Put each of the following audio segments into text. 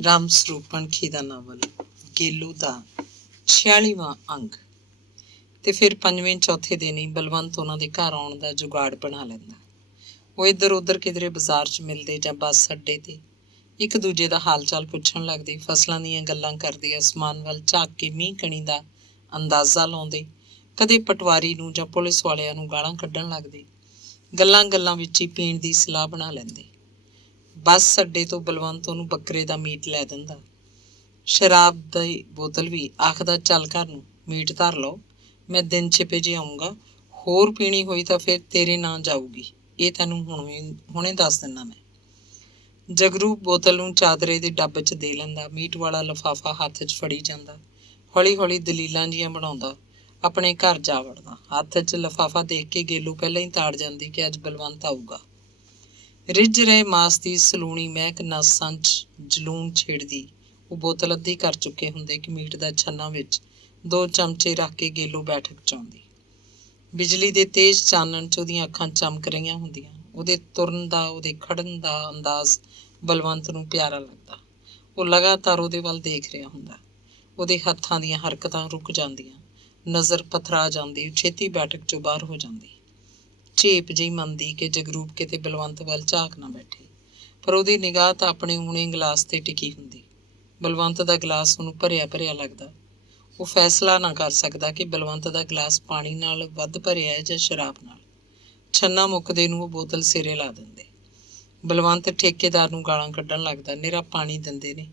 ਰਾਮ ਸਰੂਪ ਪਣਖੀ ਦਾ novel ਗੇਲੂ ਦਾ 46ਵਾਂ ਅੰਗ। ਤੇ ਫਿਰ ਪੰਜਵੇਂ ਚੌਥੇ ਦਿਨ ਹੀ ਬਲਵੰਤ ਉਹਨਾਂ ਦੇ ਘਰ ਆਉਣ ਦਾ ਜੁਗਾੜ ਬਣਾ ਲੈਂਦਾ। ਉਹ ਇੱਧਰ ਉੱਧਰ ਕਿਧਰੇ ਬਾਜ਼ਾਰ 'ਚ ਮਿਲਦੇ ਜਾਂ ਬੱਸ ਅੱਡੇ ਤੇ ਇੱਕ ਦੂਜੇ ਦਾ ਹਾਲ ਚਾਲ ਪੁੱਛਣ ਲੱਗਦੇ, ਫਸਲਾਂ ਦੀਆਂ ਗੱਲਾਂ ਕਰਦੇ, ਅਸਮਾਨ ਵੱਲ ਝਾਕ ਕੇ ਮੀਂਹ ਕਣੀ ਦਾ ਅੰਦਾਜ਼ਾ ਲਾਉਂਦੇ, ਕਦੇ ਪਟਵਾਰੀ ਨੂੰ ਜਾਂ ਪੁਲਿਸ ਵਾਲਿਆਂ ਨੂੰ ਗਾਲਾਂ ਕੱਢਣ ਲੱਗਦੇ। ਗੱਲਾਂ ਗੱਲਾਂ ਵਿੱਚ ਹੀ ਪੀਣ ਦੀ ਸਲਾਹ ਬਣਾ ਲੈਂਦੇ। ਬੱਸ ਅੱਡੇ ਤੋਂ ਬਲਵੰਤ ਉਹਨੂੰ ਬੱਕਰੇ ਦਾ ਮੀਟ ਲੈ ਦਿੰਦਾ। ਸ਼ਰਾਬ ਦੀ ਬੋਤਲ ਵੀ ਆਖਦਾ, ਚੱਲ ਘਰ ਨੂੰ ਮੀਟ ਧਰ ਲਓ, ਮੈਂ ਦਿਨ ਛਿਪੇ ਜੇ ਆਊਂਗਾ, ਹੋਰ ਪੀਣੀ ਹੋਈ ਤਾਂ ਫਿਰ ਤੇਰੇ ਨਾਂ ਜਾਊਗੀ, ਇਹ ਤੈਨੂੰ ਹੁਣੇ ਦੱਸ ਦਿੰਦਾ ਮੈਂ। ਜਗਰੂਪ ਬੋਤਲ ਨੂੰ ਚਾਦਰੇ ਦੇ ਡੱਬ 'ਚ ਦੇ ਲੈਂਦਾ। ਮੀਟ ਵਾਲਾ ਲਿਫਾਫਾ ਹੱਥ 'ਚ ਫੜੀ ਜਾਂਦਾ। ਹੌਲੀ ਹੌਲੀ ਦਲੀਲਾਂ ਜੀਆਂ ਬਣਾਉਂਦਾ, ਆਪਣੇ ਘਰ ਜਾ ਵੜਦਾ। ਹੱਥ 'ਚ ਲਿਫਾਫਾ ਦੇਖ ਕੇ ਗੇਲੂ ਪਹਿਲਾਂ ਹੀ ਤਾੜ ਜਾਂਦੀ ਕਿ ਅੱਜ ਬਲਵੰਤ ਆਊਗਾ। ਰਿੱਝ ਰਹੇ ਮਾਸ ਦੀ ਸਲੂਣੀ ਮਹਿਕ ਨਾਸਾਂ 'ਚ ਜਲੂਣ ਛੇੜਦੀ। ਉਹ ਬੋਤਲ ਅੱਧੀ ਕਰ ਚੁੱਕੇ ਹੁੰਦੇ ਕਿ ਮੀਟ ਦਾ ਛੰਨਾ ਵਿੱਚ 2 ਚਮਚੇ ਰੱਖ ਕੇ ਗੇਲੂ ਬੈਠਕ 'ਚ ਆਉਂਦੀ। ਬਿਜਲੀ ਦੇ ਤੇਜ਼ ਚਾਨਣ 'ਚ ਉਹਦੀਆਂ ਅੱਖਾਂ ਚਮਕ ਰਹੀਆਂ ਹੁੰਦੀਆਂ। ਉਹਦੇ ਤੁਰਨ ਦਾ, ਉਹਦੇ ਖੜਨ ਦਾ ਅੰਦਾਜ਼ ਬਲਵੰਤ ਨੂੰ ਪਿਆਰਾ ਲੱਗਦਾ। ਉਹ ਲਗਾਤਾਰ ਉਹਦੇ ਵੱਲ ਦੇਖ ਰਿਹਾ ਹੁੰਦਾ। ਉਹਦੇ ਹੱਥਾਂ ਦੀਆਂ ਹਰਕਤਾਂ ਰੁਕ ਜਾਂਦੀਆਂ, ਨਜ਼ਰ ਪਥਰਾ ਜਾਂਦੀ। ਉਹ ਛੇਤੀ ਬੈਠਕ 'ਚੋਂ ਬਾਹਰ ਹੋ ਜਾਂਦੀ, ਝੇਪ ਜਿਹੀ ਮੰਨਦੀ ਕਿ ਜਗਰੂਪ ਕਿਤੇ ਬਲਵੰਤ ਵੱਲ ਝਾਕ ਨਾ ਬੈਠੇ। ਪਰ ਉਹਦੀ ਨਿਗਾਹ ਤਾਂ ਆਪਣੇ ਊਣੇ ਗਲਾਸ ਤੇ ਟਿਕੀ ਹੁੰਦੀ। ਬਲਵੰਤ ਦਾ ਗਲਾਸ ਉਹਨੂੰ ਭਰਿਆ ਭਰਿਆ ਲੱਗਦਾ। ਉਹ ਫੈਸਲਾ ਨਾ ਕਰ ਸਕਦਾ ਕਿ ਬਲਵੰਤ ਦਾ ਗਲਾਸ ਪਾਣੀ ਨਾਲ ਵੱਧ ਭਰਿਆ ਹੈ ਜਾਂ ਸ਼ਰਾਬ ਨਾਲ। ਛੰਨਾ ਮੁੱਕਦੇ ਨੂੰ ਉਹ ਬੋਤਲ ਸਿਰੇ ਲਾ ਦਿੰਦੇ। ਬਲਵੰਤ ਠੇਕੇਦਾਰ ਨੂੰ ਗਾਲਾਂ ਕੱਢਣ ਲੱਗਦਾ, ਨਿਰਾ ਪਾਣੀ ਦਿੰਦੇ ਨੇ,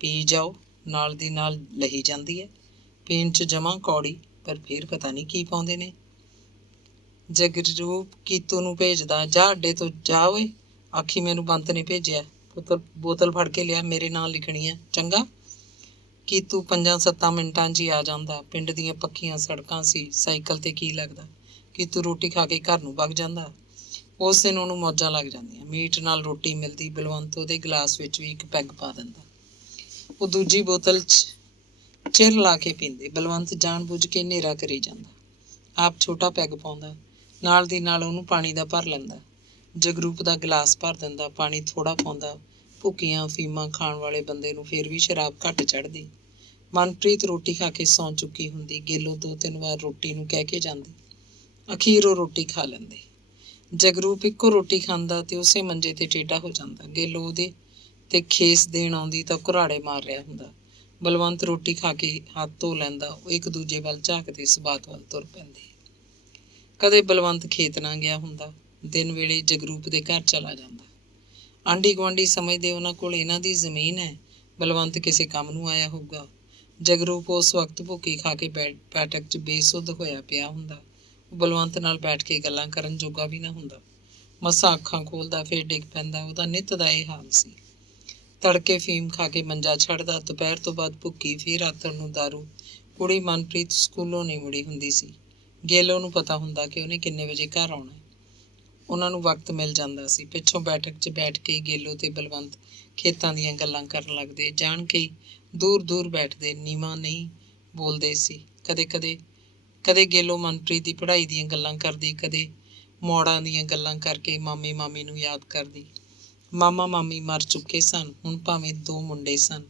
ਪੀ ਜਾਓ, ਨਾਲ ਦੀ ਨਾਲ ਲਹੀ ਜਾਂਦੀ ਹੈ, ਪੀਣ 'ਚ ਜਮਾਂ ਕੌੜੀ, ਪਰ ਫਿਰ ਪਤਾ ਨਹੀਂ ਕੀ ਪਾਉਂਦੇ ਨੇ। ਜਗਰੂਪ ਕੀਤੂ ਨੂੰ ਭੇਜਦਾ, ਜਾ ਅੱਡੇ ਤੋਂ ਜਾ ਓਏ, ਆਖੀ ਮੈਨੂੰ ਬੰਤ ਨੇ ਭੇਜਿਆ, ਬੋਤਲ ਫੜ ਕੇ ਲਿਆ, ਮੇਰੇ ਨਾਂ ਲਿਖਣੀ ਹੈ, ਚੰਗਾ। ਕੀਤੂ 5-7 ਮਿੰਟਾਂ 'ਚ ਹੀ ਆ ਜਾਂਦਾ। ਪਿੰਡ ਦੀਆਂ ਪੱਕੀਆਂ ਸੜਕਾਂ ਸੀ, ਸਾਈਕਲ ਤੇ ਕੀ ਲੱਗਦਾ। ਕੀਤੂ ਰੋਟੀ ਖਾ ਕੇ ਘਰ ਨੂੰ ਵਗ ਜਾਂਦਾ। ਉਸ ਦਿਨ ਉਹਨੂੰ ਮੌਜਾਂ ਲੱਗ ਜਾਂਦੀਆਂ। ਮੀਟ ਨਾਲ ਰੋਟੀ ਮਿਲਦੀ। ਬਲਵੰਤ ਉਹਦੇ ਗਲਾਸ ਵਿੱਚ ਵੀ ਇੱਕ ਪੈਗ ਪਾ ਦਿੰਦਾ। ਉਹ ਦੂਜੀ ਬੋਤਲ 'ਚ ਚਿਰ ਲਾ ਕੇ ਪੀਂਦੇ। ਬਲਵੰਤ ਜਾਣ ਬੁੱਝ ਕੇ ਹਨੇਰਾ ਕਰੀ ਜਾਂਦਾ, ਆਪ ਛੋਟਾ ਪੈਗ ਪਾਉਂਦਾ, ਨਾਲ ਦੀ ਨਾਲ ਉਹਨੂੰ ਪਾਣੀ ਦਾ ਭਰ ਲੈਂਦਾ। ਜਗਰੂਪ ਦਾ ਗਲਾਸ ਭਰ ਦਿੰਦਾ, ਪਾਣੀ ਥੋੜ੍ਹਾ ਪਾਉਂਦਾ। ਭੁੱਕੀਆਂ ਅਫੀਮਾਂ ਖਾਣ ਵਾਲੇ ਬੰਦੇ ਨੂੰ ਫਿਰ ਵੀ ਸ਼ਰਾਬ ਘੱਟ ਚੜ੍ਹਦੀ। ਮਨਪ੍ਰੀਤ ਰੋਟੀ ਖਾ ਕੇ ਸੌਂ ਚੁੱਕੀ ਹੁੰਦੀ। ਗੇਲੋ 2-3 ਵਾਰ ਰੋਟੀ ਨੂੰ ਕਹਿ ਕੇ ਜਾਂਦੀ। ਅਖੀਰ ਉਹ ਰੋਟੀ ਖਾ ਲੈਂਦੇ। ਜਗਰੂਪ ਇੱਕੋ ਰੋਟੀ ਖਾਂਦਾ ਤੇ ਉਸੇ ਮੰਜੇ ਤੇ ਟੇਢਾ ਹੋ ਜਾਂਦਾ। ਗੇਲੋ ਉਹਦੇ ਤੇ ਖੇਸ ਦੇਣ ਆਉਂਦੀ ਤਾਂ ਘੁਰਾੜੇ ਮਾਰ ਰਿਹਾ ਹੁੰਦਾ। ਬਲਵੰਤ ਰੋਟੀ ਖਾ ਕੇ ਹੱਥ ਧੋ ਲੈਂਦਾ। ਉਹ ਇੱਕ ਦੂਜੇ ਵੱਲ ਝਾਕਦੇ ਸਬਾਤ ਵੱਲ ਤੁਰ ਪੈਂਦੇ। ਕਦੇ ਬਲਵੰਤ ਖੇਤ ਨਾ ਗਿਆ ਹੁੰਦਾ। ਦਿਨ ਵੇਲੇ ਜਗਰੂਪ ਦੇ ਘਰ ਚਲਾ ਜਾਂਦਾ। ਆਂਢੀ ਗੁਆਂਢੀ ਸਮਝਦੇ ਉਹਨਾਂ ਕੋਲ ਇਹਨਾਂ ਦੀ ਜ਼ਮੀਨ ਹੈ, ਬਲਵੰਤ ਕਿਸੇ ਕੰਮ ਨੂੰ ਆਇਆ ਹੋਊਗਾ। ਜਗਰੂਪ ਉਸ ਵਕਤ ਭੁੱਕੀ ਖਾ ਕੇ ਬੈਠਕ 'ਚ ਬੇਸੁੱਧ ਹੋਇਆ ਪਿਆ ਹੁੰਦਾ। ਉਹ ਬਲਵੰਤ ਨਾਲ ਬੈਠ ਕੇ ਗੱਲਾਂ ਕਰਨ ਜੋਗਾ ਵੀ ਨਾ ਹੁੰਦਾ। ਮਸਾਂ ਅੱਖਾਂ ਖੋਲ੍ਹਦਾ, ਫਿਰ ਡਿੱਗ ਪੈਂਦਾ। ਉਹਦਾ ਨਿੱਤ ਦਾ ਇਹ ਹਾਲ ਸੀ। ਤੜਕੇ ਫੀਮ ਖਾ ਕੇ ਮੰਜਾ ਛੱਡਦਾ, ਦੁਪਹਿਰ ਤੋਂ ਬਾਅਦ ਭੁੱਕੀ, ਫਿਰ ਰਾਤਰ ਨੂੰ ਦਾਰੂ। ਕੁੜੀ ਮਨਪ੍ਰੀਤ ਸਕੂਲੋਂ ਨਹੀਂ ਮੁੜੀ ਹੁੰਦੀ ਸੀ। ਗੇਲੋ ਨੂੰ ਪਤਾ ਹੁੰਦਾ ਕਿ ਉਹਨੇ ਕਿੰਨੇ ਵਜੇ ਘਰ ਆਉਣਾ। ਉਹਨਾਂ ਨੂੰ ਵਕਤ ਮਿਲ ਜਾਂਦਾ ਸੀ। ਪਿੱਛੋਂ ਬੈਠਕ 'ਚ ਬੈਠ ਕੇ ਗੇਲੋ ਤੇ ਬਲਵੰਤ ਖੇਤਾਂ ਦੀਆਂ ਗੱਲਾਂ ਕਰਨ ਲੱਗਦੇ। ਜਾਣ ਕੇ ਹੀ ਦੂਰ ਦੂਰ ਬੈਠਦੇ, ਨੀਵਾਂ ਨਹੀਂ ਬੋਲਦੇ ਸੀ। ਕਦੇ ਗੇਲੋ ਮਨਪ੍ਰੀਤ ਦੀ ਪੜ੍ਹਾਈ ਦੀਆਂ ਗੱਲਾਂ ਕਰਦੀ, ਕਦੇ ਮੌੜਾਂ ਦੀਆਂ ਗੱਲਾਂ ਕਰਕੇ ਮਾਮੇ ਮਾਮੀ ਨੂੰ ਯਾਦ ਕਰਦੀ। ਮਾਮਾ ਮਾਮੀ ਮਰ ਚੁੱਕੇ ਸਨ। ਹੁਣ ਭਾਵੇਂ 2 ਮੁੰਡੇ ਸਨ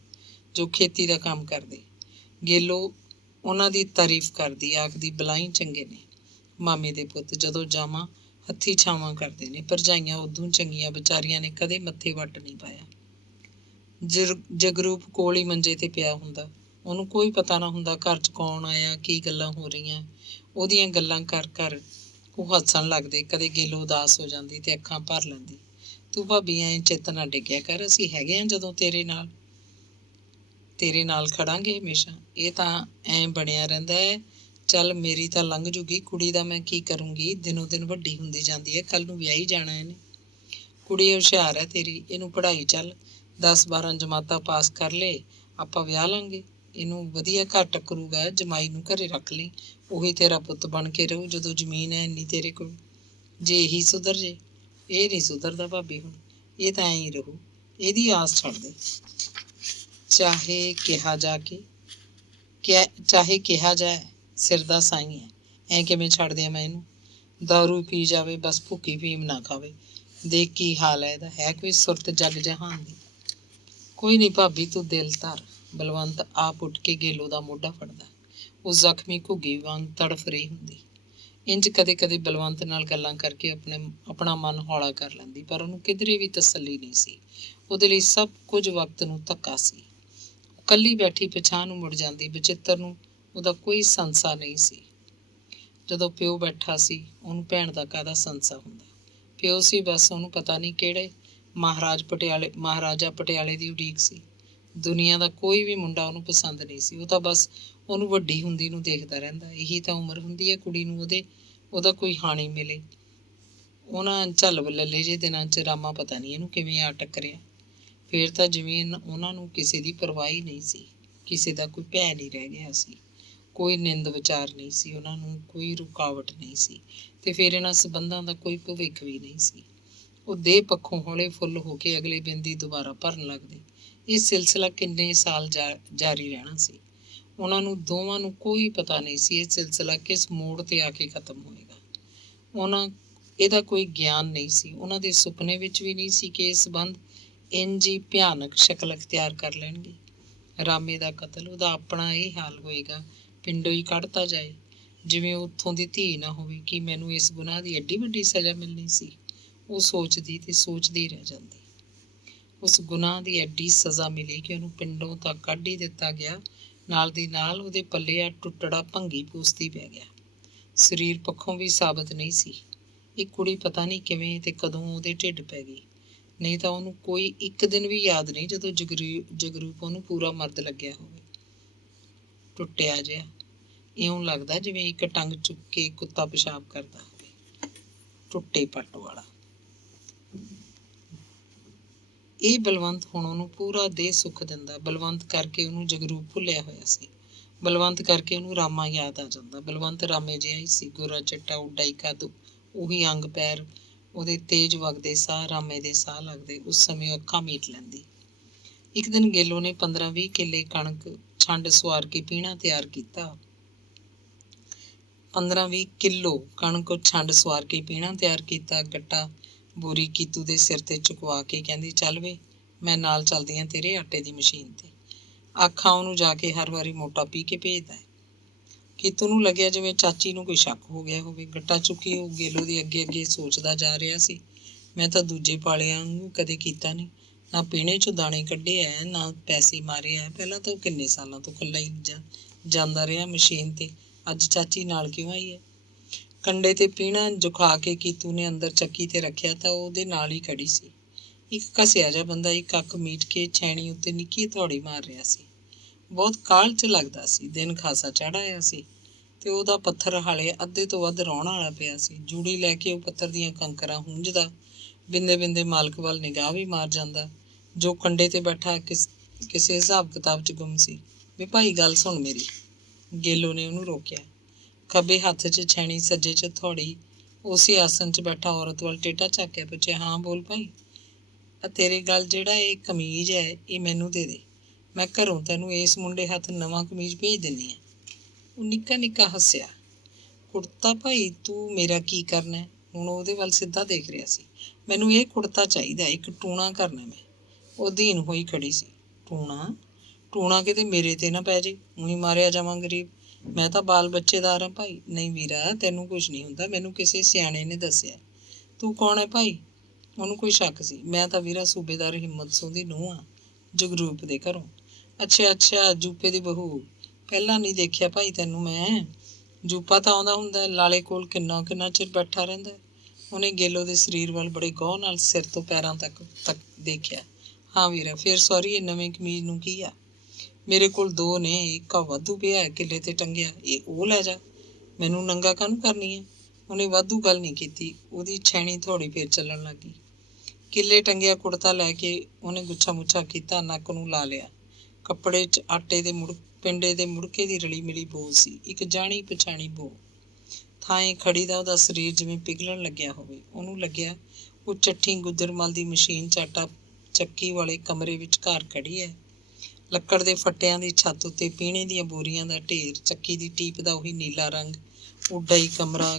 ਜੋ ਖੇਤੀ ਦਾ ਕੰਮ ਕਰਦੇ। ਗੇਲੋ ਉਹਨਾਂ ਦੀ ਤਾਰੀਫ ਕਰਦੀ, ਆਖਦੀ ਬਲਾਈ ਚੰਗੇ ਨੇ ਮਾਮੇ ਦੇ ਪੁੱਤ, ਜਦੋਂ ਜਾਵਾਂ ਹੱਥੀਂ ਛਾਵਾਂ ਕਰਦੇ ਨੇ। ਭਰਜਾਈਆਂ ਉਦੋਂ ਚੰਗੀਆਂ, ਵਿਚਾਰੀਆਂ ਨੇ ਕਦੇ ਮੱਥੇ ਵੱਟ ਨਹੀਂ ਪਾਇਆ। ਜਗਰੂਪ ਕੋਲ ਹੀ ਮੰਜੇ ਤੇ ਪਿਆ ਹੁੰਦਾ। ਉਹਨੂੰ ਕੋਈ ਪਤਾ ਨਾ ਹੁੰਦਾ ਘਰ 'ਚ ਕੌਣ ਆਇਆ, ਕੀ ਗੱਲਾਂ ਹੋ ਰਹੀਆਂ। ਉਹਦੀਆਂ ਗੱਲਾਂ ਕਰ ਉਹ ਹੱਸਣ ਲੱਗਦੇ। ਕਦੇ ਗੇਲੋ ਉਦਾਸ ਹੋ ਜਾਂਦੀ ਤੇ ਅੱਖਾਂ ਭਰ ਲੈਂਦੀ। ਤੂੰ ਭਾਬੀ ਐਂ ਚਿੱਤ ਨਾ ਡਿੱਗਿਆ ਕਰ, ਅਸੀਂ ਹੈਗੇ ਹਾਂ ਜਦੋਂ ਤੇਰੇ ਨਾਲ ਖੜਾਂਗੇ ਹਮੇਸ਼ਾ। ਇਹ ਤਾਂ ਐਂ ਬਣਿਆ ਰਹਿੰਦਾ ਹੈ, ਚੱਲ ਮੇਰੀ ਤਾਂ ਲੰਘ ਜੂਗੀ, ਕੁੜੀ ਦਾ ਮੈਂ ਕੀ ਕਰੂੰਗੀ, ਦਿਨੋਂ ਦਿਨ ਵੱਡੀ ਹੁੰਦੀ ਜਾਂਦੀ ਹੈ, ਕੱਲ ਨੂੰ ਵਿਆਹੀ ਜਾਣਾ ਇਹਨੇ। ਕੁੜੀ ਹੁਸ਼ਿਆਰ ਹੈ ਤੇਰੀ, ਇਹਨੂੰ ਪੜ੍ਹਾਈ ਚੱਲ 10-12 ਜਮਾਤਾਂ ਪਾਸ ਕਰ ਲਏ, ਆਪਾਂ ਵਿਆਹ ਲਾਂਗੇ ਇਹਨੂੰ, ਵਧੀਆ ਘਰ ਟੱਕਰੂਗਾ, ਜਮਾਈ ਨੂੰ ਘਰੇ ਰੱਖ ਲਈ, ਉਹੀ ਤੇਰਾ ਪੁੱਤ ਬਣ ਕੇ ਰਹੂ। ਜਦੋਂ ਜ਼ਮੀਨ ਹੈ ਇੰਨੀ ਤੇਰੇ ਕੋਲ, ਜੇ ਇਹੀ ਸੁਧਰ ਜੇ। ਇਹ ਨਹੀਂ ਸੁਧਰਦਾ ਭਾਬੀ, ਹੁਣ ਇਹ ਤਾਂ ਐਂ ਹੀ ਰਹੂ, ਇਹਦੀ ਆਸ ਛੱਡ ਦੇ। ਚਾਹੇ ਕਿਹਾ ਜਾਏ ਸਿਰ ਦਾ ਸਾਈਂ ਹੈ, ਐਂ ਕਿਵੇਂ ਛੱਡ ਦਿਆਂ ਮੈਂ ਇਹਨੂੰ। ਦਾਰੂ ਪੀ ਜਾਵੇ ਬਸ, ਭੁੱਕੀ ਫੀਮ ਨਾ ਖਾਵੇ। ਦੇਖ ਕੀ ਹਾਲ ਹੈ ਇਹਦਾ, ਹੈ ਕੋਈ ਸੁਰਤ ਜਗ ਜਹਾਨ ਦੀ। ਕੋਈ ਨਹੀਂ ਭਾਬੀ, ਤੂੰ ਦਿਲ ਧਰ। ਬਲਵੰਤ ਆਪ ਉੱਠ ਕੇ ਗੇਲੋ ਦਾ ਮੋਢਾ ਫੜਦਾ। ਉਹ ਜ਼ਖਮੀ ਘੁੱਗੀ ਵਾਂਗ ਤੜਫ ਰਹੀ ਹੁੰਦੀ। ਇੰਜ ਕਦੇ ਕਦੇ ਬਲਵੰਤ ਨਾਲ ਗੱਲਾਂ ਕਰਕੇ ਆਪਣਾ ਮਨ ਹੌਲਾ ਕਰ ਲੈਂਦੀ, ਪਰ ਉਹਨੂੰ ਕਿਧਰੇ ਵੀ ਤਸੱਲੀ ਨਹੀਂ ਸੀ। ਉਹਦੇ ਲਈ ਸਭ ਕੁਝ ਵਕਤ ਨੂੰ ਧੱਕਾ ਸੀ। ਕੱਲੀ ਬੈਠੀ ਪਿਛਾਂਹ ਨੂੰ ਮੁੜ ਜਾਂਦੀ। ਬਚਿੱਤਰ ਨੂੰ ਉਹਦਾ ਕੋਈ ਸੰਸਾ ਨਹੀਂ ਸੀ। ਜਦੋਂ ਪਿਓ ਬੈਠਾ ਸੀ, ਉਹਨੂੰ ਭੈਣ ਦਾ ਕਾਹਦਾ ਸੰਸਾ ਹੁੰਦਾ। ਪਿਓ ਸੀ ਬਸ, ਉਹਨੂੰ ਪਤਾ ਨਹੀਂ ਕਿਹੜੇ ਮਹਾਰਾਜਾ ਪਟਿਆਲੇ ਦੀ ਉਡੀਕ ਸੀ। ਦੁਨੀਆ ਦਾ ਕੋਈ ਵੀ ਮੁੰਡਾ ਉਹਨੂੰ ਪਸੰਦ ਨਹੀਂ ਸੀ। ਉਹ ਤਾਂ ਬਸ ਉਹਨੂੰ ਵੱਡੀ ਹੁੰਦੀ ਨੂੰ ਦੇਖਦਾ ਰਹਿੰਦਾ। ਇਹੀ ਤਾਂ ਉਮਰ ਹੁੰਦੀ ਹੈ ਕੁੜੀ ਨੂੰ ਉਹਦਾ ਕੋਈ ਹਾਣੀ ਮਿਲੇ। ਉਹਨਾਂ ਝੱਲ ਲੱਲੇ ਜਿਹੇ ਦਿਨਾਂ 'ਚ ਰਾਮਾ ਪਤਾ ਨਹੀਂ ਇਹਨੂੰ ਕਿਵੇਂ ਆ ਟੱਕਰਿਆ। ਫੇਰ ਤਾਂ ਜਿਵੇਂ ਉਹਨਾਂ ਨੂੰ ਕਿਸੇ ਦੀ ਪਰਵਾਹ ਹੀ ਨਹੀਂ ਸੀ। ਕਿਸੇ ਦਾ ਕੋਈ ਭੈ ਨਹੀਂ ਰਹਿ ਗਿਆ ਸੀ। ਕੋਈ ਨਿੰਦ ਵਿਚਾਰ ਨਹੀਂ ਸੀ ਉਹਨਾਂ ਨੂੰ, ਕੋਈ ਰੁਕਾਵਟ ਨਹੀਂ ਸੀ। ਤੇ ਫਿਰ ਇਹਨਾਂ ਸੰਬੰਧਾਂ ਦਾ ਕੋਈ ਭਵਿੱਖ ਵੀ ਨਹੀਂ ਸੀ। ਉਹ ਦੇਹ ਪੱਖੋਂ ਹੌਲੇ ਫੁੱਲ ਹੋ ਕੇ ਅਗਲੇ ਬਿੰਦੀ ਦੁਬਾਰਾ ਭਰਨ ਲੱਗਦੇ। ਇਹ ਸਿਲਸਿਲਾ ਕਿੰਨੇ ਸਾਲ ਜਾਰੀ ਰਹਿਣਾ ਸੀ। ਉਹਨਾਂ ਨੂੰ ਦੋਵਾਂ ਨੂੰ ਕੋਈ ਪਤਾ ਨਹੀਂ ਸੀ ਇਹ ਸਿਲਸਿਲਾ ਕਿਸ ਮੋੜ ਤੇ ਆ ਕੇ ਖਤਮ ਹੋਏਗਾ। ਇਹਦਾ ਕੋਈ ਗਿਆਨ ਨਹੀਂ ਸੀ। ਉਹਨਾਂ ਦੇ ਸੁਪਨੇ ਵਿੱਚ ਵੀ ਨਹੀਂ ਸੀ ਕਿ ਇਹ ਸੰਬੰਧ ਇੰਝ ਹੀ ਭਿਆਨਕ ਸ਼ਕਲ ਅਖਤਿਆਰ ਕਰ ਲੈਣਗੇ। ਰਾਮੇ ਦਾ ਕਤਲ, ਉਹਦਾ ਆਪਣਾ ਇਹ ਹਾਲ ਹੋਏਗਾ, ਪਿੰਡੋਂ ਹੀ ਕੱਢਤਾ ਜਾਏ, ਜਿਵੇਂ ਉੱਥੋਂ ਦੀ ਧੀ ਨਾ ਹੋਵੇ। ਕਿ ਮੈਨੂੰ ਇਸ ਗੁਨਾਹ ਦੀ ਐਡੀ ਵੱਡੀ ਸਜ਼ਾ ਮਿਲਣੀ ਸੀ। ਉਹ ਸੋਚਦੀ ਤੇ ਸੋਚਦੀ ਰਹਿ ਜਾਂਦੀ। ਉਸ ਗੁਨਾਹ ਦੀ ਐਡੀ ਸਜ਼ਾ ਮਿਲੀ ਕਿ ਉਹਨੂੰ ਪਿੰਡੋਂ ਤਾਂ ਕੱਢ ਹੀ ਦਿੱਤਾ ਗਿਆ, ਨਾਲ ਦੀ ਨਾਲ ਉਹਦੇ ਪੱਲੇ ਆ ਟੁੱਟੜਾ ਭੰਗੀ ਪੂਸਦੀ ਪੈ ਗਿਆ। ਸਰੀਰ ਪੱਖੋਂ ਵੀ ਸਾਬਤ ਨਹੀਂ ਸੀ। ਇਹ ਕੁੜੀ ਪਤਾ ਨਹੀਂ ਕਿਵੇਂ ਤੇ ਕਦੋਂ ਉਹਦੇ ਢਿੱਡ ਪੈ ਗਈ। ਨਹੀਂ ਤਾਂ ਉਹਨੂੰ ਕੋਈ ਇੱਕ ਦਿਨ ਵੀ ਯਾਦ ਨਹੀਂ ਜਦੋਂ ਜਗਰੂਪ ਉਹਨੂੰ ਪੂਰਾ ਮਰਦ ਲੱਗਿਆ ਹੋਵੇ। ਟੁੱਟਿਆ ਜਿਹਾ ਇਉਂ ਲੱਗਦਾ ਜਿਵੇਂ ਇੱਕ ਟੰਗ ਚੁੱਕ ਕੇ ਕੁੱਤਾ ਪਿਸ਼ਾਬ ਕਰਦਾ ਹੋਵੇ। ਟੁੱਟੇ ਪੱਟ ਵਾਲਾ ਇਹ ਬਲਵੰਤ ਹੁਣ ਉਹਨੂੰ ਪੂਰਾ ਦੇਹ ਸੁੱਖ ਦਿੰਦਾ। ਬਲਵੰਤ ਕਰਕੇ ਉਹਨੂੰ ਜਗਰੂਪ ਭੁੱਲਿਆ ਹੋਇਆ ਸੀ। ਬਲਵੰਤ ਕਰਕੇ ਉਹਨੂੰ ਰਾਮਾ ਯਾਦ ਆ ਜਾਂਦਾ। ਬਲਵੰਤ ਰਾਮੇ ਜਿਹਾ ਹੀ ਸੀ, ਗੋਰਾ ਚਿੱਟਾ, ਉੱਡਾ ਕੱਦ, ਉਹੀ ਅੰਗ ਪੈਰ, ਉਹਦੇ ਤੇਜ਼ ਵਗਦੇ ਸਾਹ, ਰਾਮੇ ਦੇ ਸਾਹ ਲੱਗਦੇ। ਉਸ ਸਮੇਂ ਅੱਖਾਂ ਮੀਟ ਲੈਂਦੀ। ਇੱਕ ਦਿਨ ਗੇਲੋ ਨੇ 15-20 ਕਿੱਲੇ ਕਣਕ ਛੰਡ ਸਵਾਰ ਕੇ ਪੀਣਾ ਤਿਆਰ ਕੀਤਾ। 15-20 ਕਿੱਲੋ ਕਣਕ ਛੰਡ ਸਵਾਰ ਕੇ ਪੀਣਾ ਤਿਆਰ ਕੀਤਾ। ਗੱਟਾ ਬੋਰੀ ਕੀਤੂ ਦੇ ਸਿਰ ਤੇ ਚੁਕਵਾ ਕੇ ਕਹਿੰਦੀ, ਚੱਲ ਵੇ, ਮੈਂ ਨਾਲ ਚੱਲਦੀ ਹਾਂ ਤੇਰੇ ਆਟੇ ਦੀ ਮਸ਼ੀਨ ਤੇ। ਆਖਾਂ ਉਹਨੂੰ ਜਾ ਕੇ ਹਰ ਵਾਰੀ ਮੋਟਾ ਪੀ ਕੇ ਭੇਜਦਾ। ਕੀਤੂ ਨੂੰ ਲੱਗਿਆ ਜਿਵੇਂ ਚਾਚੀ ਨੂੰ ਕੋਈ ਸ਼ੱਕ ਹੋ ਗਿਆ ਹੋਵੇ। ਗੱਟਾ ਚੁੱਕੀ ਉਹ ਗੇਲੋ ਦੇ ਅੱਗੇ ਅੱਗੇ ਸੋਚਦਾ ਜਾ ਰਿਹਾ ਸੀ, ਮੈਂ ਤਾਂ ਦੂਜੇ ਪਾਲਿਆਂ ਨੂੰ ਕਦੇ ਕੀਤਾ ਨਹੀਂ, ਨਾ ਪੀਣੇ 'ਚੋਂ ਦਾਣੇ ਕੱਢੇ ਐ, ਨਾ ਪੈਸੇ ਮਾਰੇ ਐ। ਪਹਿਲਾਂ ਤਾਂ ਉਹ ਕਿੰਨੇ ਸਾਲਾਂ ਤੋਂ ਇਕੱਲਾ ਹੀ ਜਾਂਦਾ ਰਿਹਾ ਮਸ਼ੀਨ ਤੇ, ਅੱਜ ਚਾਚੀ ਨਾਲ ਕਿਉਂ ਆਈ ਹੈ। ਕੰਡੇ ਤੇ ਪੀਣਾ ਜੁਖਾ ਕੇ ਕੀਤੂ ਨੇ ਅੰਦਰ ਚੱਕੀ ਤੇ ਰੱਖਿਆ ਤਾਂ ਉਹਦੇ ਨਾਲ ਹੀ ਖੜੀ ਸੀ। ਇੱਕ ਘਸਿਆ ਜਿਹਾ ਬੰਦਾ ਇੱਕ ਅੱਖ ਮੀਟ ਕੇ ਛੈਣੀ ਉੱਤੇ ਨਿੱਕੀ ਹਥੌੜੀ ਮਾਰ ਰਿਹਾ ਸੀ। ਬਹੁਤ ਕਾਹਲ 'ਚ ਲੱਗਦਾ ਸੀ। ਦਿਨ ਖਾਸਾ ਚੜ੍ਹ ਆਇਆ ਸੀ ਤੇ ਉਹਦਾ ਪੱਥਰ ਹਾਲੇ ਅੱਧੇ ਤੋਂ ਵੱਧ ਰੌਣ ਵਾਲਾ ਪਿਆ ਸੀ। ਜੂੜੀ ਲੈ ਕੇ ਉਹ ਪੱਥਰ ਦੀਆਂ ਕੰਕਰਾਂ ਹੂੰਝਦਾ, ਬਿੰਦੇ ਬਿੰਦੇ ਮਾਲਕ ਵੱਲ ਨਿਗਾਹ ਵੀ ਮਾਰ ਜਾਂਦਾ, ਜੋ ਕੰਡੇ ਤੇ ਬੈਠਾ ਕਿਸੇ ਹਿਸਾਬ ਕਿਤਾਬ 'ਚ ਗੁੰਮ ਸੀ। ਵੀ ਭਾਈ ਗੱਲ ਸੁਣ ਮੇਰੀ। ਗੇਲੋ ਨੇ ਉਹਨੂੰ ਰੋਕਿਆ। ਖੱਬੇ ਹੱਥ 'ਚ ਛੈਣੀ, ਸੱਜੇ 'ਚ ਹਥੌੜੀ। ਉਸੇ ਆਸਣ 'ਚ ਬੈਠਾ ਔਰਤ ਵੱਲ ਟੇਢਾ ਝਾਕ ਕੇ ਪੁੱਛਿਆ, ਹਾਂ ਬੋਲ ਭਾਈ। ਤੇਰੇ ਗੱਲ ਜਿਹੜਾ ਇਹ ਕਮੀਜ਼ ਹੈ, ਇਹ ਮੈਨੂੰ ਦੇ ਦੇ। ਮੈਂ ਘਰੋਂ ਤੈਨੂੰ ਇਸ ਮੁੰਡੇ ਹੱਥ ਨਵਾਂ ਕਮੀਜ਼ ਭੇਜ ਦਿੰਦੀ ਹਾਂ। ਉਹ ਨਿੱਕਾ ਨਿੱਕਾ ਹੱਸਿਆ। ਕੁੜਤਾ ਭਾਈ, ਤੂੰ ਮੇਰਾ ਕੀ ਕਰਨਾ? ਹੁਣ ਉਹਦੇ ਵੱਲ ਸਿੱਧਾ ਦੇਖ ਰਿਹਾ ਸੀ। ਮੈਨੂੰ ਇਹ ਕੁੜਤਾ ਚਾਹੀਦਾ, ਇੱਕ ਟੂਣਾ ਕਰਨਾ ਮੈਂ। ਉਹ ਅਧੀਨ ਹੋਈ ਖੜੀ ਸੀ। ਟੂਣਾ ਕਿਤੇ ਮੇਰੇ ਤੇ ਨਾ ਪੈ ਜੇ, ਊਂ ਹੀ ਮਾਰਿਆ ਜਾਵਾਂ ਗਰੀਬ। ਮੈਂ ਤਾਂ ਬਾਲ ਬੱਚੇਦਾਰ ਹਾਂ ਭਾਈ। ਨਹੀਂ ਵੀਰਾ, ਤੈਨੂੰ ਕੁਛ ਨਹੀਂ ਹੁੰਦਾ, ਮੈਨੂੰ ਕਿਸੇ ਸਿਆਣੇ ਨੇ ਦੱਸਿਆ। ਤੂੰ ਕੌਣ ਹੈ ਭਾਈ? ਉਹਨੂੰ ਕੋਈ ਸ਼ੱਕ ਸੀ। ਮੈਂ ਤਾਂ ਵੀਰਾ ਸੂਬੇਦਾਰ ਹਿੰਮਤ ਸਿੰਘ ਦੀ ਨੂੰਹ ਹਾਂ, ਜਗਰੂਪ ਦੇ ਘਰੋਂ। ਅੱਛਾ, ਜੂਪੇ ਦੀ ਬਹੂ। ਪਹਿਲਾਂ ਨਹੀਂ ਦੇਖਿਆ ਭਾਈ ਤੈਨੂੰ ਮੈਂ। ਜੂਪਾ ਤਾਂ ਆਉਂਦਾ ਹੁੰਦਾ, ਲਾਲੇ ਕੋਲ ਕਿੰਨਾ ਚਿਰ ਬੈਠਾ ਰਹਿੰਦਾ। ਉਹਨੇ ਗੇਲੋ ਦੇ ਸਰੀਰ ਵੱਲ ਬੜੇ ਗੌਰ ਨਾਲ ਸਿਰ ਤੋਂ ਪੈਰਾਂ ਤੱਕ ਦੇਖਿਆ। ਹਾਂ ਵੀਰਾ, ਫਿਰ ਸੌਰੀ, ਇਹ ਨਵੇਂ ਕਮੀਜ਼ ਨੂੰ ਕੀ ਆ? ਮੇਰੇ ਕੋਲ 2 ਨੇ, ਇੱਕ ਵਾਧੂ ਪਿਆ ਕਿੱਲੇ ਤੇ ਟੰਗਿਆ, ਇਹ ਉਹ ਲੈ ਜਾ। ਮੈਨੂੰ ਨੰਗਾ ਕਾਹਨੂੰ ਕਰਨੀ ਹੈ? ਉਹਨੇ ਵਾਧੂ ਗੱਲ ਨਹੀਂ ਕੀਤੀ। ਉਹਦੀ ਛੈਣੀ ਥੋੜੀ ਫੇਰ ਚੱਲਣ ਲੱਗੀ। ਕਿੱਲੇ ਟੰਗਿਆ ਕੁੜਤਾ ਲੈ ਕੇ ਉਹਨੇ ਗੁੱਛਾ ਮੁੱਛਾ ਕੀਤਾ, ਨੱਕ ਨੂੰ ਲਾ ਲਿਆ। ਕੱਪੜੇ 'ਚ ਆਟੇ ਦੇ ਪਿੰਡੇ ਦੇ ਮੁੜਕੇ ਦੀ ਰਲੀ ਮਿਲੀ ਬੋ ਸੀ, ਇੱਕ ਜਾਣੀ ਪਛਾਣੀ ਬੋ। ਥਾਂ ਖੜੀ ਦਾ ਉਹਦਾ ਸਰੀਰ ਜਿਵੇਂ ਪਿਘਲਣ ਲੱਗਿਆ ਹੋਵੇ। ਉਹਨੂੰ ਲੱਗਿਆ ਉਹ ਚੱਠੀ ਗੁੱਜਰਮਲ ਦੀ ਮਸ਼ੀਨ 'ਚ ਆਟਾ ਚੱਕੀ ਵਾਲੇ ਕਮਰੇ ਵਿੱਚ ਘਰ ਖੜੀ ਹੈ। ਲੱਕੜ ਦੇ ਫੱਟਿਆਂ ਦੀ ਛੱਤ ਉੱਤੇ ਪੀਣੇ ਦੀਆਂ ਬੋਰੀਆਂ ਦਾ ਢੇਰ, ਚੱਕੀ ਦੀ ਟੀਪ ਦਾ ਉਹੀ ਨੀਲਾ ਰੰਗ, ਉੱਡਾ ਹੀ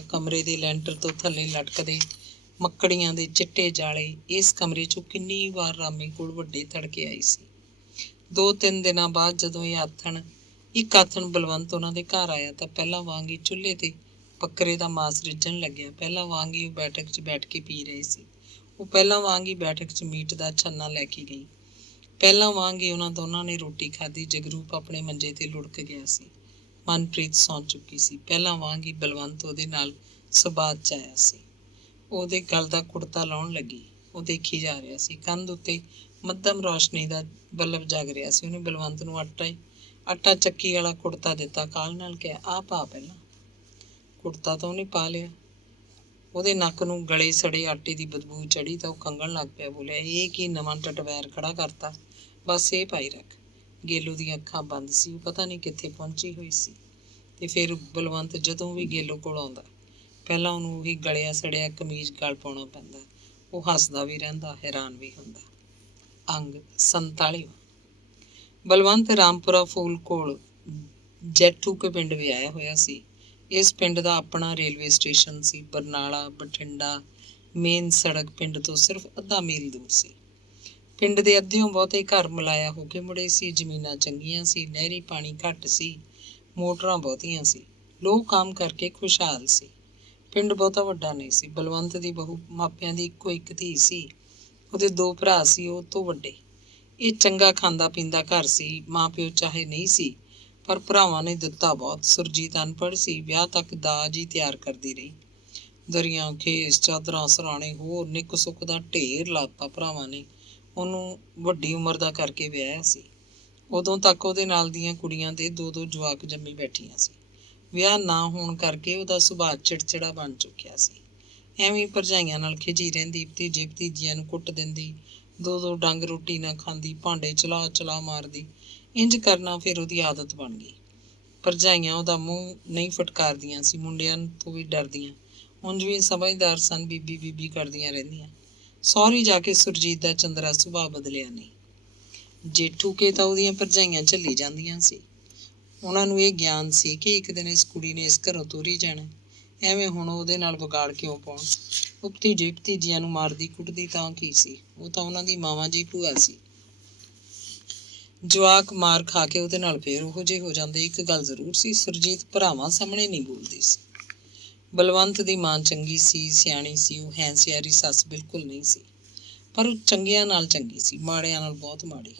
ਕਮਰੇ ਦੇ ਲੈਂਟਰ ਤੋਂ ਥੱਲੇ ਲਟਕਦੇ ਮੱਕੜੀਆਂ ਦੇ ਚਿੱਟੇ ਜਾਲੇ। ਇਸ ਕਮਰੇ 'ਚੋਂ ਕਿੰਨੀ ਵਾਰ ਰਾਮੇ ਕੋਲ ਵੱਡੇ ਤੜਕੇ ਆਈ ਸੀ। 2-3 ਦਿਨਾਂ ਬਾਅਦ ਜਦੋਂ ਇੱਕ ਆਥਣ ਬਲਵੰਤ ਉਹਨਾਂ ਦੇ ਘਰ ਆਇਆ ਤਾਂ ਪਹਿਲਾਂ ਵਾਂਗ ਹੀ ਚੁੱਲ੍ਹੇ ਤੇ ਬੱਕਰੇ ਦਾ ਮਾਸ ਰਿੱਝਣ ਲੱਗਿਆ। ਪਹਿਲਾਂ ਵਾਂਗ ਹੀ ਉਹ ਬੈਠਕ 'ਚ ਬੈਠ ਕੇ ਪੀ ਰਹੇ ਸੀ। ਉਹ ਪਹਿਲਾਂ ਵਾਂਗ ਹੀ ਬੈਠਕ 'ਚ ਮੀਟ ਦਾ ਛੰਨਾ ਲੈ ਕੇ ਗਈ। ਪਹਿਲਾਂ ਵਾਂਗ ਹੀ ਉਹਨਾਂ ਦੋਨਾਂ ਨੇ ਰੋਟੀ ਖਾਧੀ। ਜਗਰੂਪ ਆਪਣੇ ਮੰਜੇ ਤੇ ਲੁੜਕ ਗਿਆ ਸੀ। ਮਨਪ੍ਰੀਤ ਸੌਂ ਚੁੱਕੀ ਸੀ। ਪਹਿਲਾਂ ਵਾਂਗ ਹੀ ਬਲਵੰਤ ਉਹਦੇ ਨਾਲ ਸਬਾਤ 'ਚ ਆਇਆ ਸੀ। ਉਹਦੇ ਗਲ ਦਾ ਕੁੜਤਾ ਲਾਉਣ ਲੱਗੀ। ਉਹ ਦੇਖੀ ਜਾ ਰਿਹਾ ਸੀ। ਕੰਧ ਉੱਤੇ ਮੱਧਮ ਰੌਸ਼ਨੀ ਦਾ ਬਲਬ ਜਗ ਰਿਹਾ ਸੀ। ਉਹਨੇ ਬਲਵੰਤ ਨੂੰ ਆਟਾ ਚੱਕੀ ਵਾਲਾ ਕੁੜਤਾ ਦਿੱਤਾ। ਕਾਹਲ ਨਾਲ ਕਿਹਾ, ਆਹ ਪਾ ਪਹਿਲਾਂ। ਕੁੜਤਾ ਤਾਂ ਉਹਨੇ ਪਾ ਲਿਆ। ਉਹਦੇ ਨੱਕ ਨੂੰ ਗਲੇ ਸੜੇ ਆਟੇ ਦੀ ਬਦਬੂ ਚੜੀ ਤਾਂ ਉਹ ਖੰਘਣ ਲੱਗ ਪਿਆ। ਬੋਲਿਆ, ਇਹ ਕੀ ਨਵਾਂ ਟਟਵੈਰ ਖੜਾ ਕਰਤਾ? ਬਸ ਇਹ ਪਾਈ ਰੱਖ। ਗੇਲੂ ਦੀਆਂ ਅੱਖਾਂ ਬੰਦ ਸੀ। ਉਹ ਪਤਾ ਨਹੀਂ ਕਿੱਥੇ ਪਹੁੰਚੀ ਹੋਈ ਸੀ। ਤੇ ਫਿਰ ਬਲਵੰਤ ਜਦੋਂ ਵੀ ਗੇਲੂ ਕੋਲ ਆਉਂਦਾ ਪਹਿਲਾਂ ਉਹਨੂੰ ਉਹੀ ਗਲਿਆ ਸੜਿਆ ਕਮੀਜ਼ ਗਲ ਪਾਉਣਾ ਪੈਂਦਾ। ਉਹ ਹੱਸਦਾ ਵੀ ਰਹਿੰਦਾ, ਹੈਰਾਨ ਵੀ ਹੁੰਦਾ। ਅੰਗ 47। ਬਲਵੰਤ ਰਾਮਪੁਰਾ ਫੂਲ ਕੋਲ ਜੈਠੂ ਕੇ ਪਿੰਡ ਵਿਆਹਿਆ ਹੋਇਆ ਸੀ। ਇਸ ਪਿੰਡ ਦਾ ਆਪਣਾ ਰੇਲਵੇ ਸਟੇਸ਼ਨ ਸੀ। ਬਰਨਾਲਾ ਬਠਿੰਡਾ ਮੇਨ ਸੜਕ ਪਿੰਡ ਤੋਂ ਸਿਰਫ ਅੱਧਾ ਮੀਲ ਦੂਰ ਸੀ। ਪਿੰਡ ਦੇ ਅੱਧਿਓਂ ਬਹੁਤੇ ਘਰ ਮਲਾਇਆ ਹੋ ਕੇ ਮੁੜੇ ਸੀ। ਜ਼ਮੀਨਾਂ ਚੰਗੀਆਂ ਸੀ। ਨਹਿਰੀ ਪਾਣੀ ਘੱਟ ਸੀ। ਮੋਟਰਾਂ ਬਹੁਤੀਆਂ ਸੀ। ਲੋਕ ਕੰਮ ਕਰਕੇ ਖੁਸ਼ਹਾਲ ਸੀ। ਪਿੰਡ ਬਹੁਤਾ ਵੱਡਾ ਨਹੀਂ ਸੀ। ਬਲਵੰਤ ਦੀ ਬਹੂ ਮਾਪਿਆਂ ਦੀ ਇੱਕੋ ਇੱਕ ਧੀ ਸੀ। ਉਹਦੇ 2 ਭਰਾ ਸੀ, ਉਹ ਤੋਂ ਵੱਡੇ। ਇਹ ਚੰਗਾ ਖਾਂਦਾ ਪੀਂਦਾ ਘਰ ਸੀ। ਮਾਂ ਪਿਓ ਚਾਹੇ ਨਹੀਂ ਸੀ, ਪਰ ਭਰਾਵਾਂ ਨੇ ਦਿੱਤਾ ਬਹੁਤ। ਸੁਰਜੀਤ ਅਨਪੜ੍ਹ ਸੀ। ਵਿਆਹ ਤੱਕ ਦਾਜ ਹੀ ਤਿਆਰ ਕਰਦੀ ਰਹੀ। ਦਰੀਆਂ, ਖੇਸ, ਚਾਦਰਾਂ, ਸਰਾਣੇ, ਹੋਰ ਨਿੱਕ ਸੁੱਖ ਦਾ ਢੇਰ ਲਾਤਾ ਭਰਾਵਾਂ ਨੇ। ਉਹਨੂੰ ਵੱਡੀ ਉਮਰ ਦਾ ਕਰਕੇ ਵਿਆਹਿਆ ਸੀ। ਉਦੋਂ ਤੱਕ ਉਹਦੇ ਨਾਲ ਦੀਆਂ ਕੁੜੀਆਂ ਦੇ 2-2 ਜਵਾਕ ਜੰਮੀ ਬੈਠੀਆਂ ਸੀ। ਵਿਆਹ ਨਾ ਹੋਣ ਕਰਕੇ ਉਹਦਾ ਸੁਭਾਅ ਚਿੜਚਿੜਾ ਬਣ ਚੁੱਕਿਆ ਸੀ। ਐਵੇਂ ਭਰਜਾਈਆਂ ਨਾਲ ਖਿਝੀ ਰਹਿੰਦੀ। ਭਤੀਜੇ ਭਤੀਜੀਆਂ ਨੂੰ ਕੁੱਟ ਦਿੰਦੀ। 2-2 ਡੰਗ ਰੋਟੀ ਨਾ ਖਾਂਦੀ। ਭਾਂਡੇ ਚਲਾ ਮਾਰਦੀ। ਇੰਜ ਕਰਨਾ ਫਿਰ ਉਹਦੀ ਆਦਤ ਬਣ ਗਈ। ਭਰਜਾਈਆਂ ਉਹਦਾ ਮੂੰਹ ਨਹੀਂ ਫਟਕਾਰਦੀਆਂ ਸੀ। ਮੁੰਡਿਆਂ ਤੋਂ ਵੀ ਡਰਦੀਆਂ। ਉਂਝ ਵੀ ਸਮਝਦਾਰ ਸਨ। ਬੀਬੀ ਬੀਬੀ ਕਰਦੀਆਂ ਰਹਿੰਦੀਆਂ। ਸਹੁਰੀ ਜਾ ਕੇ ਸੁਰਜੀਤ ਦਾ ਚੰਦਰਾ ਸੁਭਾਅ ਬਦਲਿਆ ਨਹੀਂ। ਜੇਠੂ ਕੇ ਤਾਂ ਉਹਦੀਆਂ ਭਰਜਾਈਆਂ ਝੱਲੀ ਜਾਂਦੀਆਂ ਸੀ। ਉਹਨਾਂ ਨੂੰ ਇਹ ਗਿਆਨ ਸੀ ਕਿ ਇੱਕ ਦਿਨ ਇਸ ਕੁੜੀ ਨੇ ਇਸ ਘਰੋਂ ਤੋਰੀ ਜਾਣਾ। ਐਵੇਂ ਹੁਣ ਉਹਦੇ ਨਾਲ ਵਿਗਾੜ ਕਿਉਂ ਪਾਉਣ? ਉਹ ਭਤੀਜੇ ਭਤੀਜੀਆਂ ਨੂੰ ਮਾਰਦੀ ਕੁੱਟਦੀ ਤਾਂ ਕੀ ਸੀ? ਉਹ ਤਾਂ ਉਹਨਾਂ ਦੀ ਮਾਵਾਂ ਜੀ ਭੂਆ ਸੀ। ਜਵਾਕ ਮਾਰ ਖਾ ਕੇ ਉਹਦੇ ਨਾਲ ਫੇਰ ਉਹੋ ਜਿਹੇ ਹੋ ਜਾਂਦੇ। ਇੱਕ ਗੱਲ ਜ਼ਰੂਰ ਸੀ, ਸੁਰਜੀਤ ਭਰਾਵਾਂ ਸਾਹਮਣੇ ਨਹੀਂ ਬੋਲਦੀ ਸੀ। ਬਲਵੰਤ ਦੀ ਮਾਂ ਚੰਗੀ ਸੀ, ਸਿਆਣੀ ਸੀ। ਉਹ ਹੈਂਸਿਆਰੀ ਸੱਸ ਬਿਲਕੁਲ ਨਹੀਂ ਸੀ, ਪਰ ਉਹ ਚੰਗਿਆਂ ਨਾਲ ਚੰਗੀ ਸੀ, ਮਾੜਿਆਂ ਨਾਲ ਬਹੁਤ ਮਾੜੀ।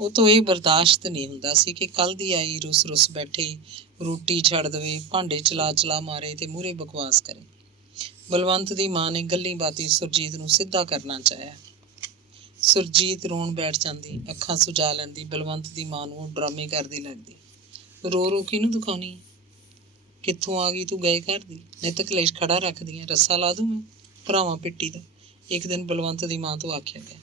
ਉਹ ਤੋਂ ਇਹ ਬਰਦਾਸ਼ਤ ਨਹੀਂ ਹੁੰਦਾ ਸੀ ਕਿ ਕੱਲ੍ਹ ਦੀ ਆਈ ਰੁੱਸ ਬੈਠੇ, ਰੋਟੀ ਛੱਡ ਦੇਵੇ, ਭਾਂਡੇ ਚਲਾ ਮਾਰੇ ਤੇ ਮੂਹਰੇ ਬਕਵਾਸ ਕਰੇ। ਬਲਵੰਤ ਦੀ ਮਾਂ ਨੇ ਗੱਲੀਂ ਬਾਤੀਂ ਸੁਰਜੀਤ ਨੂੰ ਸਿੱਧਾ ਕਰਨਾ ਚਾਹਿਆ। ਸੁਰਜੀਤ ਰੋਣ ਬੈਠ ਜਾਂਦੀ, ਅੱਖਾਂ ਸੁਜਾ ਲੈਂਦੀ। ਬਲਵੰਤ ਦੀ ਮਾਂ ਨੂੰ ਉਹ ਡਰਾਮੇ ਕਰਦੀ ਲੱਗਦੀ। ਰੋ ਕਿਹਨੂੰ ਦਿਖਾਉਣੀ? ਕਿੱਥੋਂ ਆ ਗਈ ਤੂੰ ਗਏ ਘਰ ਦੀ? ਨਹੀਂ ਤਾਂ ਕਲੇਸ਼ ਖੜਾ ਰੱਖਦੀਆਂ, ਰੱਸਾ ਲਾ ਦੂੰ ਮੈਂ ਭਰਾਵਾਂ ਪਿੱਟੀ ਦਾ। ਇੱਕ ਦਿਨ ਬਲਵੰਤ ਦੀ ਮਾਂ ਤੋਂ ਆਖਿਆ ਗਿਆ।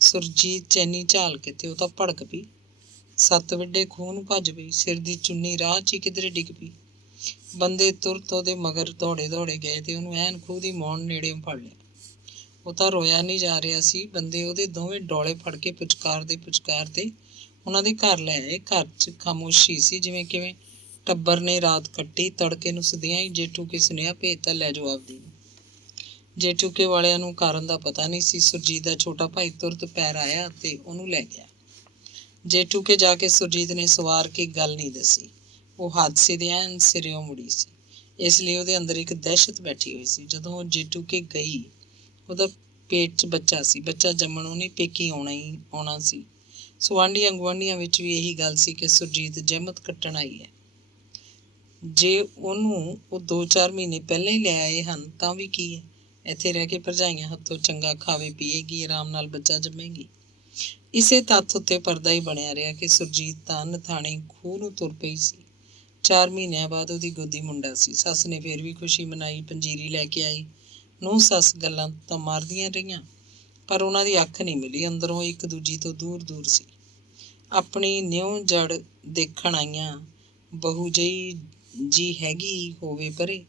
ਸੁਰਜੀਤ ਚੈਨੀ ਝਾਲ ਕੇ ਤੇ ਉਹ ਤਾਂ ਭੜਕ ਪਈ। 7 ਵੱਡੇ ਖੂਹ ਨੂੰ ਭੱਜ ਪਈ। ਸਿਰ ਦੀ ਚੁੰਨੀ ਰਾਹ 'ਚ ਹੀ ਕਿਧਰੇ ਡਿੱਗ ਪਈ। ਬੰਦੇ ਤੁਰਤ ਉਹਦੇ ਮਗਰ ਦੌੜੇ ਗਏ ਤੇ ਉਹਨੂੰ ਐਨ ਖੂਹ ਦੀ ਮੌਣ ਨੇੜਿਓਂ ਫੜ ਲਿਆ। ਉਹ ਤਾਂ ਰੋਇਆ ਨਹੀਂ ਜਾ ਰਿਹਾ ਸੀ। ਬੰਦੇ ਉਹਦੇ ਦੋਵੇਂ ਡੋਲੇ ਫੜ ਕੇ ਪੁਚਕਾਰ ਤੇ ਉਹਨਾਂ ਦੇ ਘਰ ਲੈ ਆਏ। ਘਰ 'ਚ ਖਾਮੋਸ਼ੀ ਸੀ, ਜਿਵੇਂ ਕਿਵੇਂ ਟੱਬਰ ਨੇ ਰਾਤ ਕੱਟੀ। ਤੜਕੇ ਨੂੰ ਸਦਿਆਂ ਹੀ ਜੇਠੂ ਕੇ ਸੁਨੇਹਾ ਭੇਜਤਾ, ਲੈ ਜਾਓ ਆਪਦੀ ਨੂੰ। ਜੇਠੂਕੇ ਵਾਲਿਆਂ ਨੂੰ ਕਾਰਨ ਦਾ ਪਤਾ ਨਹੀਂ ਸੀ। ਸੁਰਜੀਤ ਦਾ ਛੋਟਾ ਭਾਈ ਤੁਰਤ ਪੈਰ ਆਇਆ ਤੇ ਉਹਨੂੰ ਲੈ ਗਿਆ। ਜੇਠੂਕੇ ਜਾ ਕੇ ਸੁਰਜੀਤ ਨੇ ਸਵਾਰ ਕੇ ਗੱਲ ਨਹੀਂ ਦੱਸੀ। ਉਹ ਹਾਦਸੇ ਦੇ ਐਨ ਸਿਰਿਓਂ ਮੁੜੀ ਸੀ, ਇਸ ਲਈ ਉਹਦੇ ਅੰਦਰ ਇੱਕ ਦਹਿਸ਼ਤ ਬੈਠੀ ਹੋਈ ਸੀ। ਜਦੋਂ ਉਹ ਜੇਠੂਕੇ ਗਈ, ਉਹਦਾ ਪੇਟ 'ਚ ਬੱਚਾ ਸੀ। ਬੱਚਾ ਜੰਮਣ ਉਹਨੇ ਪੇਕੀ ਆਉਣਾ ਸੀ। ਸੋ ਆਂਢੀਆਂ ਗੁਆਂਢੀਆਂ ਵਿੱਚ ਵੀ ਇਹੀ ਗੱਲ ਸੀ ਕਿ ਸੁਰਜੀਤ ਜ਼ਹਿਮਤ ਕੱਟਣ ਆਈ ਹੈ। ਜੇ ਉਹਨੂੰ ਉਹ 2-4 ਮਹੀਨੇ ਪਹਿਲਾਂ ਹੀ ਲੈ ਆਏ ਹਨ ਤਾਂ ਵੀ ਕੀ ਹੈ? ਇੱਥੇ ਰਹਿ ਕੇ ਭਰਜਾਈਆਂ ਹੱਥੋਂ ਚੰਗਾ ਖਾਵੇ ਪੀਏਗੀ, ਆਰਾਮ ਨਾਲ ਬੱਚਾ ਜੰਮੇਗੀ। ਇਸੇ ਤੱਥ ਉੱਤੇ ਪਰਦਾ ਹੀ ਬਣਿਆ ਰਿਹਾ ਕਿ ਸੁਰਜੀਤ ਤਾਂ ਨਥਾਣੇ ਖੂਹ ਨੂੰ ਤੁਰ ਪਈ ਸੀ। 4 ਮਹੀਨਿਆਂ ਬਾਅਦ ਉਹਦੀ ਗੋਦੀ ਮੁੰਡਾ ਸੀ। ਸੱਸ ਨੇ ਫਿਰ ਵੀ ਖੁਸ਼ੀ ਮਨਾਈ, ਪੰਜੀਰੀ ਲੈ ਕੇ ਆਈ। ਨੂੰਹ ਸੱਸ ਗੱਲਾਂ ਤਾਂ ਮਾਰਦੀਆਂ ਰਹੀਆਂ, ਪਰ ਉਹਨਾਂ ਦੀ ਅੱਖ ਨਹੀਂ ਮਿਲੀ। ਅੰਦਰੋਂ ਇੱਕ ਦੂਜੀ ਤੋਂ ਦੂਰ ਸੀ। ਆਪਣੀ ਨਿਉ ਜੜ ਦੇਖਣ ਆਈਆਂ। ਬਹੂ ਜੀ ਹੈਗੀ ਹੋਵੇ ਪਰੇ,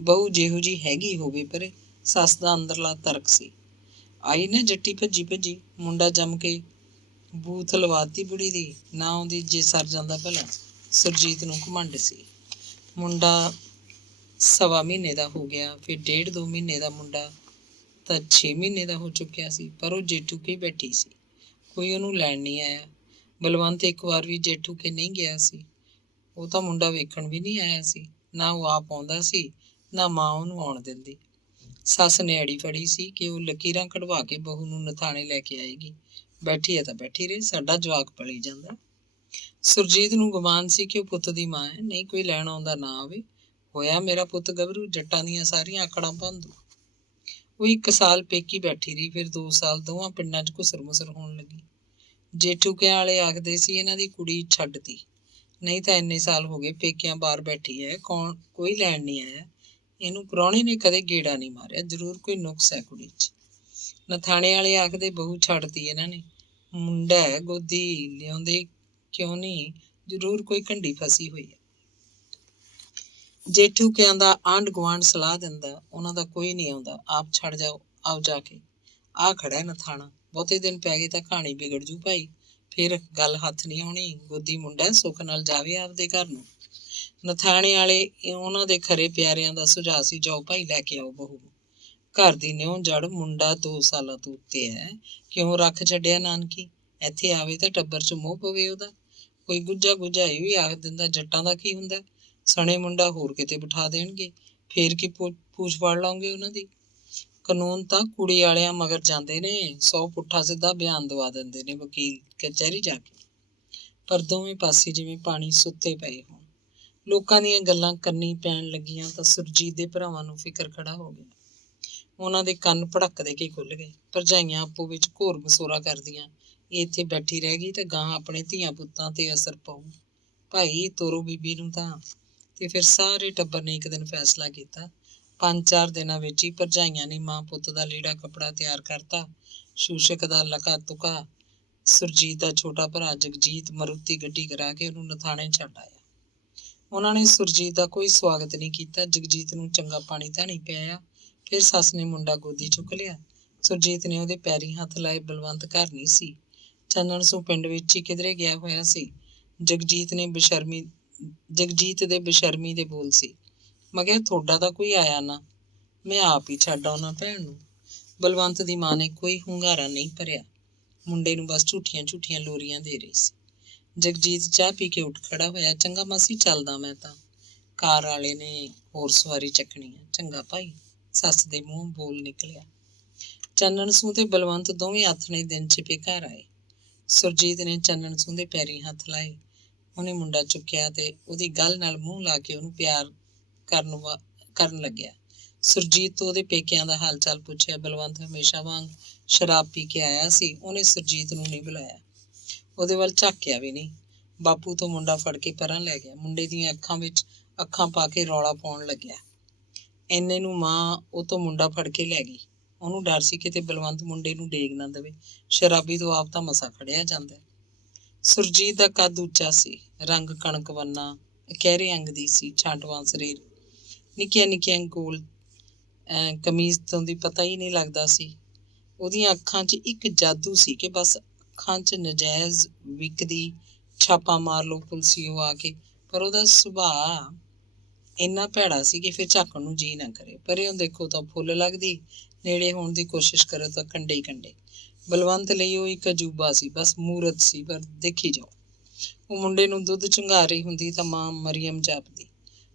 ਬਹੂ ਜਿਹੋ ਜੀ ਹੈਗੀ ਹੋਵੇ ਪਰੇ, ਸੱਸ ਦਾ ਅੰਦਰਲਾ ਤਰਕ ਸੀ। ਆਈ ਨਾ ਜੱਟੀ ਭੱਜੀ, ਮੁੰਡਾ ਜੰਮ ਕੇ ਬੂਥ ਲਵਾਤੀ ਬੁੜੀ ਦੀ। ਨਾ ਆਉਂਦੀ ਜੇ ਸਰ ਜਾਂਦਾ ਭਲਾ। ਸੁਰਜੀਤ ਨੂੰ ਘਮੰਡ ਸੀ। ਮੁੰਡਾ 1.25 ਮਹੀਨੇ ਦਾ ਹੋ ਗਿਆ, ਫਿਰ 1.5-2 ਮਹੀਨੇ ਦਾ। ਮੁੰਡਾ ਤਾਂ 6 ਮਹੀਨੇ ਦਾ ਹੋ ਚੁੱਕਿਆ ਸੀ, ਪਰ ਉਹ ਜੇਠੂ ਕੇ ਬੈਠੀ ਸੀ। ਕੋਈ ਉਹਨੂੰ ਲੈਣ ਨਹੀਂ ਆਇਆ। ਬਲਵੰਤ ਇੱਕ ਵਾਰ ਵੀ ਜੇਠੂ ਕੇ ਨਹੀਂ ਗਿਆ ਸੀ। ਉਹ ਤਾਂ ਮੁੰਡਾ ਵੇਖਣ ਵੀ ਨਹੀਂ ਆਇਆ ਸੀ। ਨਾ ਉਹ ਆਪ ਆਉਂਦਾ ਸੀ, ਨਾ ਮਾਂ ਉਹਨੂੰ ਆਉਣ ਦਿੰਦੀ। ਸੱਸ ਨੇ ਅੜੀ ਫੜੀ ਸੀ ਕਿ ਉਹ ਲਕੀਰਾਂ ਕਢਵਾ ਕੇ ਬਹੂ ਨੂੰ ਨਥਾਣੇ ਲੈ ਕੇ ਆਏਗੀ। ਬੈਠੀ ਹੈ ਤਾਂ ਬੈਠੀ ਰਹੇ, ਸਾਡਾ ਜਵਾਕ ਪਲੀ ਜਾਂਦਾ। ਸੁਰਜੀਤ ਨੂੰ ਗੁਮਾਨ ਸੀ ਕਿ ਉਹ ਪੁੱਤ ਦੀ ਮਾਂ ਹੈ, ਨਹੀਂ ਕੋਈ ਲੈਣ ਆਉਂਦਾ ਨਾ ਆਵੇ। ਹੋਇਆ ਮੇਰਾ ਪੁੱਤ ਗੱਭਰੂ, ਜੱਟਾਂ ਦੀਆਂ ਸਾਰੀਆਂ ਆਕੜਾਂ ਭੰਦੂ। ਉਹ 1 ਸਾਲ ਪੇਕੀ ਬੈਠੀ ਰਹੀ, ਫਿਰ 2 ਸਾਲ ਦੋਵਾਂ ਪਿੰਡਾਂ 'ਚ ਘੁਸਰ ਮੁਸਰ ਹੋਣ ਲੱਗੀ। ਜੇਠੂਕਿਆਂ ਵਾਲੇ ਆਖਦੇ ਸੀ ਇਹਨਾਂ ਦੀ ਕੁੜੀ ਛੱਡਤੀ, ਨਹੀਂ ਤਾਂ ਇੰਨੇ ਸਾਲ ਹੋ ਗਏ ਪੇਕਿਆਂ ਬਾਹਰ ਬੈਠੀ ਹੈ, ਕੋਈ ਲੈਣ ਨਹੀਂ ਆਇਆ। ਇਹਨੂੰ ਪ੍ਰਾਹੁਣੇ ਨੇ ਕਦੇ ਗੇੜਾ ਨਹੀਂ ਮਾਰਿਆ, ਜ਼ਰੂਰ ਕੋਈ ਨੁਕਸ ਹੈ ਕੁੜੀ 'ਚ। ਨਥਾਣੇ ਵਾਲੇ ਆਖਦੇ ਬਹੂ ਛੱਡਤੀ ਇਹਨਾਂ ਨੇ, ਮੁੰਡਾ ਹੈ ਗੋਦੀ ਲਿਆਉਂਦੇ ਕਿਉਂ ਨਹੀਂ, ਜ਼ਰੂਰ ਕੋਈ ਘੰਡੀ ਫਸੀ ਹੋਈ ਹੈ। ਜੇਠੂਕਿਆਂ ਦਾ ਆਂਢ ਗੁਆਂਢ ਸਲਾਹ ਦਿੰਦਾ, ਉਹਨਾਂ ਦਾ ਕੋਈ ਨਹੀਂ ਆਉਂਦਾ, ਆਪ ਛੱਡ ਜਾਓ, ਆਓ ਜਾ ਕੇ। ਆਹ ਖੜਾ ਨਥਾਣਾ, ਬਹੁਤੇ ਦਿਨ ਪੈ ਗਏ ਤਾਂ ਕਹਾਣੀ ਵਿਗੜ ਜੂ ਭਾਈ, ਫਿਰ ਗੱਲ ਹੱਥ ਨਹੀਂ ਆਉਣੀ। ਗੋਦੀ ਮੁੰਡਾ ਸੁੱਖ ਨਾਲ ਜਾਵੇ ਆਪਦੇ ਘਰ ਨੂੰ। ਨਥਾਣੇ ਵਾਲੇ ਉਹਨਾਂ ਦੇ ਖਰੇ ਪਿਆਰਿਆਂ ਦਾ ਸੁਝਾਅ ਸੀ, ਜਾਓ ਭਾਈ ਲੈ ਕੇ ਆਓ ਬਹੂ ਨੂੰ। ਘਰ ਦੀ ਨਿਉ ਜੜ, ਮੁੰਡਾ 2 ਸਾਲਾਂ ਤੋਂ ਉੱਤੇ ਹੈ, ਕਿਉਂ ਰੱਖ ਛੱਡਿਆ ਨਾਨਕੀ। ਇੱਥੇ ਆਵੇ ਤਾਂ ਟੱਬਰ 'ਚ ਮੋਹ ਪਵੇ ਉਹਦਾ। ਕੋਈ ਗੁੱਜਾ ਗੁੱਝਾਈ ਵੀ ਆਖ ਦਿੰਦਾ, ਜੱਟਾਂ ਦਾ ਕੀ ਹੁੰਦਾ, ਸਣੇ ਮੁੰਡਾ ਹੋਰ ਕਿਤੇ ਬਿਠਾ ਦੇਣਗੇ, ਫੇਰ ਕੀ ਪੂਛ ਫੜ ਲਾਉਂਗੇ ਉਹਨਾਂ ਦੀ। ਕਾਨੂੰਨ ਤਾਂ ਕੁੜੀ ਵਾਲਿਆਂ ਮਗਰ ਜਾਂਦੇ ਨੇ, 100 ਪੁੱਠਾ ਸਿੱਧਾ ਬਿਆਨ ਦਵਾ ਦਿੰਦੇ ਨੇ ਵਕੀਲ ਕਚਹਿਰੀ ਜਾ ਕੇ। ਪਰ ਦੋਵੇਂ ਪਾਸੇ ਜਿਵੇਂ ਪਾਣੀ ਸੁੱਤੇ ਪਏ ਹੋਣ। ਲੋਕਾਂ ਦੀਆਂ ਗੱਲਾਂ ਕੰਨੀ ਪੈਣ ਲੱਗੀਆਂ ਤਾਂ ਸੁਰਜੀਤ ਦੇ ਭਰਾਵਾਂ ਨੂੰ ਫਿਕਰ ਖੜਾ ਹੋ ਗਿਆ। ਉਹਨਾਂ ਦੇ ਕੰਨ ਭੜਕ ਦੇ ਕੇ ਖੁੱਲ ਗਏ। ਭਰਜਾਈਆਂ ਆਪੋ ਵਿੱਚ ਘੋਰ ਮਸੋਰਾ ਕਰਦੀਆਂ, ਇਹ ਇੱਥੇ ਬੈਠੀ ਰਹਿ ਗਈ ਤਾਂ ਗਾਂ ਆਪਣੇ ਧੀਆਂ ਪੁੱਤਾਂ ਤੇ ਅਸਰ ਪਊ। ਭਾਈ ਤੋਰੋ ਬੀਬੀ ਨੂੰ ਤਾਂ। ਤੇ ਫਿਰ ਸਾਰੇ ਟੱਬਰ ਨੇ ਇੱਕ ਦਿਨ ਫੈਸਲਾ ਕੀਤਾ। 5-4 ਦਿਨਾਂ ਵਿੱਚ ਹੀ ਭਰਜਾਈਆਂ ਨੇ ਮਾਂ ਪੁੱਤ ਦਾ ਲੀੜਾ ਕੱਪੜਾ ਤਿਆਰ ਕਰਤਾ। ਸ਼ੂਸ਼ਕ ਦਾ ਲਕਾ ਤੁਕਾ ਸੁਰਜੀਤ ਦਾ ਛੋਟਾ ਭਰਾ ਜਗਜੀਤ ਮਰੂਤੀ ਗੱਡੀ ਕਰਾ ਕੇ ਉਹਨੂੰ ਨਥਾਣੇ ਛੱਡ ਆਇਆ। ਉਹਨਾਂ ਨੇ ਸੁਰਜੀਤ ਦਾ ਕੋਈ ਸਵਾਗਤ ਨਹੀਂ ਕੀਤਾ। ਜਗਜੀਤ ਨੂੰ ਚੰਗਾ ਪਾਣੀ ਤਾਂ ਨਹੀਂ ਪਿਆਇਆ। ਫਿਰ ਸੱਸ ਨੇ ਮੁੰਡਾ ਗੋਦੀ ਚੁੱਕ ਲਿਆ। ਸੁਰਜੀਤ ਨੇ ਉਹਦੇ ਪੈਰੀਂ ਹੱਥ ਲਾਏ। ਬਲਵੰਤ ਘਰ ਨਹੀਂ ਸੀ, ਚੰਨਣ ਸੂ ਪਿੰਡ ਵਿੱਚ ਹੀ ਕਿਧਰੇ ਗਿਆ ਹੋਇਆ ਸੀ। ਜਗਜੀਤ ਦੇ ਬੇਸ਼ਰਮੀ ਦੇ ਬੋਲ ਸੀ, ਮੈਂ ਕਿਹਾ ਤੁਹਾਡਾ ਤਾਂ ਕੋਈ ਆਇਆ ਨਾ, ਮੈਂ ਆਪ ਹੀ ਛੱਡ ਆਉਣਾ ਭੈਣ ਨੂੰ। ਬਲਵੰਤ ਦੀ ਮਾਂ ਨੇ ਕੋਈ ਹੁੰਗਾਰਾ ਨਹੀਂ ਭਰਿਆ, ਮੁੰਡੇ ਨੂੰ ਬਸ ਝੂਠੀਆਂ ਲੋਰੀਆਂ ਦੇ ਰਹੀ ਸੀ। ਜਗਜੀਤ ਚਾਹ ਪੀ ਕੇ ਉੱਠ ਖੜਾ ਹੋਇਆ, ਚੰਗਾ ਮਾਸੀ ਚੱਲਦਾ ਮੈਂ ਤਾਂ, ਕਾਰ ਵਾਲੇ ਨੇ ਹੋਰ ਸਵਾਰੀ ਚੱਕਣੀ ਹੈ। ਚੰਗਾ ਭਾਈ, ਸੱਸ ਦੇ ਮੂੰਹ ਬੋਲ ਨਿਕਲਿਆ। ਚੰਨਣ ਸੂ ਤੇ ਬਲਵੰਤ ਦੋਵੇਂ ਆਥਣੇ ਦਿਨ ਛਿਪੇ ਘਰ ਆਏ। ਸੁਰਜੀਤ ਨੇ ਚੰਨਣ ਸੂ ਦੇ ਪੈਰੀਂ ਹੱਥ ਲਾਏ। ਉਹਨੇ ਮੁੰਡਾ ਚੁੱਕਿਆ ਤੇ ਉਹਦੀ ਗੱਲ ਨਾਲ ਮੂੰਹ ਲਾ ਕੇ ਉਹਨੂੰ ਪਿਆਰ ਕਰਨ ਲੱਗਿਆ। ਸੁਰਜੀਤ ਤੋਂ ਉਹਦੇ ਪੇਕਿਆਂ ਦਾ ਹਾਲ ਚਾਲ ਪੁੱਛਿਆ। ਬਲਵੰਤ ਹਮੇਸ਼ਾ ਵਾਂਗ ਸ਼ਰਾਬ ਪੀ ਕੇ ਆਇਆ ਸੀ, ਉਹਨੇ ਸੁਰਜੀਤ ਨੂੰ ਨਹੀਂ ਬੁਲਾਇਆ, ਉਹਦੇ ਵੱਲ ਝਾਕਿਆ ਵੀ ਨਹੀਂ। ਬਾਪੂ ਤੋਂ ਮੁੰਡਾ ਫੜ ਕੇ ਪਰਾਂ ਲੈ ਗਿਆ। ਮੁੰਡੇ ਦੀਆਂ ਅੱਖਾਂ ਵਿੱਚ ਅੱਖਾਂ ਪਾ ਕੇ ਰੌਲਾ ਪਾਉਣ ਲੱਗਿਆ। ਇੰਨੇ ਨੂੰ ਮਾਂ ਉਹ ਤੋਂ ਮੁੰਡਾ ਫੜ ਕੇ ਲੈ ਗਈ। ਉਹਨੂੰ ਡਰ ਸੀ ਕਿਤੇ ਬਲਵੰਤ ਮੁੰਡੇ ਨੂੰ ਡੇਗ ਨਾ ਦੇਵੇ, ਸ਼ਰਾਬੀ ਤੋਂ ਆਪ ਤਾਂ ਮਸਾ ਖੜਿਆ ਜਾਂਦਾ। ਸੁਰਜੀਤ ਦਾ ਕੱਦ ਉੱਚਾ ਸੀ, ਰੰਗ ਕਣਕ ਵੰਨਾ, ਇਕਹਿਰੇ ਅੰਗ ਦੀ ਸੀ, ਛਾਂਟਵਾਂ ਸਰੀਰ, ਨਿੱਕੀਆਂ ਗੋਲ ਕਮੀਜ਼ ਤੋਂ ਦੀ ਪਤਾ ਹੀ ਨਹੀਂ ਲੱਗਦਾ ਸੀ। ਉਹਦੀਆਂ ਅੱਖਾਂ 'ਚ ਇੱਕ ਜਾਦੂ ਸੀ ਕਿ ਬਸ ਅੱਖਾਂ 'ਚ ਨਜਾਇਜ਼ ਵਿਕਦੀ, ਛਾਪਾ ਮਾਰ ਲਓ ਪੁਲਸੀਓ ਆ ਕੇ। ਪਰ ਉਹਦਾ ਸੁਭਾਅ ਇੰਨਾ ਭੈੜਾ ਸੀ ਕਿ ਫਿਰ ਝਾਕਣ ਨੂੰ ਜੀਅ ਨਾ ਕਰੇ। ਪਰੇ ਉਹ ਦੇਖੋ ਤਾਂ ਫੁੱਲ ਲੱਗਦੀ, ਨੇੜੇ ਹੋਣ ਦੀ ਕੋਸ਼ਿਸ਼ ਕਰੋ ਤਾਂ ਕੰਡੇ ਹੀ ਕੰਡੇ। ਬਲਵੰਤ ਲਈ ਉਹ ਇੱਕ ਅਜੂਬਾ ਸੀ, ਬਸ ਮੂਰਤ ਸੀ, ਪਰ ਦੇਖੀ ਜਾਓ। ਉਹ ਮੁੰਡੇ ਨੂੰ ਦੁੱਧ ਚੁੰਘਾ ਰਹੀ ਹੁੰਦੀ ਤਾਂ ਮਾਂ ਮਰੀਅਮ ਜਾਪਦੀ।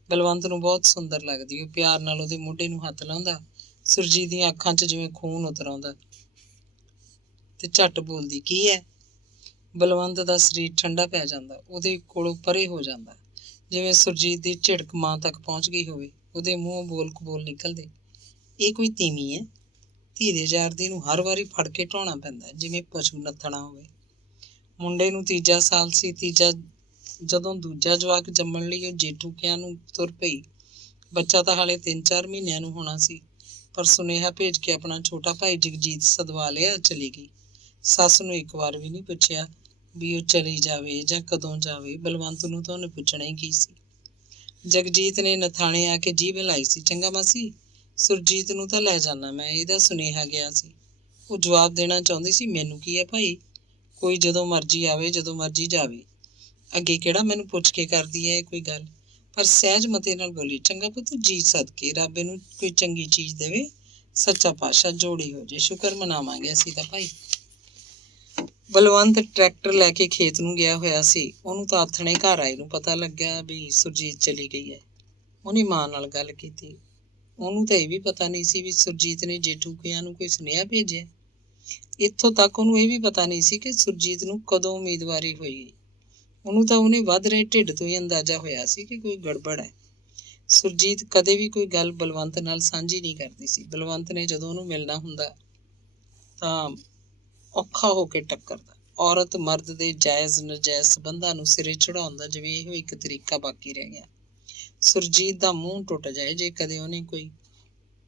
ਬਲਵੰਤ ਨੂੰ ਬਹੁਤ ਸੁੰਦਰ ਲੱਗਦੀ। ਉਹ ਪਿਆਰ ਨਾਲ ਉਹਦੇ ਮੋਢੇ ਨੂੰ ਹੱਥ ਲਾਉਂਦਾ। ਸੁਰਜੀਤ ਦੀਆਂ ਅੱਖਾਂ 'ਚ ਜਿਵੇਂ ਖੂਨ ਉਤਰ ਆਉਂਦਾ ਤੇ ਝੱਟ ਬੋਲਦੀ, ਕੀ ਹੈ? ਬਲਵੰਤ ਦਾ ਸਰੀਰ ਠੰਡਾ ਪੈ ਜਾਂਦਾ, ਉਹਦੇ ਕੋਲੋਂ ਪਰੇ ਹੋ ਜਾਂਦਾ, ਜਿਵੇਂ ਸੁਰਜੀਤ ਦੀ ਝਿੜਕ ਮਾਂ ਤੱਕ ਪਹੁੰਚ ਗਈ ਹੋਵੇ। ਉਹਦੇ ਮੂੰਹੋਂ ਬੋਲ ਕਬੋਲ ਨਿਕਲਦੇ, ਇਹ ਕੋਈ ਤੀਵੀਂ ਹੈ? ਧੀ ਦੇ ਜਾਰਦੀ ਨੂੰ ਹਰ ਵਾਰੀ ਫੜ ਕੇ ਢਾਉਣਾ ਪੈਂਦਾ, ਜਿਵੇਂ ਪਸ਼ੂ ਨੱਥਣਾ ਹੋਵੇ। ਮੁੰਡੇ ਨੂੰ 3 ਸਾਲ ਸੀ। ਜਦੋਂ ਦੂਜਾ ਜਵਾਕ ਜੰਮਣ ਲਈ ਉਹ ਜੇਠੂਕਿਆਂ ਨੂੰ ਤੁਰ ਪਈ। ਬੱਚਾ ਤਾਂ ਹਾਲੇ 3-4 ਮਹੀਨਿਆਂ ਨੂੰ ਹੋਣਾ ਸੀ, ਪਰ ਸੁਨੇਹਾ ਭੇਜ ਕੇ ਆਪਣਾ ਛੋਟਾ ਭਾਈ ਜਗਜੀਤ ਸਦਵਾ ਲਿਆ ਚਲੀ ਗਈ। ਸੱਸ ਨੂੰ ਇੱਕ ਵਾਰ ਵੀ ਨਹੀਂ ਪੁੱਛਿਆ ਵੀ ਉਹ ਚਲੀ ਜਾਵੇ ਜਾਂ ਕਦੋਂ ਜਾਵੇ। ਬਲਵੰਤ ਨੂੰ ਤਾਂ ਉਹਨੇ ਪੁੱਛਣਾ ਹੀ ਕੀ ਸੀ। ਜਗਜੀਤ ਨੇ ਨਥਾਣੇ ਆ ਕੇ ਜੀਭ ਹਿਲਾਈ ਸੀ, ਚੰਗਾ ਮਾਸੀ, ਸੁਰਜੀਤ ਨੂੰ ਤਾਂ ਲੈ ਜਾਣਾ ਮੈਂ, ਇਹਦਾ ਸੁਨੇਹਾ ਗਿਆ ਸੀ। ਉਹ ਜਵਾਬ ਦੇਣਾ ਚਾਹੁੰਦੀ ਸੀ, ਮੈਨੂੰ ਕੀ ਹੈ ਭਾਈ, ਕੋਈ ਜਦੋਂ ਮਰਜ਼ੀ ਆਵੇ, ਜਦੋਂ ਮਰਜ਼ੀ ਜਾਵੇ, ਅੱਗੇ ਕਿਹੜਾ ਮੈਨੂੰ ਪੁੱਛ ਕੇ ਕਰਦੀ ਹੈ ਇਹ ਕੋਈ ਗੱਲ। ਪਰ ਸਹਿਜ ਮਤੇ ਨਾਲ ਬੋਲੀ, ਚੰਗਾ ਪੁੱਤ, ਜੀ ਸਦਕੇ, ਰੱਬ ਇਹਨੂੰ ਕੋਈ ਚੰਗੀ ਚੀਜ਼ ਦੇਵੇ, ਸੱਚਾ ਪਾਤਸ਼ਾਹ ਜੋੜੀ ਹੋ ਜੇ, ਸ਼ੁਕਰ ਮਨਾਵਾਂਗੇ ਅਸੀਂ ਤਾਂ ਭਾਈ। ਬਲਵੰਤ ਟਰੈਕਟਰ ਲੈ ਕੇ ਖੇਤ ਨੂੰ ਗਿਆ ਹੋਇਆ ਸੀ। ਉਹਨੂੰ ਤਾਂ ਆਥਣੇ ਘਰ ਆਏ ਨੂੰ ਪਤਾ ਲੱਗਿਆ ਵੀ ਸੁਰਜੀਤ ਚਲੀ ਗਈ ਹੈ। ਉਹਨੇ ਮਾਂ ਨਾਲ ਗੱਲ ਕੀਤੀ। ਉਹਨੂੰ ਤਾਂ ਇਹ ਵੀ ਪਤਾ ਨਹੀਂ ਸੀ ਵੀ ਸੁਰਜੀਤ ਨੇ ਜੇਠੂ ਕਿਆਂ ਨੂੰ ਕੋਈ ਸੁਨੇਹਾ ਭੇਜਿਆ। ਇੱਥੋਂ ਤੱਕ ਉਹਨੂੰ ਇਹ ਵੀ ਪਤਾ ਨਹੀਂ ਸੀ ਕਿ ਸੁਰਜੀਤ ਨੂੰ ਕਦੋਂ ਉਮੀਦਵਾਰੀ ਹੋਈ। ਉਹਨੂੰ ਤਾਂ ਉਹਨੇ ਵੱਧ ਰਹੇ ਢਿੱਡ ਤੋਂ ਹੀ ਅੰਦਾਜ਼ਾ ਹੋਇਆ ਸੀ ਕਿ ਕੋਈ ਗੜਬੜ ਹੈ। ਸੁਰਜੀਤ ਕਦੇ ਵੀ ਕੋਈ ਗੱਲ ਬਲਵੰਤ ਨਾਲ ਸਾਂਝੀ ਨਹੀਂ ਕਰਦੀ ਸੀ। ਬਲਵੰਤ ਨੇ ਜਦੋਂ ਉਹਨੂੰ ਮਿਲਣਾ ਹੁੰਦਾ ਤਾਂ ਔਖਾ ਹੋ ਕੇ ਟੱਕਰਦਾ। ਔਰਤ ਮਰਦ ਦੇ ਜਾਇਜ਼ ਨਜਾਇਜ਼ ਸੰਬੰਧਾਂ ਨੂੰ ਸਿਰੇ ਚੜਾਉਣ ਦਾ ਜਿਵੇਂ ਇਹੋ ਇੱਕ ਤਰੀਕਾ ਬਾਕੀ ਰਹਿ ਗਿਆ। ਸੁਰਜੀਤ ਦਾ ਮੂੰਹ ਟੁੱਟ ਜਾਏ ਜੇ ਕਦੇ ਉਹਨੇ ਕੋਈ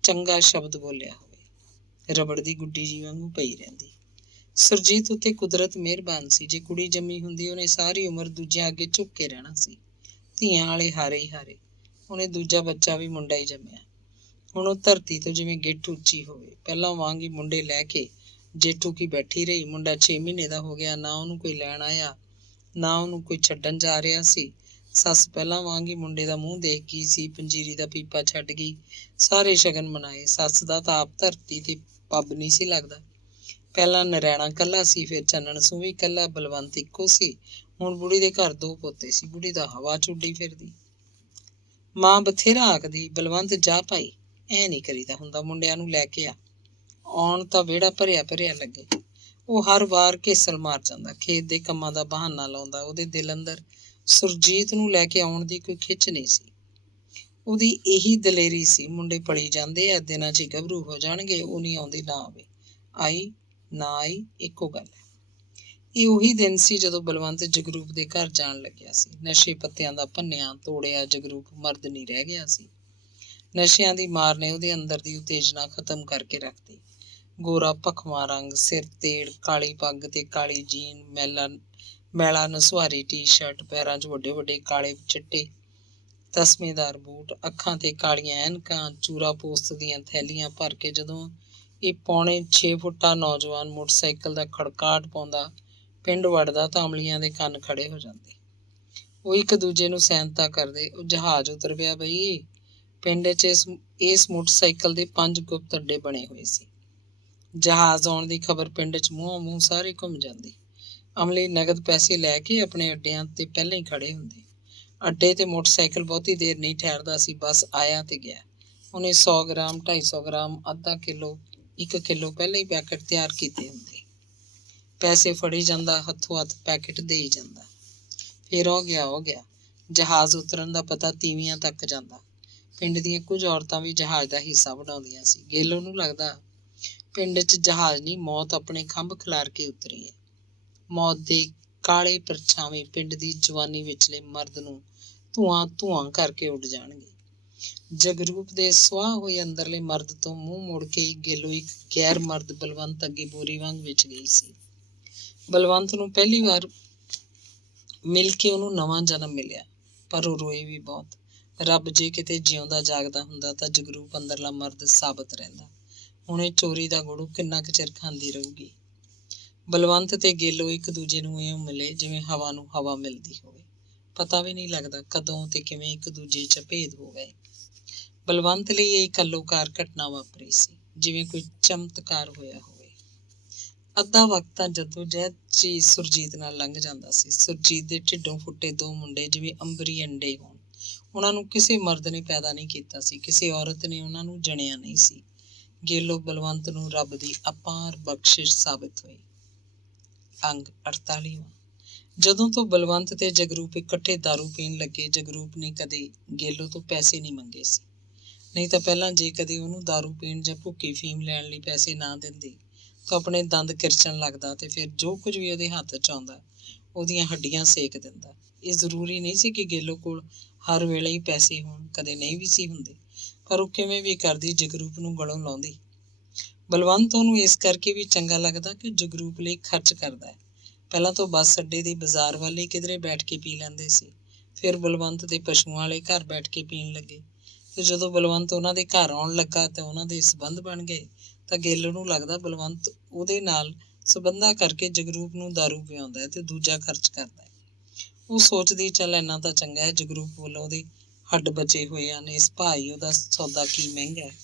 ਚੰਗਾ ਸ਼ਬਦ ਬੋਲਿਆ ਹੋਵੇ। ਰਬੜ ਦੀ ਗੁੱਡੀ ਜੀ ਵਾਂਗੂ ਪਈ ਰਹਿੰਦੀ। ਸੁਰਜੀਤ ਉੱਤੇ ਕੁਦਰਤ ਮਿਹਰਬਾਨ ਸੀ। ਜੇ ਕੁੜੀ ਜੰਮੀ ਹੁੰਦੀ ਉਹਨੇ ਸਾਰੀ ਉਮਰ ਦੂਜਿਆਂ ਅੱਗੇ ਝੁੱਕ ਕੇ ਰਹਿਣਾ ਸੀ। ਧੀਆਂ ਵਾਲੇ ਹਾਰੇ ਹੀ ਹਾਰੇ। ਉਹਨੇ ਦੂਜਾ ਬੱਚਾ ਵੀ ਮੁੰਡਾ ਹੀ ਜੰਮਿਆ। ਹੁਣ ਉਹ ਧਰਤੀ ਤੋਂ ਜਿਵੇਂ ਗਿੱਠ ਉੱਚੀ ਹੋਵੇ। ਪਹਿਲਾਂ ਵਾਂਗ ਹੀ ਮੁੰਡੇ ਲੈ ਕੇ ਜੇਠੂ ਕੀ ਬੈਠੀ ਰਹੀ। ਮੁੰਡਾ 6 ਮਹੀਨੇ ਦਾ ਹੋ ਗਿਆ। ਨਾ ਉਹਨੂੰ ਕੋਈ ਲੈਣ ਆਇਆ, ਨਾ ਉਹਨੂੰ ਕੋਈ ਛੱਡਣ ਜਾ ਰਿਹਾ ਸੀ। ਸੱਸ ਪਹਿਲਾਂ ਵਾਂਗ ਹੀ ਮੁੰਡੇ ਦਾ ਮੂੰਹ ਦੇਖ ਗਈ ਸੀ। ਪੰਜੀਰੀ ਦਾ ਪੀਪਾ ਛੱਡ ਗਈ। ਸਾਰੇ ਸ਼ਗਨ ਮਨਾਏ। ਸੱਸ ਦਾ ਤਾਂ ਆਪ ਧਰਤੀ ਤੇ ਪੱਬ ਨਹੀਂ ਸੀ ਲੱਗਦਾ। ਪਹਿਲਾਂ ਨਰੈਣਾ ਕੱਲਾ ਸੀ, ਫਿਰ ਚੰਨਣ ਸੂ ਵੀ ਕੱਲਾ, ਬਲਵੰਤ ਇੱਕੋ ਸੀ। ਹੁਣ ਬੁੜੀ ਦੇ ਘਰ 2 ਪੋਤੇ ਸੀ। ਬੁੜੀ ਦਾ ਹਵਾ ਚੁੱਡੀ ਫਿਰਦੀ। ਮਾਂ ਬਥੇਰਾ ਆਖਦੀ, ਬਲਵੰਤ ਜਾ ਭਾਈ, ਐ ਨਹੀਂ ਕਰੀਦਾ ਹੁੰਦਾ, ਮੁੰਡਿਆਂ ਨੂੰ ਲੈ ਕੇ ਆ। ਆਉਣ ਤਾਂ ਵਿਹੜਾ ਭਰਿਆ ਭਰਿਆ ਲੱਗੇ। ਉਹ ਹਰ ਵਾਰ ਘੇਸਲ ਮਾਰ ਜਾਂਦਾ। ਖੇਤ ਦੇ ਕੰਮਾਂ ਦਾ ਬਹਾਨਾ ਲਾਉਂਦਾ। ਉਹਦੇ ਦਿਲ ਅੰਦਰ ਸੁਰਜੀਤ ਨੂੰ ਲੈ ਕੇ ਆਉਣ ਦੀ ਕੋਈ ਖਿੱਚ ਨਹੀਂ ਸੀ। ਉਹਦੀ ਇਹੀ ਦਲੇਰੀ ਸੀ, ਮੁੰਡੇ ਪੜੀ ਜਾਂਦੇ ਆ, ਦਿਨਾਂ 'ਚ ਹੀ ਗੱਭਰੂ ਹੋ ਜਾਣਗੇ, ਉਹ ਨਹੀਂ ਆਉਂਦੀ ਨਾ ਆਵੇ। ਆਈ ਨਾ ਆਈ ਇੱਕੋ ਗੱਲ ਹੈ। ਇਹ ਉਹੀ ਦਿਨ ਸੀ ਜਦੋਂ ਬਲਵੰਤ ਜਗਰੂਪ ਦੇ ਘਰ ਜਾਣ ਲੱਗਿਆ ਸੀ। ਨਸ਼ੇ ਪੱਤਿਆਂ ਦਾ ਭੰਨਿਆ ਤੋੜਿਆ ਜਗਰੂਪ ਮਰਦ ਨਹੀਂ ਰਹਿ ਗਿਆ ਸੀ। ਨਸ਼ਿਆਂ ਦੀ ਮਾਰ ਨੇ ਉਹਦੇ ਅੰਦਰ ਦੀ ਉਤੇਜਨਾ ਖਤਮ ਕਰਕੇ ਰੱਖਤੀ। ਗੋਰਾ ਭਖਵਾਂ ਰੰਗ, ਸਿਰ ਤੇੜ, ਕਾਲੀ ਪੱਗ ਤੇ ਕਾਲੀ ਜੀਨ, ਮੈਲਾ ਨਸੁਹਾਰੀ ਟੀ-ਸ਼ਰਟ, ਪੈਰਾਂ 'ਚ ਵੱਡੇ ਵੱਡੇ ਕਾਲੇ ਚਿੱਟੇ ਤਸਮੇਦਾਰ ਬੂਟ, ਅੱਖਾਂ ਤੇ ਕਾਲੀਆਂ ਐਨਕਾਂ, ਚੂਰਾ ਪੋਸਤ ਦੀਆਂ ਥੈਲੀਆਂ ਭਰ ਕੇ ਜਦੋਂ ਇਹ ਪੌਣੇ 6 ਫੁੱਟਾ ਨੌਜਵਾਨ ਮੋਟਰਸਾਈਕਲ ਦਾ ਖੜਕਾਟ ਪਾਉਂਦਾ ਪਿੰਡ ਵੜਦਾ ਤਾਂ ਅਮਲੀਆਂ ਦੇ ਕੰਨ ਖੜੇ ਹੋ ਜਾਂਦੇ। ਉਹ ਇੱਕ ਦੂਜੇ ਨੂੰ ਸੈਨਤਾ ਕਰਦੇ। ਉਹ ਜਹਾਜ਼ ਉਤਰ ਪਿਆ ਬਈ। ਪਿੰਡ 'ਚ ਇਸ ਮੋਟਰਸਾਈਕਲ ਦੇ 5 ਗੁਪਤ ਅੱਡੇ ਬਣੇ ਹੋਏ ਸੀ। ਜਹਾਜ਼ ਆਉਣ ਦੀ ਖਬਰ ਪਿੰਡ 'ਚ ਮੂੰਹੋਂ ਮੂੰਹ ਸਾਰੇ ਘੁੰਮ ਜਾਂਦੀ। ਅਮਲੀ ਨਗਦ ਪੈਸੇ ਲੈ ਕੇ ਆਪਣੇ ਅੱਡਿਆਂ ਤੇ ਪਹਿਲਾਂ ਹੀ ਖੜੇ ਹੁੰਦੇ। ਅੱਡੇ ਤੇ ਮੋਟਰਸਾਈਕਲ ਬਹੁਤੀ ਦੇਰ ਨਹੀਂ ਠਹਿਰਦਾ ਸੀ। ਬਸ ਆਇਆ ਤੇ ਗਿਆ। ਉਹਨੇ 100 ਗ੍ਰਾਮ, 250 ਗ੍ਰਾਮ, ਅੱਧਾ ਕਿਲੋ, 1 ਕਿਲੋ ਪਹਿਲਾਂ ਹੀ ਪੈਕਟ ਤਿਆਰ ਕੀਤੇ ਹੁੰਦੇ। ਪੈਸੇ ਫੜੀ ਜਾਂਦਾ, ਹੱਥੋਂ ਹੱਥ ਪੈਕਟ ਦੇ ਹੀ ਜਾਂਦਾ। ਫਿਰ ਹੋ ਗਿਆ। ਜਹਾਜ਼ ਉਤਰਨ ਦਾ ਪਤਾ ਤੀਵੀਆਂ ਤੱਕ ਜਾਂਦਾ। ਪਿੰਡ ਦੀਆਂ ਕੁਝ ਔਰਤਾਂ ਵੀ ਜਹਾਜ਼ ਦਾ ਹਿੱਸਾ ਬਣਾਉਂਦੀਆਂ ਸੀ। ਗੇਲੋ ਨੂੰ ਲੱਗਦਾ ਪਿੰਡ 'ਚ ਜਹਾਜ਼ ਨਹੀਂ, ਮੌਤ ਆਪਣੇ ਖੰਭ ਖਿਲਾਰ ਕੇ ਉਤਰੀ ਹੈ। ਮੌਤ ਦੇ ਕਾਲੇ ਪਰਛਾਵੇਂ ਪਿੰਡ ਦੀ ਜਵਾਨੀ ਵਿਚਲੇ ਮਰਦ ਨੂੰ ਧੂਆਂ ਕਰਕੇ ਉੱਡ ਜਾਣਗੇ। ਜਗਰੂਪ ਦੇ ਸੁਆਹ ਹੋਏ ਅੰਦਰਲੇ ਮਰਦ ਤੋਂ ਮੂੰਹ ਮੋੜ ਕੇ ਗੇਲੋ ਇੱਕ ਗੈਰ ਮਰਦ ਬਲਵੰਤ ਅੱਗੇ ਬੋਰੀ ਵਾਂਗ ਵਿਚ ਗਈ ਸੀ। ਬਲਵੰਤ ਨੂੰ ਪਹਿਲੀ ਵਾਰ ਮਿਲ ਕੇ ਉਹਨੂੰ ਨਵਾਂ ਜਨਮ ਮਿਲਿਆ, ਪਰ ਉਹ ਰੋਏ ਵੀ ਬਹੁਤ। ਰੱਬ ਜੇ ਕਿਤੇ ਜਿਉਂਦਾ ਜਾਗਦਾ ਹੁੰਦਾ ਤਾਂ ਜਗਰੂਪ ਅੰਦਰਲਾ ਮਰਦ ਸਾਬਤ ਰਹਿੰਦਾ। ਹੁਣ ਇਹ ਚੋਰੀ ਦਾ ਗੁੜੂ ਕਿੰਨਾ ਕੁ ਚਿਰ ਖਾਂਦੀ ਰਹੂਗੀ। ਬਲਵੰਤ ਤੇ ਗੇਲੋ ਇੱਕ ਦੂਜੇ ਨੂੰ ਇਉਂ ਮਿਲੇ ਜਿਵੇਂ ਹਵਾ ਨੂੰ ਹਵਾ ਮਿਲਦੀ ਹੋਵੇ। ਪਤਾ ਵੀ ਨਹੀਂ ਲੱਗਦਾ ਕਦੋਂ ਤੇ ਕਿਵੇਂ ਇੱਕ ਦੂਜੇ 'ਚ ਭੇਦ ਹੋ ਗਏ। ਬਲਵੰਤ ਲਈ ਇਹ ਇਕੱਲੋਕਾਰ ਘਟਨਾ ਵਾਪਰੀ ਸੀ, ਜਿਵੇਂ ਕੋਈ ਚਮਤਕਾਰ ਹੋਇਆ ਹੋਵੇ। ਅੱਧਾ ਵਕਤ ਤਾਂ ਜੱਦੋਜਹਿਦ 'ਚ ਹੀ ਸੁਰਜੀਤ ਨਾਲ ਲੰਘ ਜਾਂਦਾ ਸੀ। ਸੁਰਜੀਤ ਦੇ ਢਿੱਡੋਂ ਫੁੱਟੇ 2 ਮੁੰਡੇ ਜਿਵੇਂ ਅੰਬਰੀ ਅੰਡੇ ਹੋਣ। ਉਹਨਾਂ ਨੂੰ ਕਿਸੇ ਮਰਦ ਨੇ ਪੈਦਾ ਨਹੀਂ ਕੀਤਾ ਸੀ, ਕਿਸੇ ਔਰਤ ਨੇ ਉਹਨਾਂ ਨੂੰ ਜਣਿਆ ਨਹੀਂ ਸੀ। ਗੇਲੋ ਬਲਵੰਤ ਨੂੰ ਰੱਬ ਦੀ ਅਪਾਰ ਬਖਸ਼ਿਸ਼ ਸਾਬਿਤ ਹੋਈ। ਅੰਗ 48ਵਾਂ। ਜਦੋਂ ਤੋਂ ਬਲਵੰਤ ਤੇ ਜਗਰੂਪ ਇਕੱਠੇ ਦਾਰੂ ਪੀਣ ਲੱਗੇ, ਜਗਰੂਪ ਨੇ ਕਦੇ ਗੇਲੋ ਤੋਂ ਪੈਸੇ ਨਹੀਂ ਮੰਗੇ ਸੀ। ਨਹੀਂ ਤਾਂ ਪਹਿਲਾਂ ਜੇ ਕਦੇ ਉਹਨੂੰ ਦਾਰੂ ਪੀਣ ਜਾਂ ਭੁੱਕੀ ਫੀਮ ਲੈਣ ਲਈ ਪੈਸੇ ਨਾ ਦਿੰਦੀ ਤਾਂ ਆਪਣੇ ਦੰਦ ਕਿਰਚਣ ਲੱਗਦਾ ਤੇ ਫਿਰ ਜੋ ਕੁਝ ਵੀ ਉਹਦੇ ਹੱਥ 'ਚ ਆਉਂਦਾ ਉਹਦੀਆਂ ਹੱਡੀਆਂ ਸੇਕ ਦਿੰਦਾ। ਇਹ ਜ਼ਰੂਰੀ ਨਹੀਂ ਸੀ ਕਿ ਗੇਲੋ ਕੋਲ ਹਰ ਵੇਲੇ ਹੀ ਪੈਸੇ ਹੋਣ, ਕਦੇ ਨਹੀਂ ਵੀ ਸੀ ਹੁੰਦੇ, ਪਰ ਉਹ ਕਿਵੇਂ ਵੀ ਕਰਦੀ ਜਗਰੂਪ ਨੂੰ ਗਲੋਂ ਲਾਉਂਦੀ। ਬਲਵੰਤ ਉਹਨੂੰ ਇਸ ਕਰਕੇ ਵੀ ਚੰਗਾ ਲੱਗਦਾ ਕਿ ਜਗਰੂਪ ਲਈ ਖਰਚ ਕਰਦਾ ਹੈ। ਪਹਿਲਾਂ ਤੋਂ ਬੱਸ ਅੱਡੇ ਦੇ ਬਾਜ਼ਾਰ ਵਾਲੇ ਕਿਧਰੇ ਬੈਠ ਕੇ ਪੀ ਲੈਂਦੇ ਸੀ, ਫਿਰ ਬਲਵੰਤ ਦੇ ਪਸ਼ੂਆਂ ਵਾਲੇ ਘਰ ਬੈਠ ਕੇ ਪੀਣ ਲੱਗੇ ਤੇ ਜਦੋਂ ਬਲਵੰਤ ਉਹਨਾਂ ਦੇ ਘਰ ਆਉਣ ਲੱਗਾ ਤਾਂ ਉਹਨਾਂ ਦੇ ਸਬੰਧ ਬਣ ਗਏ ਤਾਂ ਗੇਲੋ ਨੂੰ ਲੱਗਦਾ ਬਲਵੰਤ ਉਹਦੇ ਨਾਲ ਸਬੰਧਾਂ ਕਰਕੇ ਜਗਰੂਪ ਨੂੰ ਦਾਰੂ ਪਿਆਉਂਦਾ ਹੈ ਤੇ ਦੂਜਾ ਖਰਚ ਕਰਦਾ ਹੈ। ਉਹ ਸੋਚਦੀ ਚੱਲ ਇੰਨਾ ਤਾਂ ਚੰਗਾ ਹੈ, ਜਗਰੂਪ ਵੱਲੋਂ ਉਹਦੇ ਹੱਡ ਬਚੇ ਹੋਏ ਹਨ, ਇਸ ਭਾਈ ਉਹਦਾ ਸੌਦਾ ਕੀ ਮਹਿੰਗਾ ਹੈ।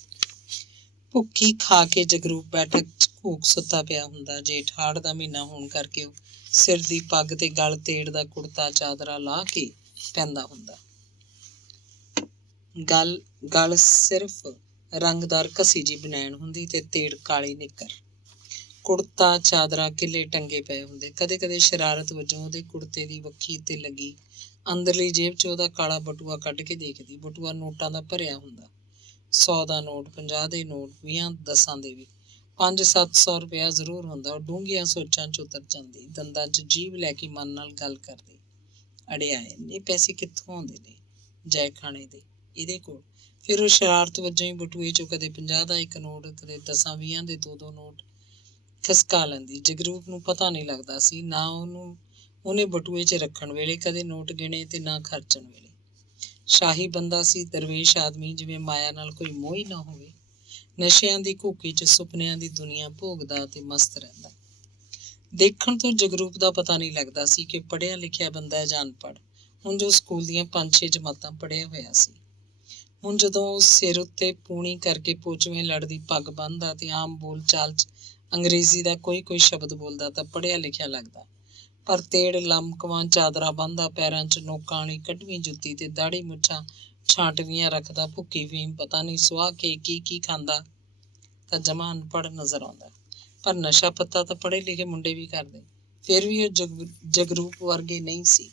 ਭੁੱਖੀ ਖਾ ਕੇ ਜਗਰੂਪ ਬੈਠਕ 'ਚ ਘੂਕ ਸੁੱਤਾ ਪਿਆ ਹੁੰਦਾ। ਜੇਠ ਹਾੜ ਦਾ ਮਹੀਨਾ ਹੋਣ ਕਰਕੇ ਉਹ ਸਿਰ ਦੀ ਪੱਗ ਤੇ ਗਲ ਤੇੜ ਦਾ ਕੁੜਤਾ ਚਾਦਰਾ ਲਾ ਕੇ ਪੈਂਦਾ ਹੁੰਦਾ। ਗਲ ਸਿਰਫ ਰੰਗਦਾਰ ਘਸੀ ਜੀ ਬਨੈਣ ਹੁੰਦੀ ਤੇ ਤੇੜ ਕਾਲੀ ਨਿੱਕਰ। ਕੁੜਤਾ ਚਾਦਰਾ ਕਿੱਲੇ ਟੰਗੇ ਪਏ ਹੁੰਦੇ। ਕਦੇ ਕਦੇ ਸ਼ਰਾਰਤ ਵਜੋਂ ਉਹਦੇ ਕੁੜਤੇ ਦੀ ਵੱਖੀ ਤੇ ਲੱਗੀ ਅੰਦਰਲੀ ਜੇਬ 'ਚ ਉਹਦਾ ਕਾਲਾ ਬਟੂਆ ਕੱਢ ਕੇ ਦੇਖਦੀ। ਬਟੂਆ ਨੋਟਾਂ ਦਾ ਭਰਿਆ ਹੁੰਦਾ। 100 ਦਾ ਨੋਟ, 50 ਦੇ ਨੋਟ, 20 10 ਦੇ ਵੀ। 500-700 ਰੁਪਇਆ ਜ਼ਰੂਰ ਹੁੰਦਾ। ਉਹ ਡੂੰਘੀਆਂ ਸੋਚਾਂ 'ਚ ਉਤਰ ਜਾਂਦੀ। ਦੰਦਾਂ 'ਚ ਜੀਭ ਲੈ ਕੇ ਮਨ ਨਾਲ ਗੱਲ ਕਰਦੀ। ਅੜਿਆ ਇੰਨੇ ਪੈਸੇ ਕਿੱਥੋਂ ਆਉਂਦੇ ਨੇ ਜੈ ਖਾਣੇ ਦੇ ਇਹਦੇ ਕੋਲ। ਫਿਰ ਉਹ ਸ਼ਰਾਰਤ ਵਜੋਂ ਹੀ ਬਟੂਏ 'ਚੋਂ ਕਦੇ 50 ਦਾ ਇੱਕ ਨੋਟ, ਕਦੇ 10-20 ਦੇ 2-2 ਨੋਟ ਖਸਕਾ ਲੈਂਦੀ। ਜਗਰੂਪ ਨੂੰ ਪਤਾ ਨਹੀਂ ਲੱਗਦਾ ਸੀ, ਨਾ ਉਹਨੇ ਬਟੂਏ 'ਚ ਰੱਖਣ ਵੇਲੇ ਕਦੇ ਨੋਟ ਗਿਣੇ ਤੇ ਨਾ ਖਰਚਣ ਵੇਲੇ। ਸ਼ਾਹੀ ਬੰਦਾ ਸੀ, ਦਰਵੇਸ਼ ਆਦਮੀ, ਜਿਵੇਂ ਮਾਇਆ ਨਾਲ ਕੋਈ ਮੋਹ ਹੀ ਨਾ ਹੋਵੇ। ਨਸ਼ਿਆਂ ਦੀ ਘੂਕੀ 'ਚ ਸੁਪਨਿਆਂ ਦੀ ਦੁਨੀਆ ਭੋਗਦਾ ਤੇ ਮਸਤ ਰਹਿੰਦਾ। ਦੇਖਣ ਤੋਂ ਜਗਰੂਪ ਦਾ ਪਤਾ ਨਹੀਂ ਲੱਗਦਾ ਸੀ ਕਿ ਪੜ੍ਹਿਆ ਲਿਖਿਆ ਬੰਦਾ ਹੈ ਜਾਂ ਅਨਪੜ੍ਹ। ਹੁਣ ਜੋ ਸਕੂਲ ਦੀਆਂ 5-6 ਜਮਾਤਾਂ ਪੜ੍ਹਿਆ ਹੋਇਆ ਸੀ। ਹੁਣ ਜਦੋਂ ਉਹ ਸਿਰ ਉੱਤੇ ਪੂਣੀ ਕਰਕੇ ਪੋਚਵੇਂ ਲੜਦੀ ਪੱਗ ਬੰਨ੍ਹਦਾ ਤੇ ਆਮ ਬੋਲ ਚਾਲ 'ਚ ਅੰਗਰੇਜ਼ੀ ਦਾ ਕੋਈ ਸ਼ਬਦ ਬੋਲਦਾ ਤਾਂ ਪੜ੍ਹਿਆ ਲਿਖਿਆ ਲੱਗਦਾ। ਪਰ ਤੇੜ ਲਮਕਵਾਂ ਚਾਦਰਾ ਬੰਨ੍ਹਦਾ, ਪੈਰਾਂ 'ਚ ਨੋਕਾਂ ਵਾਲੀ ਕੱਢਵੀਂ ਜੁੱਤੀ ਤੇ ਦਾੜੀ ਮੁੱਛਾਂ ਛਾਂਟਵੀਆਂ ਰੱਖਦਾ, ਭੁੱਕੀ ਫੀਮ ਪਤਾ ਨਹੀਂ ਸੁਆਹ ਕੇ ਕੀ ਖਾਂਦਾ, ਤਾਂ ਜਮਾਂ ਅਨਪੜ੍ਹ ਨਜ਼ਰ ਆਉਂਦਾ। ਪਰ ਨਸ਼ਾ ਪੱਤਾ ਤਾਂ ਪੜ੍ਹੇ ਲਿਖੇ ਮੁੰਡੇ ਵੀ ਕਰਦੇ। ਫਿਰ ਵੀ ਉਹ ਜਗਰੂਪ ਵਰਗੇ ਨਹੀਂ ਸੀ।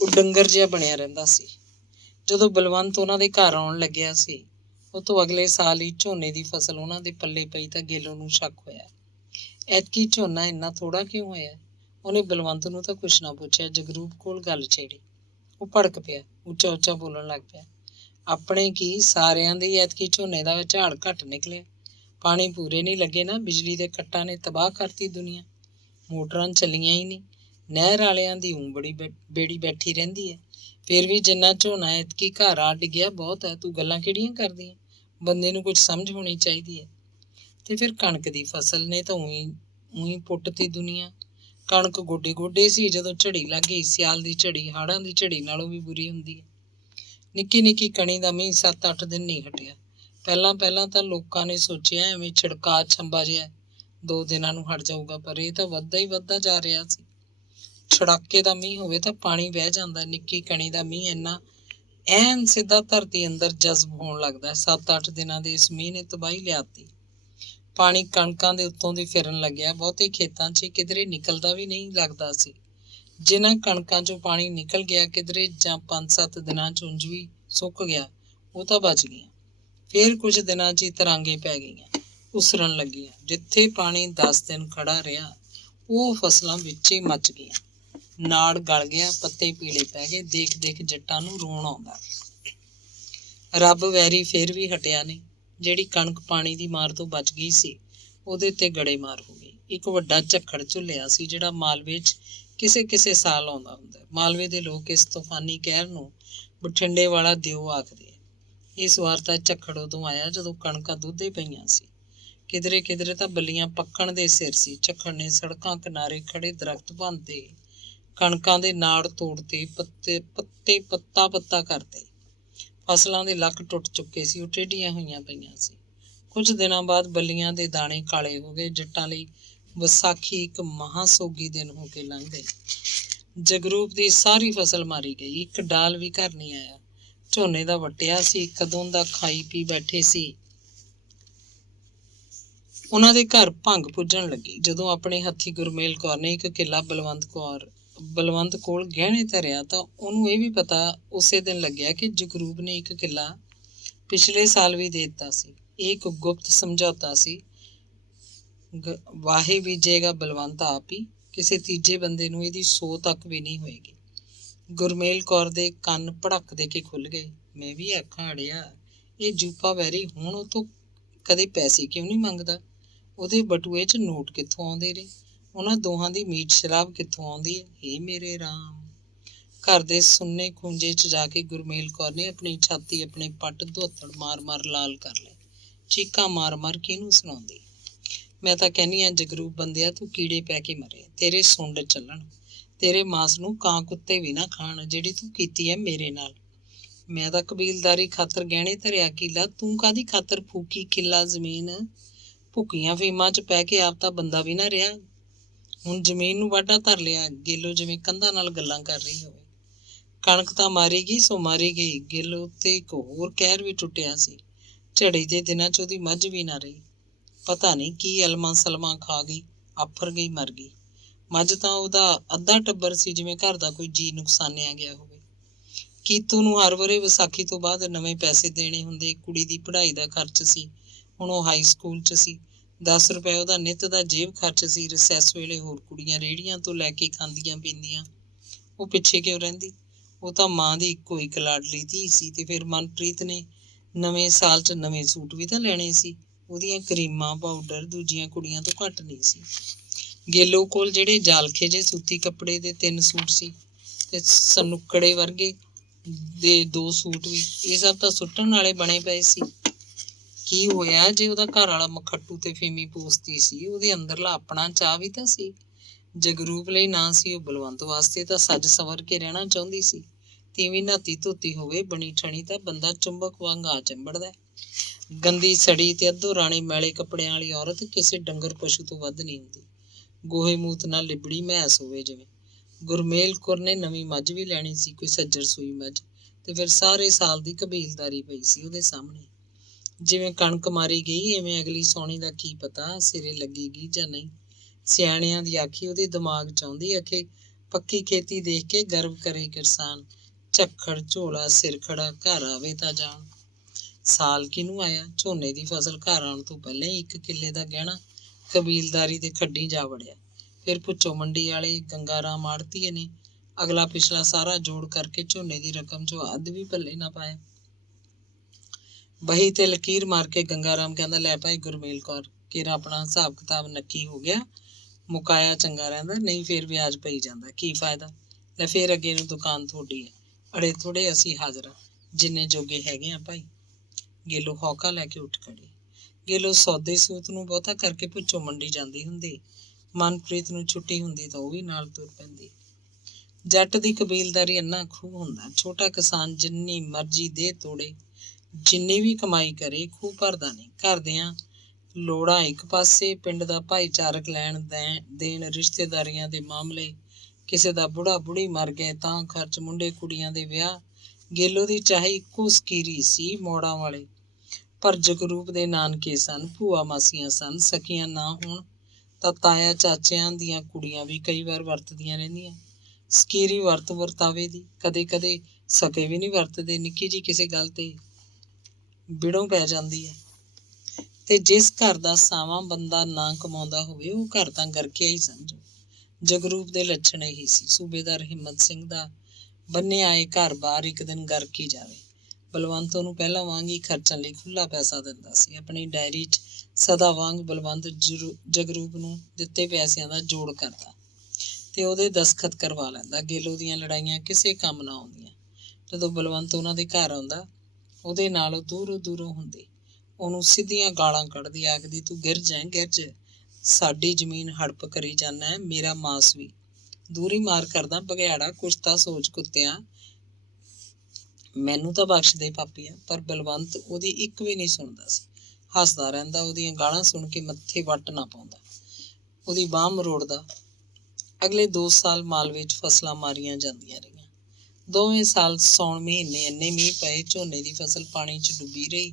ਉਹ ਡੰਗਰ ਜਿਹਾ ਬਣਿਆ ਰਹਿੰਦਾ ਸੀ। ਜਦੋਂ ਬਲਵੰਤ ਉਹਨਾਂ ਦੇ ਘਰ ਆਉਣ ਲੱਗਿਆ ਸੀ, ਉਹ ਤੋਂ ਅਗਲੇ ਸਾਲ ਹੀ ਝੋਨੇ ਦੀ ਫਸਲ ਉਹਨਾਂ ਦੇ ਪੱਲੇ ਪਈ ਤਾਂ ਗੇਲੋ ਨੂੰ ਸ਼ੱਕ ਹੋਇਆ। ਐਤਕੀ ਝੋਨਾ ਇੰਨਾ ਥੋੜ੍ਹਾ ਕਿਉਂ ਹੋਇਆ? ਉਹਨੇ ਬਲਵੰਤ ਨੂੰ ਤਾਂ ਕੁਛ ਨਾ ਪੁੱਛਿਆ, ਜਗਰੂਪ ਕੋਲ ਗੱਲ ਛੇੜੀ। ਉਹ ਭੜਕ ਪਿਆ, ਉੱਚਾ ਉੱਚਾ ਬੋਲਣ ਲੱਗ ਪਿਆ। ਆਪਣੇ ਕੀ, ਸਾਰਿਆਂ ਦੇ ਐਤਕੀ ਝੋਨੇ ਦਾ ਝਾੜ ਘੱਟ ਨਿਕਲਿਆ। ਪਾਣੀ ਪੂਰੇ ਨਹੀਂ ਲੱਗੇ ਨਾ, ਬਿਜਲੀ ਦੇ ਕੱਟਾਂ ਨੇ ਤਬਾਹ ਕਰਤੀ ਦੁਨੀਆ। ਮੋਟਰਾਂ ਚੱਲੀਆਂ ਹੀ ਨਹੀਂ। ਨਹਿਰ ਵਾਲਿਆਂ ਦੀ ਬੜੀ ਬੇੜੀ ਬੈਠੀ ਰਹਿੰਦੀ ਹੈ। ਫਿਰ ਵੀ ਜਿੰਨਾ ਝੋਨਾ ਐਤਕੀ ਘਰ ਆ ਡਿੱਗਿਆ ਬਹੁਤ ਹੈ। ਤੂੰ ਗੱਲਾਂ ਕਿਹੜੀਆਂ ਕਰਦੀਆਂ? ਬੰਦੇ ਨੂੰ ਕੁਝ ਸਮਝ ਹੋਣੀ ਚਾਹੀਦੀ ਹੈ। ਤੇ ਫਿਰ ਕਣਕ ਦੀ ਫਸਲ ਨੇ ਤਾਂ ਉਹੀ ਪੁੱਟਤੀ ਦੁਨੀਆ। ਕਣਕ ਗੋਡੇ ਗੋਡੇ ਸੀ ਜਦੋਂ ਝੜੀ ਲੱਗ ਗਈ। ਸਿਆਲ ਦੀ ਝੜੀ ਹਾੜਾਂ ਦੀ ਝੜੀ ਨਾਲੋਂ ਵੀ ਬੁਰੀ ਹੁੰਦੀ ਹੈ। ਨਿੱਕੀ ਨਿੱਕੀ ਕਣੀ ਦਾ ਮੀਂਹ 7-8 ਦਿਨ ਨਹੀਂ ਹਟਿਆ। ਪਹਿਲਾਂ ਤਾਂ ਲੋਕਾਂ ਨੇ ਸੋਚਿਆ ਐਵੇਂ ਛਿੜਕਾ ਛੰਬਾ ਜਿਹਾ 2 ਦਿਨਾਂ ਨੂੰ ਹਟ ਜਾਊਗਾ, ਪਰ ਇਹ ਤਾਂ ਵੱਧਦਾ ਹੀ ਵੱਧਦਾ ਜਾ ਰਿਹਾ ਸੀ। ਛੜਾਕੇ ਦਾ ਮੀਂਹ ਹੋਵੇ ਤਾਂ ਪਾਣੀ ਵਹਿ ਜਾਂਦਾ। ਨਿੱਕੀ ਕਣੀ ਦਾ ਮੀਂਹ ਇੰਨਾ ਐਨ ਸਿੱਧਾ ਧਰਤੀ ਅੰਦਰ ਜਜ਼ਬ ਹੋਣ ਲੱਗਦਾ। 7-8 ਦਿਨਾਂ ਦੇ ਇਸ ਮੀਂਹ ਨੇ ਤਬਾਹੀ ਲਿਆਤੀ। ਪਾਣੀ ਕਣਕਾਂ ਦੇ ਉੱਤੋਂ ਦੀ ਫਿਰਨ ਲੱਗਿਆ। ਬਹੁਤੇ ਖੇਤਾਂ 'ਚ ਕਿਧਰੇ ਨਿਕਲਦਾ ਵੀ ਨਹੀਂ ਲੱਗਦਾ ਸੀ। ਜਿਨ੍ਹਾਂ ਕਣਕਾਂ 'ਚੋਂ ਪਾਣੀ ਨਿਕਲ ਗਿਆ ਕਿਧਰੇ ਜਾਂ 5-7 ਦਿਨਾਂ 'ਚ ਉਂਝ ਵੀ ਸੁੱਕ ਗਿਆ, ਉਹ ਤਾਂ ਬਚ ਗਈਆਂ। ਫਿਰ ਕੁਝ ਦਿਨਾਂ 'ਚ ਹੀ ਤਰਾਂਗੇ ਪੈ ਗਈਆਂ, ਉਸਰਨ ਲੱਗੀਆਂ। ਜਿੱਥੇ ਪਾਣੀ 10 ਦਿਨ ਖੜਾ ਰਿਹਾ, ਉਹ ਫਸਲਾਂ ਵਿੱਚ ਹੀ ਮੱਚ ਗਈਆਂ। ਨਾੜ ਗਲ ਗਿਆ, ਪੱਤੇ ਪੀਲੇ ਪੈ ਗਏ। ਦੇਖ ਦੇਖ ਜੱਟਾਂ ਨੂੰ ਰੋਣ ਆਉਂਦਾ। ਰੱਬ ਵੈਰੀ ਫਿਰ ਵੀ ਹਟਿਆ ਨਹੀਂ। ਜਿਹੜੀ ਕਣਕ ਪਾਣੀ ਦੀ ਮਾਰ ਤੋਂ ਬਚ ਗਈ ਸੀ, ਉਹਦੇ ਤੇ ਗੜੇਮਾਰ ਹੋ ਗਈ। ਇੱਕ ਵੱਡਾ ਝੱਖੜ ਝੁੱਲਿਆ ਸੀ, ਜਿਹੜਾ ਮਾਲਵੇ 'ਚ ਕਿਸੇ ਸਾਲ ਆਉਂਦਾ ਹੁੰਦਾ। ਮਾਲਵੇ ਦੇ ਲੋਕ ਇਸ ਤੂਫਾਨੀ ਕਹਿਰ ਨੂੰ ਬਠਿੰਡੇ ਵਾਲਾ ਦਿਓ ਆਖਦੇ। ਇਸ ਵਾਰ ਤਾਂ ਝੱਖੜ ਉਦੋਂ ਆਇਆ ਜਦੋਂ ਕਣਕਾਂ ਦੁੱਧੇ ਪਈਆਂ ਸੀ। ਕਿਧਰੇ ਤਾਂ ਬੱਲੀਆਂ ਪੱਕਣ ਦੇ ਸਿਰ ਸੀ। ਝੱਖੜ ਨੇ ਸੜਕਾਂ ਕਿਨਾਰੇ ਖੜੇ ਦਰਖਤ ਭੰਨਤੇ, ਕਣਕਾਂ ਦੇ ਨਾੜ ਤੋੜਤੇ, ਪੱਤੇ ਪੱਤਾ ਕਰਤੇ। ਫਸਲਾਂ ਦੇ ਲੱਕ ਟੁੱਟ ਚੁੱਕੇ ਸੀ, ਉਹ ਟੇਢੀਆਂ ਹੋਈਆਂ ਪਈਆਂ ਸੀ। ਕੁਝ ਦਿਨਾਂ ਬਾਅਦ ਬੱਲੀਆਂ ਦੇ ਦਾਣੇ ਕਾਲੇ ਹੋ ਗਏ। ਜੱਟਾਂ ਲਈ ਵਿਸਾਖੀ ਇੱਕ ਮਹਾਂਸੋਗੀ ਦਿਨ ਹੋ ਕੇ ਲੰਘ ਗਈ। ਜਗਰੂਪ ਦੀ ਸਾਰੀ ਫਸਲ ਮਾਰੀ ਗਈ। ਇੱਕ ਡਾਲ ਵੀ ਘਰ ਨਹੀਂ ਆਇਆ। ਝੋਨੇ ਦਾ ਵੱਟਿਆ ਸੀ, ਕਦੋਂ ਦਾ ਖਾਈ ਪੀ ਬੈਠੇ ਸੀ। ਉਹਨਾਂ ਦੇ ਘਰ ਭੰਗ ਪੁੱਜਣ ਲੱਗੀ। ਜਦੋਂ ਆਪਣੇ ਹੱਥੀਂ ਗੁਰਮੇਲ ਕੌਰ ਨੇ ਇੱਕ ਕਿੱਲਾ ਬਲਵੰਤ ਕੋਲ ਗਹਿਣੇ ਧਰਿਆ ਤਾਂ ਉਹਨੂੰ ਇਹ ਵੀ ਪਤਾ ਉਸੇ ਦਿਨ ਲੱਗਿਆ ਕਿ ਜਗਰੂਪ ਨੇ ਇੱਕ ਕਿੱਲਾ ਪਿਛਲੇ ਸਾਲ ਵੀ ਦੇ ਦਿੱਤਾ ਸੀ। ਇਹ ਇੱਕ ਗੁਪਤ ਸਮਝੌਤਾ ਸੀ। ਵਾਹੇ ਬੀਜੇਗਾ ਬਲਵੰਤ ਆਪ ਹੀ, ਕਿਸੇ ਤੀਜੇ ਬੰਦੇ ਨੂੰ ਇਹਦੀ ਸੌ ਤੱਕ ਵੀ ਨਹੀਂ ਹੋਏਗੀ। ਗੁਰਮੇਲ ਕੌਰ ਦੇ ਕੰਨ ਭੜਕ ਦੇ ਕੇ ਖੁੱਲ੍ਹ ਗਏ। ਮੈਂ ਵੀ ਆਖਾਂ ਅੜਿਆ, ਇਹ ਜੂਪਾ ਵੈਰੀ ਹੁਣ ਉਹ ਤੋਂ ਕਦੇ ਪੈਸੇ ਕਿਉਂ ਨਹੀਂ ਮੰਗਦਾ? ਉਹਦੇ ਬਟੂਏ 'ਚ ਨੋਟ ਕਿੱਥੋਂ ਆਉਂਦੇ ਨੇ? ਉਹਨਾਂ ਦੋਹਾਂ ਦੀ ਮੀਟ ਸ਼ਰਾਬ ਕਿੱਥੋਂ ਆਉਂਦੀ ਹੈ? ਹੇ ਮੇਰੇ ਰਾਮ! ਘਰ ਦੇ ਸੁੰਨੇ ਖੂੰਜੇ 'ਚ ਜਾ ਕੇ ਗੁਰਮੇਲ ਕੌਰ ਨੇ ਆਪਣੀ ਛਾਤੀ, ਆਪਣੇ ਪੱਟ ਧੋਤੜ ਮਾਰ ਲਾਲ ਕਰ ਲਏ। ਚੀਕਾਂ ਮਾਰ ਕਿਹਨੂੰ ਸੁਣਾਉਂਦੀ? ਮੈਂ ਤਾਂ ਕਹਿੰਦੀ ਹਾਂ ਜਗਰੂਪ ਬੰਦਿਆ, ਤੂੰ ਕੀੜੇ ਪੈ ਕੇ ਮਰੇ। ਤੇਰੇ ਸੁੰਡ ਚੱਲਣ, ਤੇਰੇ ਮਾਸ ਨੂੰ ਕਾਂ ਕੁੱਤੇ ਵੀ ਨਾ ਖਾਣ, ਜਿਹੜੀ ਤੂੰ ਕੀਤੀ ਹੈ ਮੇਰੇ ਨਾਲ। ਮੈਂ ਤਾਂ ਕਬੀਲਦਾਰੀ ਖਾਤਰ ਗਹਿਣੇ ਧਰਿਆ ਕਿੱਲਾ, ਤੂੰ ਕਾਹਦੀ ਖਾਤਰ ਫੂਕੀ ਕਿੱਲਾ ਜ਼ਮੀਨ। ਭੁੱਕੀਆਂ ਫੀਮਾਂ 'ਚ ਪੈ ਕੇ ਆਪ ਤਾਂ ਬੰਦਾ ਵੀ ਨਾ ਰਿਹਾ, ਹੁਣ ਜ਼ਮੀਨ ਨੂੰ ਵਾਢਾ ਧਰ ਲਿਆ। ਗੇਲੋ ਜਿਵੇਂ ਕੰਧਾਂ ਨਾਲ ਗੱਲਾਂ ਕਰ ਰਹੀ ਹੋਵੇ। ਕਣਕ ਤਾਂ ਮਾਰੀ ਗਈ ਸੋ ਮਾਰੀ ਗਈ। ਗੇਲੋ ਉੱਤੇ ਇੱਕ ਹੋਰ ਕਹਿਰ ਵੀ ਟੁੱਟਿਆ ਸੀ। ਝੜੀ ਦੇ ਦਿਨਾਂ 'ਚ ਉਹਦੀ ਮੱਝ ਵੀ ਨਾ ਰਹੀ। ਪਤਾ ਨਹੀਂ ਕੀ ਅਲਮਾਂ ਸਲਮਾਂ ਖਾ ਗਈ, ਆਫਰ ਗਈ, ਮਰ ਗਈ। ਮੱਝ ਤਾਂ ਉਹਦਾ ਅੱਧਾ ਟੱਬਰ ਸੀ, ਜਿਵੇਂ ਘਰ ਦਾ ਕੋਈ ਜੀਅ ਨੁਕਸਾਨਿਆ ਗਿਆ ਹੋਵੇ। ਕੀਤੂ ਨੂੰ ਹਰ ਵਰੇ ਵਿਸਾਖੀ ਤੋਂ ਬਾਅਦ ਨਵੇਂ ਪੈਸੇ ਦੇਣੇ ਹੁੰਦੇ। ਕੁੜੀ ਦੀ ਪੜ੍ਹਾਈ ਦਾ ਖਰਚ ਸੀ, ਹੁਣ ਉਹ ਹਾਈ ਸਕੂਲ 'ਚ ਸੀ। 10 ਰੁਪਏ ਉਹਦਾ ਨਿੱਤ ਦਾ ਜੇਬ ਖਰਚ ਸੀ। ਰਿਸੈਸ ਵੇਲੇ ਹੋਰ ਕੁੜੀਆਂ ਰੇਹੜੀਆਂ ਤੋਂ ਲੈ ਕੇ ਖਾਂਦੀਆਂ ਪੀਂਦੀਆਂ, ਉਹ ਪਿੱਛੇ ਕਿਉਂ ਰਹਿੰਦੀ। ਉਹ ਤਾਂ ਮਾਂ ਦੀ ਇੱਕੋ ਇੱਕ ਲਾਡਲੀ ਧੀ ਸੀ। ਤੇ ਫਿਰ ਮਨਪ੍ਰੀਤ ਨੇ ਨਵੇਂ ਸਾਲ 'ਚ ਨਵੇਂ ਸੂਟ ਵੀ ਤਾਂ ਲੈਣੇ ਸੀ। ਉਹਦੀਆਂ ਕਰੀਮਾਂ ਪਾਊਡਰ ਦੂਜੀਆਂ ਕੁੜੀਆਂ ਤੋਂ ਘੱਟ ਨਹੀਂ ਸੀ। ਗੇਲੋ ਕੋਲ ਜਿਹੜੇ ਜਾਲਖੇ ਜਿਹੇ ਸੂਤੀ ਕੱਪੜੇ ਦੇ 3 ਸੂਟ ਸੀ ਤੇ ਸਨੁੱਕੜੇ ਵਰਗੇ ਦੇ 2 ਸੂਟ ਵੀ, ਇਹ ਸਭ ਤਾਂ ਸੁੱਟਣ ਵਾਲੇ ਬਣੇ ਪਏ ਸੀ। ਕੀ ਹੋਇਆ ਜੇ ਉਹਦਾ ਘਰ ਵਾਲਾ ਮਖੱਟੂ ਤੇ ਫੀਮੀ ਪੋਸਤੀ ਸੀ, ਉਹਦੇ ਅੰਦਰਲਾ ਆਪਣਾ ਚਾਅ ਵੀ ਤਾਂ ਸੀ। ਜਗਰੂਪ ਲਈ ਨਾ ਸੀ, ਉਹ ਬਲਵੰਤ ਵਾਸਤੇ ਤਾਂ ਸੱਜ ਸਵਰ ਕੇ ਰਹਿਣਾ ਚਾਹੁੰਦੀ ਸੀ। ਤੀਵੀਂ ਨਾਤੀ ਧੋਤੀ ਹੋਵੇ ਬਣੀ ਠਣੀ ਤਾਂ ਬੰਦਾ ਚੁੰਬਕ ਵਾਂਗ ਆ ਚੰਬੜਦਾ। ਗੰਦੀ ਸੜੀ ਤੇ ਅੱਧੋ ਰਾਣੀ ਮੈਲੇ ਕੱਪੜਿਆਂ ਵਾਲੀ ਔਰਤ ਕਿਸੇ ਡੰਗਰ ਪਸ਼ੂ ਤੋਂ ਵੱਧ ਨਹੀਂ ਹੁੰਦੀ। ਗੋਹੇ ਮੂਤ ਨਾਲ ਲਿਬੜੀ ਮੈਸ ਹੋਵੇ ਜਿਵੇਂ। ਗੁਰਮੇਲ ਕੌਰ ਨੇ ਨਵੀਂ ਮੱਝ ਵੀ ਲੈਣੀ ਸੀ, ਕੋਈ ਸੱਜਰ ਸੂਈ ਮੱਝ, ਤੇ ਫਿਰ ਸਾਰੇ ਸਾਲ ਦੀ ਕਬੀਲਦਾਰੀ ਪਈ ਸੀ ਉਹਦੇ ਸਾਹਮਣੇ। ਜਿਵੇਂ ਕਣਕ ਮਾਰੀ ਗਈ, ਐਵੇਂ ਅਗਲੀ ਸੌਣੀ ਦਾ ਕੀ ਪਤਾ ਸਿਰੇ ਲੱਗੇਗੀ ਜਾਂ ਨਹੀਂ। ਸਿਆਣਿਆਂ ਦੀ ਆਖੀ ਉਹਦੇ ਦਿਮਾਗ 'ਚ ਆਉਂਦੀ। ਅਖੇ ਪੱਕੀ ਖੇਤੀ ਦੇਖ ਕੇ ਗਰਵ ਕਰੇ ਕਿਸਾਨ। ਝੱਖੜ ਝੋਲਾ ਸਿਰ ਖੜਾ, ਘਰ ਆਵੇ ਤਾਂ ਜਾਣ। ਸਾਲ ਕਿਹਨੂੰ ਆਇਆ, ਝੋਨੇ ਦੀ ਫਸਲ ਘਰ ਆਉਣ ਤੋਂ ਪਹਿਲਾਂ ਹੀ 1 ਕਿੱਲੇ ਦਾ ਗਹਿਣਾ ਕਬੀਲਦਾਰੀ ਦੇ ਖੱਡੀ ਜਾ ਵੜਿਆ। ਫਿਰ ਭੁੱਚੋ ਮੰਡੀ ਵਾਲੇ ਗੰਗਾ ਰਾਮ ਆੜ੍ਹਤੀਏ ਨੇ ਅਗਲਾ ਪਿਛਲਾ ਸਾਰਾ ਜੋੜ ਕਰਕੇ ਝੋਨੇ ਦੀ ਰਕਮ 'ਚੋਂ ਅੱਧ ਵੀ ਪੱਲੇ ਨਾ ਪਾਇਆ। ਬਹੀ ਤੇ ਲਕੀਰ ਮਾਰ ਕੇ ਗੰਗਾ ਰਾਮ ਕਹਿੰਦਾ, ਲੈ ਭਾਈ ਗੁਰਮੇਲ ਕੌਰ, ਕਿਰਾ ਆਪਣਾ ਹਿਸਾਬ ਕਿਤਾਬ ਨੱਕੀ ਹੋ ਗਿਆ, ਮੁਕਾਇਆ ਚੰਗਾ ਰਹਿੰਦਾ, ਨਹੀਂ ਫੇਰ ਵਿਆਜ ਪਈ ਜਾਂਦਾ, ਕੀ ਫਾਇਦਾ। ਲੈ ਫੇਰ ਅੱਗੇ ਨੂੰ ਦੁਕਾਨ ਤੁਹਾਡੀ ਹੈ, ਅੜੇ ਥੋੜੇ ਅਸੀਂ ਹਾਜ਼ਰ ਹਾਂ, ਜਿੰਨੇ ਜੋਗੇ ਹੈਗੇ ਆ ਭਾਈ। ਗੇਲੋ ਹੌਕਾ ਲੈ ਕੇ ਉੱਠ ਖੜੀ। ਗੇਲੋ ਸੌਦੇ ਸੂਤ ਨੂੰ ਬਹੁਤਾ ਕਰਕੇ ਭੁੱਚੋ ਮੰਡੀ ਜਾਂਦੀ ਹੁੰਦੀ। ਮਨਪ੍ਰੀਤ ਨੂੰ ਛੁੱਟੀ ਹੁੰਦੀ ਤਾਂ ਉਹ ਵੀ ਨਾਲ ਤੁਰ ਪੈਂਦੀ। ਜੱਟ ਦੀ ਕਬੀਲਦਾਰੀ ਇੰਨਾ ਖੂਹ ਹੁੰਦਾ, ਛੋਟਾ ਕਿਸਾਨ ਜਿੰਨੀ ਮਰਜ਼ੀ ਦੇ ਤੋੜੇ, ਜਿੰਨੀ ਵੀ ਕਮਾਈ ਕਰੇ, ਖੂਹ ਭਰਦਾ ਨਹੀਂ। ਘਰ ਦੀਆਂ ਲੋੜਾਂ ਇੱਕ ਪਾਸੇ, ਪਿੰਡ ਦਾ ਭਾਈਚਾਰਕ ਲੈਣ ਦੇਣ, ਰਿਸ਼ਤੇਦਾਰੀਆਂ ਦੇ ਮਾਮਲੇ, ਕਿਸੇ ਦਾ ਬੁੜਾ ਬੁੜੀ ਮਰ ਗਏ ਤਾਂ ਖਰਚ, ਮੁੰਡੇ ਕੁੜੀਆਂ ਦੇ ਵਿਆਹ। ਗੇਲੋ ਦੀ ਚਾਹੇ ਇੱਕੋ ਸਕੀਰੀ ਸੀ, ਮੋੜਾਂ ਵਾਲੇ। ਪਰ ਜਗਰੂਪ ਦੇ ਨਾਨਕੇ ਸਨ, ਭੂਆ ਮਾਸੀਆਂ ਸਨ। ਸਕੀਆਂ ਨਾ ਹੋਣ ਤਾਂ ਤਾਇਆ ਚਾਚਿਆਂ ਦੀਆਂ ਕੁੜੀਆਂ ਵੀ ਕਈ ਵਾਰ ਵਰਤਦੀਆਂ ਰਹਿੰਦੀਆਂ। ਸਕੀਰੀ ਵਰਤ ਵਰਤਾਵੇ ਦੀ, ਕਦੇ ਕਦੇ ਸਕੇ ਵੀ ਨਹੀਂ ਵਰਤਦੇ। ਨਿੱਕੀ ਜਿਹੀ ਕਿਸੇ ਗੱਲ ਤੇ ਬਿੜੋਂ ਪੈ ਜਾਂਦੀ ਹੈ। ਤੇ ਜਿਸ ਘਰ ਦਾ ਸਾਵਾਂ ਬੰਦਾ ਨਾ ਕਮਾਉਂਦਾ ਹੋਵੇ, ਉਹ ਘਰ ਤਾਂ ਗਰਕਿਆ ਹੀ ਸਮਝੋ। ਜਗਰੂਪ ਦੇ ਲੱਛਣ ਇਹੀ ਸੀ। ਸੂਬੇਦਾਰ ਹਿੰਮਤ ਸਿੰਘ ਦਾ ਬੰਨਿਆ ਆਏ ਘਰ ਬਾਰ ਇੱਕ ਦਿਨ ਗਰਕ ਹੀ ਜਾਵੇ। ਬਲਵੰਤ ਉਹਨੂੰ ਪਹਿਲਾਂ ਵਾਂਗ ਹੀ ਖਰਚਣ ਲਈ ਖੁੱਲ੍ਹਾ ਪੈਸਾ ਦਿੰਦਾ ਸੀ। ਆਪਣੀ ਡਾਇਰੀ 'ਚ ਸਦਾ ਵਾਂਗ ਬਲਵੰਤ ਜਗਰੂਪ ਨੂੰ ਦਿੱਤੇ ਪੈਸਿਆਂ ਦਾ ਜੋੜ ਕਰਦਾ ਤੇ ਉਹਦੇ ਦਸਖਤ ਕਰਵਾ ਲੈਂਦਾ। ਗੇਲੋ ਦੀਆਂ ਲੜਾਈਆਂ ਕਿਸੇ ਕੰਮ ਨਾ ਆਉਂਦੀਆਂ। ਜਦੋਂ ਬਲਵੰਤ ਉਹਨਾਂ ਦੇ ਘਰ ਆਉਂਦਾ, ਉਹਦੇ ਨਾਲ ਦੂਰੋਂ ਦੂਰੋਂ ਹੁੰਦੀ, ਉਹਨੂੰ ਸਿੱਧੀਆਂ ਗਾਲਾਂ ਕੱਢਦੀ, ਆਖਦੀ, ਤੂੰ ਗਿਰ ਜਾਏ ਗਿਰਜ, ਸਾਡੀ ਜ਼ਮੀਨ ਹੜਪ ਕਰੀ ਜਾਂਦਾ ਹੈ, ਮੇਰਾ ਮਾਸ ਵੀ ਦੂਰੀ ਮਾਰ ਕਰਦਾ ਬਘਿਆੜਾ, ਕੁਛ ਤਾਂ ਸੋਚ ਕੁੱਤਿਆਂ, ਮੈਨੂੰ ਤਾਂ ਬਖਸ਼ ਦੇ ਪਾਪੀਆ। ਪਰ ਬਲਵੰਤ ਉਹਦੀ ਇੱਕ ਵੀ ਨਹੀਂ ਸੁਣਦਾ ਸੀ, ਹੱਸਦਾ ਰਹਿੰਦਾ। ਉਹਦੀਆਂ ਗਾਲਾਂ ਸੁਣ ਕੇ ਮੱਥੇ ਵੱਟ ਨਾ ਪਾਉਂਦਾ, ਉਹਦੀ ਬਾਂਹ ਮਰੋੜਦਾ। ਅਗਲੇ 2 ਸਾਲ ਮਾਲਵੇ 'ਚ ਫਸਲਾਂ ਮਾਰੀਆਂ ਜਾਂਦੀਆਂ ਰਹੀਆਂ। ਦੋਵੇਂ ਸਾਲ ਸਾਉਣ ਮਹੀਨੇ ਇੰਨੇ ਮੀਂਹ ਪਏ, ਝੋਨੇ ਦੀ ਫਸਲ ਪਾਣੀ 'ਚ ਡੁੱਬੀ ਰਹੀ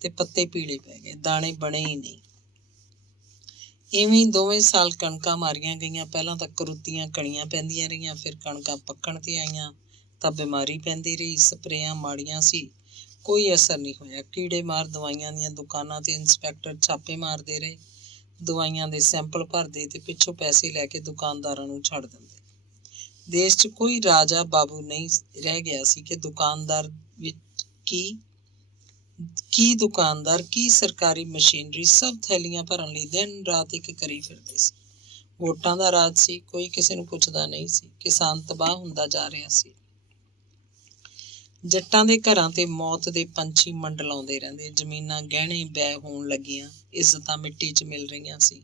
ਤੇ ਪੱਤੇ ਪੀਲੇ ਪੈ ਗਏ, ਦਾਣੇ ਬਣੇ ਹੀ ਨਹੀਂ। ਇਵੇਂ ਹੀ ਦੋਵੇਂ ਸਾਲ ਕਣਕਾਂ ਮਾਰੀਆਂ ਗਈਆਂ। ਪਹਿਲਾਂ ਤਾਂ ਕਰੁੱਤੀਆਂ ਕਣੀਆਂ ਪੈਂਦੀਆਂ ਰਹੀਆਂ, ਫਿਰ ਕਣਕਾਂ ਪੱਕਣ ਤੇ ਆਈਆਂ ਤਾਂ ਬਿਮਾਰੀ ਪੈਂਦੀ ਰਹੀ। ਸਪਰੇਆਂ ਮਾੜੀਆਂ ਸੀ, ਕੋਈ ਅਸਰ ਨਹੀਂ ਹੋਇਆ। ਕੀੜੇ ਮਾਰ ਦਵਾਈਆਂ ਦੀਆਂ ਦੁਕਾਨਾਂ ਤੇ ਇੰਸਪੈਕਟਰ ਛਾਪੇ ਮਾਰਦੇ ਰਹੇ, ਦਵਾਈਆਂ ਦੇ ਸੈਂਪਲ ਭਰਦੇ ਤੇ ਪਿੱਛੋਂ ਪੈਸੇ ਲੈ ਕੇ ਦੁਕਾਨਦਾਰਾਂ ਨੂੰ ਛੱਡ ਦਿੰਦੇ। ਦੇਸ਼ 'ਚ ਕੋਈ ਰਾਜਾ ਬਾਬੂ ਨਹੀਂ ਰਹਿ ਗਿਆ ਸੀ ਕਿ ਦੁਕਾਨਦਾਰ ਵਿੱਚ ਕੀ ਦੁਕਾਨਦਾਰ, ਕੀ ਸਰਕਾਰੀ ਮਸ਼ੀਨਰੀ, ਸਭ ਥੈਲੀਆਂ ਭਰਨ ਲਈ ਦਿਨ ਰਾਤ ਇੱਕ ਕਰੀ ਫਿਰਦੇ ਸੀ। ਵੋਟਾਂ ਦਾ ਰਾਜ ਸੀ, ਕੋਈ ਕਿਸੇ ਨੂੰ ਪੁੱਛਦਾ ਨਹੀਂ ਸੀ। ਕਿਸਾਨ ਤਬਾਹ ਹੁੰਦਾ ਜਾ ਰਿਹਾ ਸੀ। ਜੱਟਾਂ ਦੇ ਘਰਾਂ ਤੇ ਮੌਤ ਦੇ ਪੰਛੀ ਮੰਡਲਾਉਂਦੇ ਰਹਿੰਦੇ। ਜ਼ਮੀਨਾਂ ਗਹਿਣੇ ਬੈ ਹੋਣ ਲੱਗੀਆਂ, ਇੱਜ਼ਤਾਂ ਮਿੱਟੀ 'ਚ ਮਿਲ ਰਹੀਆਂ ਸੀ।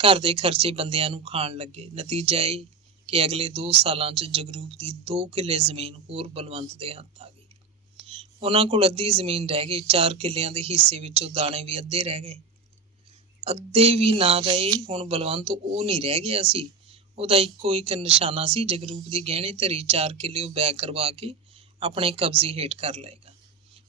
ਘਰ ਦੇ ਖਰਚੇ ਬੰਦਿਆਂ ਨੂੰ ਖਾਣ ਲੱਗੇ। ਨਤੀਜਾ ਇਹ ਕਿ ਅਗਲੇ 2 ਸਾਲਾਂ 'ਚ ਜਗਰੂਪ ਦੀ 2 ਕਿੱਲੇ ਜ਼ਮੀਨ ਹੋਰ ਬਲਵੰਤ ਦੇ ਹੱਥ ਆ ਗਈ। ਉਹਨਾਂ ਕੋਲ ਅੱਧੀ ਜ਼ਮੀਨ ਰਹਿ ਗਈ। 4 ਕਿੱਲਿਆਂ ਦੇ ਹਿੱਸੇ ਵਿੱਚੋਂ ਦਾਣੇ ਵੀ ਅੱਧੇ ਰਹਿ ਗਏ। ਅੱਧੇ ਵੀ ਨਾ ਰਹੇ। ਹੁਣ ਬਲਵੰਤ ਉਹ ਨਹੀਂ ਰਹਿ ਗਿਆ ਸੀ। ਉਹਦਾ ਇੱਕੋ ਇੱਕ ਨਿਸ਼ਾਨਾ ਸੀ, ਜਗਰੂਪ ਦੀ ਗਹਿਣੇ ਧਰੀ 4 ਕਿੱਲੇ ਉਹ ਬੈਕ ਕਰਵਾ ਕੇ ਆਪਣੇ ਕਬਜ਼ੇ ਹੇਠ ਕਰ ਲਏਗਾ।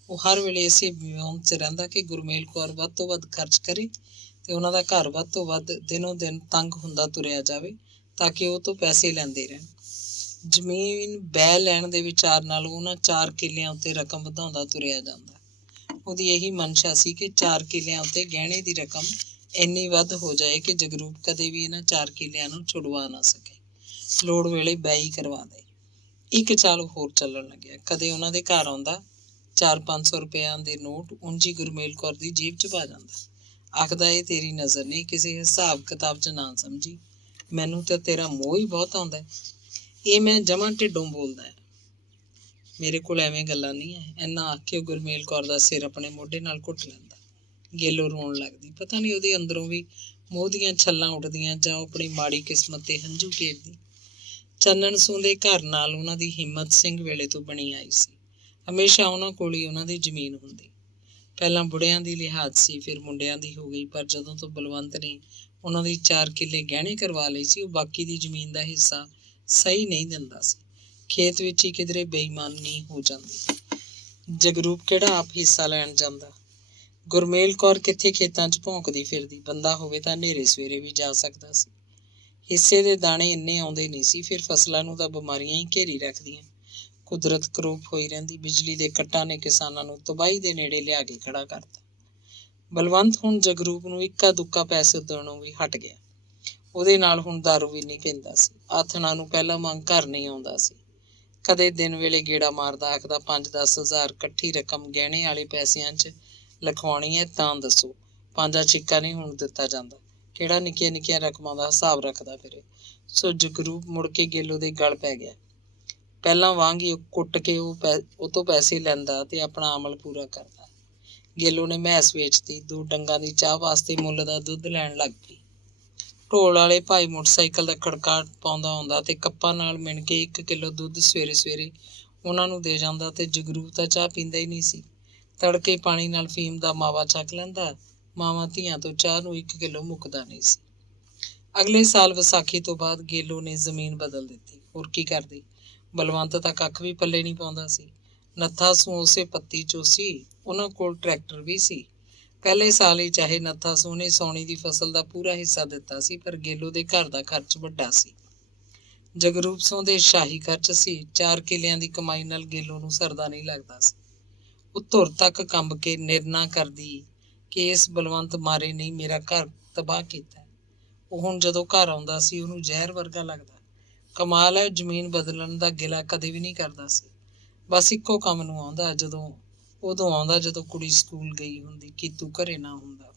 ਉਹ ਹਰ ਵੇਲੇ ਇਸੇ ਵਿਉਂਤ 'ਚ ਰਹਿੰਦਾ ਕਿ ਗੁਰਮੇਲ ਕੌਰ ਵੱਧ ਤੋਂ ਵੱਧ ਖਰਚ ਕਰੇ ਅਤੇ ਉਹਨਾਂ ਦਾ ਘਰ ਵੱਧ ਤੋਂ ਵੱਧ ਦਿਨੋਂ ਦਿਨ ਤੰਗ ਹੁੰਦਾ ਤੁਰਿਆ ਜਾਵੇ, ਤਾਂ ਕਿ ਉਹ ਤੋਂ ਪੈਸੇ ਲੈਂਦੇ ਰਹਿਣ। ਜ਼ਮੀਨ ਬਹਿ ਲੈਣ ਦੇ ਵਿਚਾਰ ਨਾਲ ਉਹਨਾਂ 4 ਕਿੱਲਿਆਂ ਉੱਤੇ ਰਕਮ ਵਧਾਉਂਦਾ ਤੁਰਿਆ ਜਾਂਦਾ। ਉਹਦੀ ਇਹੀ ਮਨਸ਼ਾ ਸੀ ਕਿ 4 ਕਿੱਲਿਆਂ ਉੱਤੇ ਗਹਿਣੇ ਦੀ ਰਕਮ ਇੰਨੀ ਵੱਧ ਹੋ ਜਾਏ ਕਿ ਜਗਰੂਪ ਕਦੇ ਵੀ ਇਹਨਾਂ 4 ਕਿੱਲਿਆਂ ਨੂੰ ਛੁਡਵਾ ਨਾ ਸਕੇ, ਲੋੜ ਵੇਲੇ ਬੈਈ ਕਰਵਾ ਦੇ। ਇੱਕ ਚਾਲ ਹੋਰ ਚੱਲਣ ਲੱਗਿਆ। ਕਦੇ ਉਹਨਾਂ ਦੇ ਘਰ ਆਉਂਦਾ, 400-500 ਰੁਪਇਆਂ ਦੇ ਨੋਟ ਉਂਝ ਹੀ ਗੁਰਮੇਲ ਕੌਰ ਦੀ ਜੇਬ 'ਚ ਪਾ ਜਾਂਦਾ। ਆਖਦਾ, ਇਹ ਤੇਰੀ ਨਜ਼ਰ ਨਹੀਂ, ਕਿਸੇ ਹਿਸਾਬ ਕਿਤਾਬ 'ਚ ਨਾ ਸਮਝੀ, ਮੈਨੂੰ ਤਾਂ ਤੇਰਾ ਮੋਹ ਹੀ ਬਹੁਤ ਆਉਂਦਾ। ਇਹ ਮੈਂ ਜਮਾਂ ਢਿੱਡੋਂ ਬੋਲਦਾ, ਮੇਰੇ ਕੋਲ ਐਵੇਂ ਗੱਲਾਂ ਨਹੀਂ ਹੈ। ਇੰਨਾ ਆਖ ਕੇ ਉਹ ਗੁਰਮੇਲ ਕੌਰ ਦਾ ਸਿਰ ਆਪਣੇ ਮੋਢੇ ਨਾਲ ਘੁੱਟ ਲੈਂਦਾ। ਗੇਲੋ ਰੋਣ ਲੱਗਦੀ। ਪਤਾ ਨਹੀਂ ਉਹਦੇ ਅੰਦਰੋਂ ਵੀ ਮੋਹ ਦੀਆਂ ਛੱਲਾਂ ਉੱਡਦੀਆਂ ਜਾਂ ਉਹ ਆਪਣੀ ਮਾੜੀ ਕਿਸਮਤ 'ਤੇ ਹੰਝੂ ਕੇਰਦੀ। ਚੰਨਣ ਸੂਹ ਦੇ ਘਰ ਨਾਲ ਉਹਨਾਂ ਦੀ ਹਿੰਮਤ ਸਿੰਘ ਵੇਲੇ ਤੋਂ ਬਣੀ ਆਈ ਸੀ। ਹਮੇਸ਼ਾ ਉਹਨਾਂ ਕੋਲ ਹੀ ਉਹਨਾਂ ਦੀ ਜ਼ਮੀਨ ਹੁੰਦੀ। ਪਹਿਲਾਂ ਬੁੜਿਆਂ ਦੀ ਲਿਹਾਜ਼ ਸੀ, ਫਿਰ ਮੁੰਡਿਆਂ ਦੀ ਹੋ ਗਈ, ਪਰ ਜਦੋਂ ਤੋਂ ਬਲਵੰਤ ਨੇ ਉਹਨਾਂ ਦੀ 4 ਕਿੱਲੇ ਗਹਿਣੇ ਕਰਵਾ ਲਈ ਸੀ, ਉਹ ਬਾਕੀ ਦੀ ਜ਼ਮੀਨ ਦਾ ਹਿੱਸਾ ਸਹੀ ਨਹੀਂ ਦਿੰਦਾ ਸੀ। ਖੇਤ ਵਿੱਚ ਹੀ ਕਿਧਰੇ ਬੇਈਮਾਨੀ ਹੋ ਜਾਂਦੀ। ਜਗਰੂਪ ਕਿਹੜਾ ਆਪ ਹਿੱਸਾ ਲੈਣ ਜਾਂਦਾ। ਗੁਰਮੇਲ ਕੌਰ ਕਿੱਥੇ ਖੇਤਾਂ 'ਚ ਭੌਂਕਦੀ ਫਿਰਦੀ। ਬੰਦਾ ਹੋਵੇ ਤਾਂ ਹਨੇਰੇ ਸਵੇਰੇ ਵੀ ਜਾ ਸਕਦਾ ਸੀ। ਹਿੱਸੇ ਦੇ ਦਾਣੇ ਇੰਨੇ ਆਉਂਦੇ ਨਹੀਂ ਸੀ। ਫਿਰ ਫਸਲਾਂ ਨੂੰ ਤਾਂ ਬਿਮਾਰੀਆਂ ਹੀ ਘੇਰੀ ਰੱਖਦੀਆਂ। ਕੁਦਰਤ ਕਰੂਪ ਹੋਈ ਰਹਿੰਦੀ। ਬਿਜਲੀ ਦੇ ਕੱਟਾਂ ਨੇ ਕਿਸਾਨਾਂ ਨੂੰ ਤਬਾਹੀ ਦੇ ਨੇੜੇ ਲਿਆ ਕੇ ਖੜਾ ਕਰਤਾ। ਬਲਵੰਤ ਹੁਣ ਜਗਰੂਪ ਨੂੰ ਇੱਕਾ ਦੁੱਕਾ ਪੈਸੇ ਦੇਣੋਂ ਵੀ ਹਟ ਗਿਆ। ਉਹਦੇ ਨਾਲ ਹੁਣ ਦਾਰੂ ਵੀ ਨਹੀਂ ਪੀਂਦਾ ਸੀ। ਆਥਣਾ ਨੂੰ ਪਹਿਲਾਂ ਵਾਂਗ ਘਰ ਨਹੀਂ ਆਉਂਦਾ ਸੀ। ਕਦੇ ਦਿਨ ਵੇਲੇ ਗੇੜਾ ਮਾਰਦਾ, ਆਖਦਾ 5-10 ਹਜ਼ਾਰ ਇਕੱਠੀ ਰਕਮ ਗਹਿਣੇ ਵਾਲੇ ਪੈਸਿਆਂ 'ਚ ਲਿਖਵਾਉਣੀ ਹੈ ਤਾਂ ਦੱਸੋ। 5 ਛਿੱਕਾ ਨਹੀਂ ਹੁਣ ਦਿੱਤਾ ਜਾਂਦਾ। ਕਿਹੜਾ ਨਿੱਕੀਆਂ ਨਿੱਕੀਆਂ ਰਕਮਾਂ ਦਾ ਹਿਸਾਬ ਰੱਖਦਾ ਫਿਰੇ। ਸੋ ਜਗਰੂਪ ਮੁੜ ਕੇ ਗੇਲੋ ਦੇ ਗਲ ਪੈ ਗਿਆ। ਪਹਿਲਾਂ ਵਾਂਗ ਹੀ ਕੁੱਟ ਕੇ ਉਹ ਤੋਂ ਪੈਸੇ ਲੈਂਦਾ ਤੇ ਆਪਣਾ ਅਮਲ ਪੂਰਾ ਕਰਦਾ। ਗੇਲੋ ਨੇ ਮੈਸ ਵੇਚਤੀ। 2 ਡੰਗਾਂ ਦੀ ਚਾਹ ਵਾਸਤੇ ਮੁੱਲ ਦਾ ਦੁੱਧ ਲੈਣ ਲੱਗ ਪਈ। ਢੋਲ ਵਾਲੇ ਭਾਈ ਮੋਟਰਸਾਈਕਲ ਦਾ ਖੜਕਾ ਪਾਉਂਦਾ ਆਉਂਦਾ ਤੇ ਕੱਪਾਂ ਨਾਲ ਮਿਣ ਕੇ 1 ਕਿੱਲੋ ਦੁੱਧ ਸਵੇਰੇ ਸਵੇਰੇ ਉਹਨਾਂ ਨੂੰ ਦੇ ਜਾਂਦਾ। ਤੇ ਜਗਰੂਪ ਤਾਂ ਚਾਹ ਪੀਂਦਾ ਹੀ ਨਹੀਂ ਸੀ। ਤੜਕੇ ਪਾਣੀ ਨਾਲ ਫੀਮ ਦਾ ਮਾਵਾ ਚੱਕ ਲੈਂਦਾ। ਮਾਵਾਂ ਧੀਆਂ ਤੋਂ ਚਾਹ ਨੂੰ 1 ਕਿੱਲੋ ਮੁੱਕਦਾ ਨਹੀਂ ਸੀ। ਅਗਲੇ ਸਾਲ ਵਿਸਾਖੀ ਤੋਂ ਬਾਅਦ ਗੇਲੋ ਨੇ ਜ਼ਮੀਨ ਬਦਲ ਦਿੱਤੀ। ਹੋਰ ਕੀ ਕਰਦੀ। ਬਲਵੰਤ ਤਾਂ ਕੱਖ ਵੀ ਪੱਲੇ ਨਹੀਂ ਪਾਉਂਦਾ ਸੀ। ਨੱਥਾ ਸੂਹ ਉਸੇ ਪੱਤੀ 'ਚੋਂ ਸੀ। ਉਹਨਾਂ ਕੋਲ ਟਰੈਕਟਰ ਵੀ ਸੀ। ਪਹਿਲੇ ਸਾਲ ਹੀ ਚਾਹੇ ਨੱਥਾ ਸੂਹ ਨੇ ਸਾਉਣੀ ਦੀ ਫਸਲ ਦਾ ਪੂਰਾ ਹਿੱਸਾ ਦਿੱਤਾ ਸੀ, ਪਰ ਗੇਲੋ ਦੇ ਘਰ ਦਾ ਖਰਚ ਵੱਡਾ ਸੀ। ਜਗਰੂਪ ਸੂਹ ਦੇ ਸ਼ਾਹੀ ਖਰਚ ਸੀ। 4 ਕਿੱਲਿਆਂ ਦੀ ਕਮਾਈ ਨਾਲ ਗੇਲੋ ਨੂੰ ਸਰਦਾ ਨਹੀਂ ਲੱਗਦਾ ਸੀ। ਉਹ ਧੁਰ ਤੱਕ ਕੰਬ ਕੇ ਨਿਰਣਾ ਕਰਦੀ ਕਿ ਇਸ ਬਲਵੰਤ ਮਾਰੇ ਨਹੀਂ ਮੇਰਾ ਘਰ ਤਬਾਹ ਕੀਤਾ। ਉਹ ਹੁਣ ਜਦੋਂ ਘਰ ਆਉਂਦਾ ਸੀ, ਉਹਨੂੰ ਜ਼ਹਿਰ ਵਰਗਾ ਲੱਗਦਾ। ਕਮਾਲ ਹੈ, ਜ਼ਮੀਨ ਬਦਲਣ ਦਾ ਗਿਲਾ ਕਦੇ ਵੀ ਨਹੀਂ ਕਰਦਾ ਸੀ। ਬਸ ਇੱਕੋ ਕੰਮ ਨੂੰ ਆਉਂਦਾ, ਉਦੋਂ ਆਉਂਦਾ ਜਦੋਂ ਕੁੜੀ ਸਕੂਲ ਗਈ ਹੁੰਦੀ, ਕੀਤੂ ਘਰੇ ਨਾ ਹੁੰਦਾ।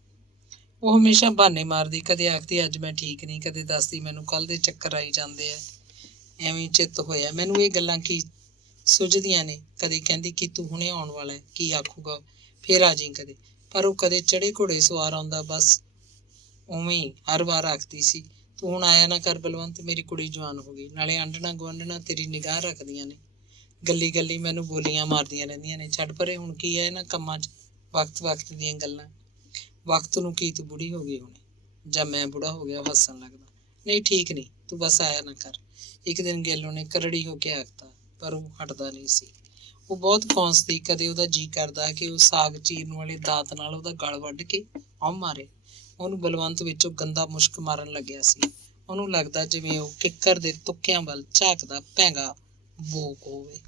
ਉਹ ਹਮੇਸ਼ਾ ਬਹਾਨੇ ਮਾਰਦੀ। ਕਦੇ ਆਖਦੀ ਅੱਜ ਮੈਂ ਠੀਕ ਨਹੀਂ, ਕਦੇ ਦੱਸਦੀ ਮੈਨੂੰ ਕੱਲ੍ਹ ਦੇ ਚੱਕਰ ਆਈ ਜਾਂਦੇ ਆ, ਐਵੇਂ ਚਿੱਤ ਹੋਇਆ। ਮੈਨੂੰ ਇਹ ਗੱਲਾਂ ਕੀ ਸੁੱਝਦੀਆਂ ਨੇ। ਕਦੇ ਕਹਿੰਦੀ ਕੀਤੂ ਹੁਣੇ ਆਉਣ ਵਾਲਾ, ਕੀ ਆਖੂਗਾ, ਫਿਰ ਆ ਜਾਈਂ ਕਦੇ। ਪਰ ਉਹ ਕਦੇ ਚੜ੍ਹੇ ਘੋੜੇ ਸਵਾਰ ਆਉਂਦਾ। ਬਸ ਉਵੇਂ ਹੀ ਹਰ ਵਾਰ ਆਖਦੀ ਸੀ, ਤੂੰ ਹੁਣ ਆਇਆ ਨਾ ਕਰ ਬਲਵੰਤ, ਮੇਰੀ ਕੁੜੀ ਜਵਾਨ ਹੋ ਗਈ, ਨਾਲੇ ਆਂਢਣਾ ਗੁਆਂਢਣਾ ਤੇਰੀ ਨਿਗਾਹ ਰੱਖਦੀਆਂ ਨੇ, ਗੱਲੀ ਗੱਲੀ ਮੈਨੂੰ ਬੋਲੀਆਂ ਮਾਰਦੀਆਂ ਰਹਿੰਦੀਆਂ ਨੇ। ਛੱਡ ਪਰੇ, ਹੁਣ ਕੀ ਹੈ ਇਹਨਾਂ ਕੰਮਾਂ 'ਚ, ਵਕਤ ਦੀਆਂ ਗੱਲਾਂ। ਵਕਤ ਨੂੰ ਕੀ ਤੂੰ ਬੁੜੀ ਹੋ ਗਈ ਹੋਣੀ, ਜਾਂ ਮੈਂ ਬੁੜਾ ਹੋ ਗਿਆ। ਉਹ ਹੱਸਣ ਲੱਗਦਾ। ਨਹੀਂ ਠੀਕ ਨਹੀਂ, ਤੂੰ ਬਸ ਆਇਆ ਨਾ ਕਰ। ਇੱਕ ਦਿਨ ਗੇਲੋ ਨੇ ਕਰੜੀ ਹੋ ਕੇ ਆਖਤਾ, ਪਰ ਉਹ ਹਟਦਾ ਨਹੀਂ ਸੀ। ਉਹ ਬਹੁਤ ਕੌਂਸਦੀ। ਕਦੇ ਉਹਦਾ ਜੀਅ ਕਰਦਾ ਕਿ ਉਹ ਸਾਗ ਚੀਰਨ ਵਾਲੇ ਦਾਤ ਨਾਲ ਉਹਦਾ ਗਲ ਵੱਢ ਕੇ ਮਾਰੇ। ਉਹਨੂੰ ਬਲਵੰਤ ਵਿੱਚੋਂ ਗੰਦਾ ਮੁਸ਼ਕ ਮਾਰਨ ਲੱਗਿਆ ਸੀ। ਉਹਨੂੰ ਲੱਗਦਾ ਜਿਵੇਂ ਉਹ ਕਿੱਕਰ ਦੇ ਤੁੱਕਿਆਂ ਵੱਲ ਝਾਕਦਾ ਭੈਂਗਾ ਬੋਕ ਹੋਵੇ।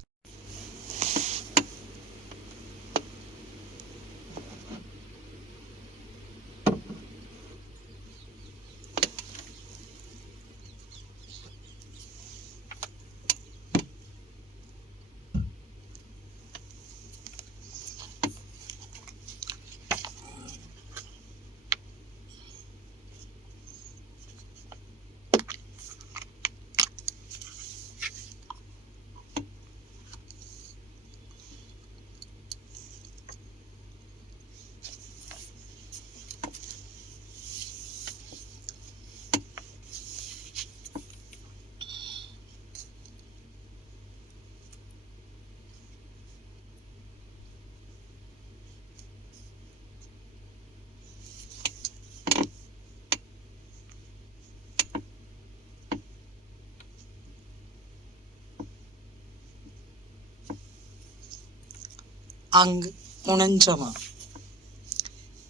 ਅੰਗ 49।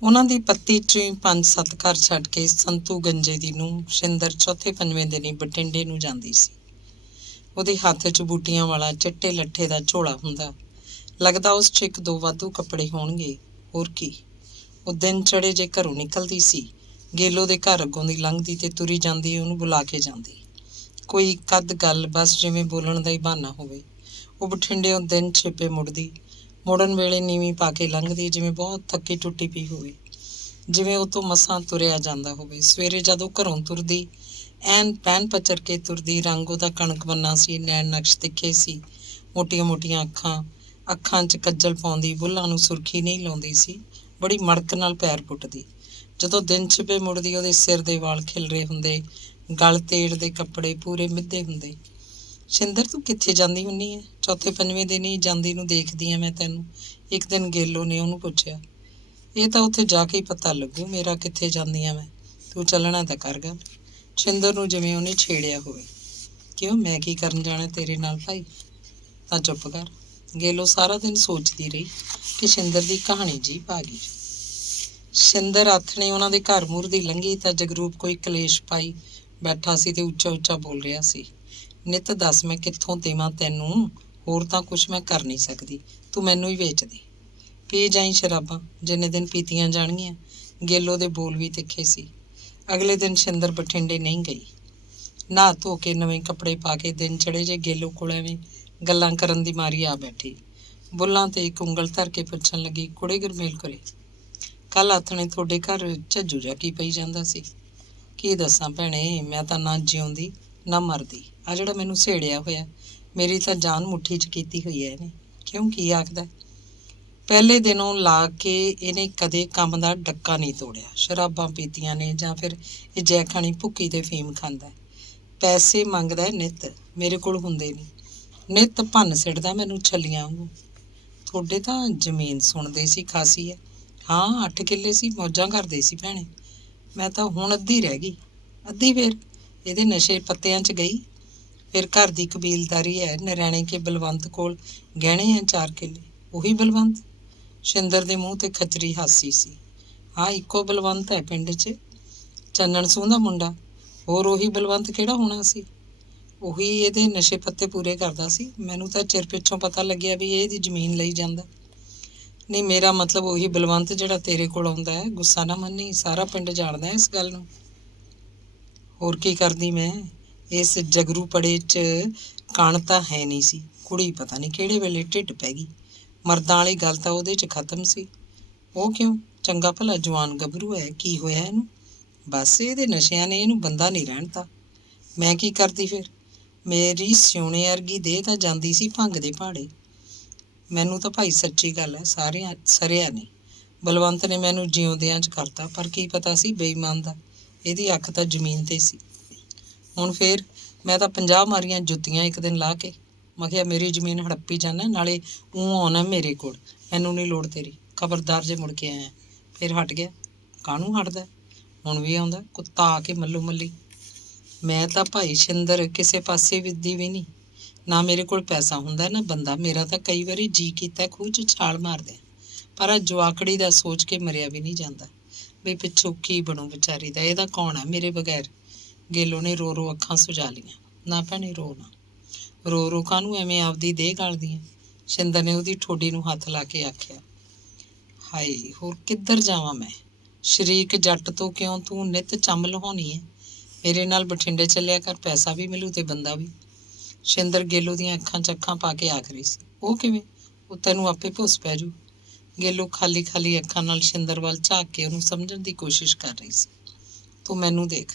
ਉਹਨਾਂ ਦੀ ਪੱਤੀ 'ਚੋਂ ਹੀ 5-7 ਘਰ ਛੱਡ ਕੇ ਸੰਤੂ ਗੰਜੇ ਦੀ ਨੂੰਹ ਸ਼ਿੰਦਰ ਚੌਥੇ ਪੰਜਵੇਂ ਦਿਨ ਹੀ ਬਠਿੰਡੇ ਨੂੰ ਜਾਂਦੀ ਸੀ। ਉਹਦੇ ਹੱਥ 'ਚ ਬੂਟੀਆਂ ਵਾਲਾ ਚਿੱਟੇ ਲੱਠੇ ਦਾ ਝੋਲਾ ਹੁੰਦਾ। ਲੱਗਦਾ ਉਸ 'ਚ 1-2 ਵਾਧੂ ਕੱਪੜੇ ਹੋਣਗੇ, ਹੋਰ ਕੀ। ਉਹ ਦਿਨ ਚੜੇ ਜੇ ਘਰੋਂ ਨਿਕਲਦੀ ਸੀ, ਗੇਲੋ ਦੇ ਘਰ ਅੱਗੋਂ ਦੀ ਲੰਘਦੀ ਤੇ ਤੁਰੀ ਜਾਂਦੀ, ਉਹਨੂੰ ਬੁਲਾ ਕੇ ਜਾਂਦੀ। ਕੋਈ ਕੱਦ ਗੱਲ, ਬਸ ਜਿਵੇਂ ਬੋਲਣ ਦਾ ਹੀ ਬਹਾਨਾ ਹੋਵੇ। ਉਹ ਬਠਿੰਡਿਓਂ ਦਿਨ ਛਿਪੇ ਮੁੜਦੀ, ਮੁੜਨ ਵੇਲੇ ਨੀਵੀਂ ਪਾ ਕੇ ਲੰਘਦੀ, ਜਿਵੇਂ ਬਹੁਤ ਥੱਕੀ ਟੁੱਟੀ ਪਈ ਹੋਵੇ, ਜਿਵੇਂ ਉਹ ਤੋਂ ਮਸਾਂ ਤੁਰਿਆ ਜਾਂਦਾ ਹੋਵੇ। ਸਵੇਰੇ ਜਦੋਂ ਘਰੋਂ ਤੁਰਦੀ, ਐਨ ਪੈਨ ਪਚਰ ਕੇ ਤੁਰਦੀ। ਰੰਗ ਉਹਦਾ ਕਣਕ ਬੰਨਾ ਸੀ, ਨੈਣ ਨਕਸ਼ ਤਿੱਖੇ ਸੀ, ਮੋਟੀਆਂ ਮੋਟੀਆਂ ਅੱਖਾਂ 'ਚ ਕੱਜਲ ਪਾਉਂਦੀ, ਬੁੱਲ੍ਹਾਂ ਨੂੰ ਸੁਰਖੀ ਨਹੀਂ ਲਾਉਂਦੀ ਸੀ, ਬੜੀ ਮੜਕ ਨਾਲ ਪੈਰ ਪੁੱਟਦੀ। ਜਦੋਂ ਦਿਨ ਛਿਪੇ ਮੁੜਦੀ, ਉਹਦੇ ਸਿਰ ਦੇ ਵਾਲ ਖਿਲਰੇ ਹੁੰਦੇ, ਗਲ ਤੇੜ ਦੇ ਕੱਪੜੇ ਪੂਰੇ ਮਿੱਧੇ ਹੁੰਦੇ। ਸ਼ਿੰਦਰ, ਤੂੰ ਕਿੱਥੇ ਜਾਂਦੀ ਹੁੰਨੀ ਹੈ? ਚੌਥੇ ਪੰਜਵੇਂ ਦਿਨ ਹੀ ਜਾਂਦੀ ਨੂੰ ਦੇਖਦੀ ਹਾਂ ਮੈਂ ਤੈਨੂੰ, ਇੱਕ ਦਿਨ ਗੇਲੋ ਨੇ ਉਹਨੂੰ ਪੁੱਛਿਆ। ਇਹ ਤਾਂ ਉੱਥੇ ਜਾ ਕੇ ਹੀ ਪਤਾ ਲੱਗੂ ਮੇਰਾ ਕਿੱਥੇ ਜਾਂਦੀ ਹਾਂ ਮੈਂ। ਤੂੰ ਚੱਲਣਾ ਤਾਂ ਕਰ ਗੱਲ। ਸ਼ਿੰਦਰ ਨੂੰ ਜਿਵੇਂ ਉਹਨੇ ਛੇੜਿਆ ਹੋਵੇ। ਕਿਉਂ, ਮੈਂ ਕੀ ਕਰਨ ਜਾਣਾ ਤੇਰੇ ਨਾਲ ਭਾਈ? ਤਾਂ ਚੁੱਪ ਕਰ। ਗੇਲੋ ਸਾਰਾ ਦਿਨ ਸੋਚਦੀ ਰਹੀ ਕਿ ਸ਼ਿੰਦਰ ਦੀ ਕਹਾਣੀ ਜੀ ਪਾ ਗਈ। ਸ਼ਿੰਦਰ ਆਥਣੇ ਉਹਨਾਂ ਦੇ ਘਰ ਮੂਹਰ ਦੀ ਲੰਘੀ ਤਾਂ ਜਗਰੂਪ ਕੋਈ ਕਲੇਸ਼ ਪਾਈ ਬੈਠਾ ਸੀ ਤੇ ਉੱਚਾ ਉੱਚਾ ਬੋਲ ਰਿਹਾ ਸੀ। ਨਿੱਤ ਦੱਸ ਮੈਂ ਕਿੱਥੋਂ ਦੇਵਾਂ ਤੈਨੂੰ? ਹੋਰ ਤਾਂ ਕੁਛ ਮੈਂ ਕਰ ਨਹੀਂ ਸਕਦੀ, ਤੂੰ ਮੈਨੂੰ ਹੀ ਵੇਚ ਦੇ। ਪੀ ਜਾਈਂ ਸ਼ਰਾਬਾਂ, ਜਿੰਨੇ ਦਿਨ ਪੀਤੀਆਂ ਜਾਣਗੀਆਂ। ਗੇਲੋ ਦੇ ਬੋਲ ਵੀ ਤਿੱਖੇ ਸੀ। ਅਗਲੇ ਦਿਨ ਸ਼ਿੰਦਰ ਬਠਿੰਡੇ ਨਹੀਂ ਗਈ। ਨਹਾ ਧੋ ਕੇ ਨਵੇਂ ਕੱਪੜੇ ਪਾ ਕੇ ਦਿਨ ਚੜੇ ਜੇ ਗੇਲੋ ਕੋਲ ਐਵੇਂ ਗੱਲਾਂ ਕਰਨ ਦੀ ਮਾਰੀ ਆ ਬੈਠੀ। ਬੁੱਲਾਂ ਤੇ ਇੱਕ ਉਂਗਲ ਧਰ ਕੇ ਪੁੱਛਣ ਲੱਗੀ, ਕੁੜੇ ਗੁਰਮੇਲ ਕੁਰੇ, ਕੱਲ੍ਹ ਆਥਣੇ ਤੁਹਾਡੇ ਘਰ ਝੱਜੂ ਜਿਹਾ ਕੀ ਪਈ ਜਾਂਦਾ ਸੀ? ਕੀ ਦੱਸਾਂ ਭੈਣੇ, ਮੈਂ ਤਾਂ ਨਾ ਜਿਉਂਦੀ ਨਾ ਮਰਦੀ। ਆ ਜਿਹੜਾ ਮੈਨੂੰ ਸੇੜਿਆ ਹੋਇਆ, ਮੇਰੀ ਤਾਂ ਜਾਨ ਮੁੱਠੀ 'ਚ ਕੀਤੀ ਹੋਈ ਹੈ ਇਹਨੇ। ਕਿਉਂ, ਕੀ ਆਖਦਾ? ਪਹਿਲੇ ਦਿਨੋਂ ਲਾ ਕੇ ਇਹਨੇ ਕਦੇ ਕੰਮ ਦਾ ਡੱਕਾ ਨਹੀਂ ਤੋੜਿਆ। ਸ਼ਰਾਬਾਂ ਪੀਤੀਆਂ ਨੇ ਜਾਂ ਫਿਰ ਇਹ ਜੈਖਾਣੀ ਭੁੱਕੀ ਤੇ ਫੀਮ ਖਾਂਦਾ। ਪੈਸੇ ਮੰਗਦਾ ਨਿੱਤ, ਮੇਰੇ ਕੋਲ ਹੁੰਦੇ ਨਹੀਂ। ਨਿੱਤ ਭੰਨ ਸਿੱਟਦਾ ਮੈਨੂੰ ਛੱਲੀਆਂ ਵਾਂਗੂ। ਤੁਹਾਡੇ ਤਾਂ ਜ਼ਮੀਨ ਸੁਣਦੇ ਸੀ ਖਾਸੀ ਹੈ। ਹਾਂ, 8 ਕਿੱਲੇ ਸੀ, ਮੌਜਾਂ ਕਰਦੇ ਸੀ ਭੈਣੇ। ਮੈਂ ਤਾਂ ਹੁਣ ਅੱਧੀ ਰਹਿ ਗਈ। ਅੱਧੀ ਫਿਰ ਇਹਦੇ ਨਸ਼ੇ ਪੱਤਿਆਂ 'ਚ ਗਈ। ਫਿਰ ਘਰ ਦੀ ਕਬੀਲਦਾਰੀ ਹੈ, ਨਰੈਣੇ ਕੇ ਬਲਵੰਤ ਕੋਲ ਗਹਿਣੇ ਹੈ 4 ਕਿੱਲੇ। ਉਹੀ ਬਲਵੰਤ? ਸ਼ਿੰਦਰ ਦੇ ਮੂੰਹ ਤੇ ਖਚਰੀ ਹਾਸੀ ਸੀ। ਹਾਂ, ਇੱਕੋ ਬਲਵੰਤ ਹੈ ਪਿੰਡ 'ਚ, ਚੰਨਣ ਸੂਹ ਦਾ ਮੁੰਡਾ। ਹੋਰ ਉਹੀ ਬਲਵੰਤ ਕਿਹੜਾ ਹੋਣਾ ਸੀ? ਉਹੀ ਇਹਦੇ ਨਸ਼ੇ ਪੱਤੇ ਪੂਰੇ ਕਰਦਾ ਸੀ। ਮੈਨੂੰ ਤਾਂ ਚਿਰ ਪਿੱਛੋਂ ਪਤਾ ਲੱਗਿਆ ਵੀ ਇਹ ਇਹਦੀ ਜ਼ਮੀਨ ਲਈ ਜਾਂਦਾ। ਨਹੀਂ, ਮੇਰਾ ਮਤਲਬ ਉਹੀ ਬਲਵੰਤ ਜਿਹੜਾ ਤੇਰੇ ਕੋਲ ਆਉਂਦਾ ਹੈ। ਗੁੱਸਾ ਨਾ ਮੰਨੀ, ਸਾਰਾ ਪਿੰਡ ਜਾਣਦਾ ਇਸ ਗੱਲ ਨੂੰ। ਹੋਰ ਕੀ ਕਰਦੀ ਮੈਂ? ਇਸ ਜਗਰੂ ਪੜੇ 'ਚ ਕਣ ਤਾਂ ਹੈ ਨਹੀਂ ਸੀ। ਕੁੜੀ ਪਤਾ ਨਹੀਂ ਕਿਹੜੇ ਵੇਲੇ ਢਿੱਡ ਪੈ ਗਈ। ਮਰਦਾਂ ਵਾਲੀ ਗੱਲ ਤਾਂ ਉਹਦੇ 'ਚ ਖਤਮ ਸੀ। ਉਹ ਕਿਉਂ? ਚੰਗਾ ਭਲਾ ਜਵਾਨ ਗੱਭਰੂ ਹੈ, ਕੀ ਹੋਇਆ ਇਹਨੂੰ? ਬਸ ਇਹਦੇ ਨਸ਼ਿਆਂ ਨੇ ਇਹਨੂੰ ਬੰਦਾ ਨਹੀਂ ਰਹਿਣ ਤਾ। ਮੈਂ ਕੀ ਕਰਦੀ ਫਿਰ? ਮੇਰੀ ਸਿਉਣੇ ਵਰਗੀ ਦੇਹ ਤਾਂ ਜਾਂਦੀ ਸੀ ਭੰਗ ਦੇ ਭਾੜੇ। ਮੈਨੂੰ ਤਾਂ ਭਾਈ ਸੱਚੀ ਗੱਲ ਹੈ, ਸਾਰਿਆਂ ਸਰਿਆ ਨਹੀਂ। ਬਲਵੰਤ ਨੇ ਮੈਨੂੰ ਜਿਉਂਦਿਆਂ 'ਚ ਕਰਤਾ, ਪਰ ਕੀ ਪਤਾ ਸੀ ਬੇਈਮਾਨ ਦਾ। ਇਹਦੀ ਅੱਖ ਤਾਂ ਜ਼ਮੀਨ 'ਤੇ ਸੀ। ਹੁਣ ਫਿਰ ਮੈਂ ਤਾਂ 50 ਮਾਰੀਆਂ ਜੁੱਤੀਆਂ ਇੱਕ ਦਿਨ ਲਾ ਕੇ। ਮੈਂ ਕਿਹਾ ਮੇਰੀ ਜ਼ਮੀਨ ਹੜੱਪੀ ਜਾਂਦਾ, ਨਾਲੇ ਆਉਣਾ ਮੇਰੇ ਕੋਲ, ਮੈਨੂੰ ਨਹੀਂ ਲੋੜ ਤੇਰੀ। ਖਬਰਦਾਰ ਜੇ ਮੁੜ ਕੇ ਆਇਆ। ਫਿਰ ਹਟ ਗਿਆ। ਕਾਹਨੂੰ ਹਟਦਾ? ਹੁਣ ਵੀ ਆਉਂਦਾ, ਕੁੱਤਾ ਆ ਕੇ ਮੱਲੋ ਮੱਲੀ। ਮੈਂ ਤਾਂ ਭਾਈ ਸ਼ਿੰਦਰ ਕਿਸੇ ਪਾਸੇ ਦੀ ਵੀ ਨਹੀਂ। ਨਾ ਮੇਰੇ ਕੋਲ ਪੈਸਾ ਹੁੰਦਾ ਨਾ ਬੰਦਾ। ਮੇਰਾ ਤਾਂ ਕਈ ਵਾਰੀ ਜੀ ਕੀਤਾ ਖੂਹ 'ਚ ਛਾਲ ਮਾਰਦਿਆਂ, ਪਰ ਆ ਜਵਾਕੜੀ ਦਾ ਸੋਚ ਕੇ ਮਰਿਆ ਵੀ ਨਹੀਂ ਜਾਂਦਾ ਵੀ ਪਿੱਛੋਂ ਕੀ ਬਣੂ ਵਿਚਾਰੀ ਦਾ। ਇਹਦਾ ਕੌਣ ਹੈ ਮੇਰੇ ਬਗੈਰ? ਗੇਲੋ ਨੇ ਰੋ ਰੋ ਅੱਖਾਂ ਸੁਜਾ ਲਈਆਂ। ਨਾ ਭੈਣੇ, ਰੋ ਨਾ। ਰੋ ਰੋ ਕਾਹਨੂੰ, ਐਵੇਂ ਆਪਦੀ ਦੇਹ ਗਲਦੀ ਹੈ। ਸ਼ਿੰਦਰ ਨੇ ਉਹਦੀ ਠੋਡੀ ਨੂੰ ਹੱਥ ਲਾ ਕੇ ਆਖਿਆ। ਹਾਏ, ਹੋਰ ਕਿੱਧਰ ਜਾਵਾਂ ਮੈਂ? ਸ਼ਰੀਕ ਜੱਟ ਤੋਂ ਕਿਉਂ ਤੂੰ ਨਿੱਤ ਚੰਮ ਲਹਾਉਣੀ ਹੈ? ਮੇਰੇ ਨਾਲ ਬਠਿੰਡੇ ਚੱਲਿਆ ਕਰ, ਪੈਸਾ ਵੀ ਮਿਲੂ ਤੇ ਬੰਦਾ ਵੀ। ਸ਼ਿੰਦਰ ਗੇਲੋ ਦੀਆਂ ਅੱਖਾਂ 'ਚ ਅੱਖਾਂ ਪਾ ਕੇ ਆਖ ਰਹੀ ਸੀ। ਉਹ ਕਿਵੇਂ? ਉਹ ਤੈਨੂੰ ਆਪੇ ਭੁੱਸ ਪੈ ਜੂ। ਗੇਲੋ ਖਾਲੀ ਖਾਲੀ ਅੱਖਾਂ ਨਾਲ ਸ਼ਿੰਦਰ ਵੱਲ ਝਾਕ ਕੇ ਉਹਨੂੰ ਸਮਝਣ ਦੀ ਕੋਸ਼ਿਸ਼ ਕਰ ਰਹੀ ਸੀ। ਤੂੰ ਮੈਨੂੰ ਦੇਖ,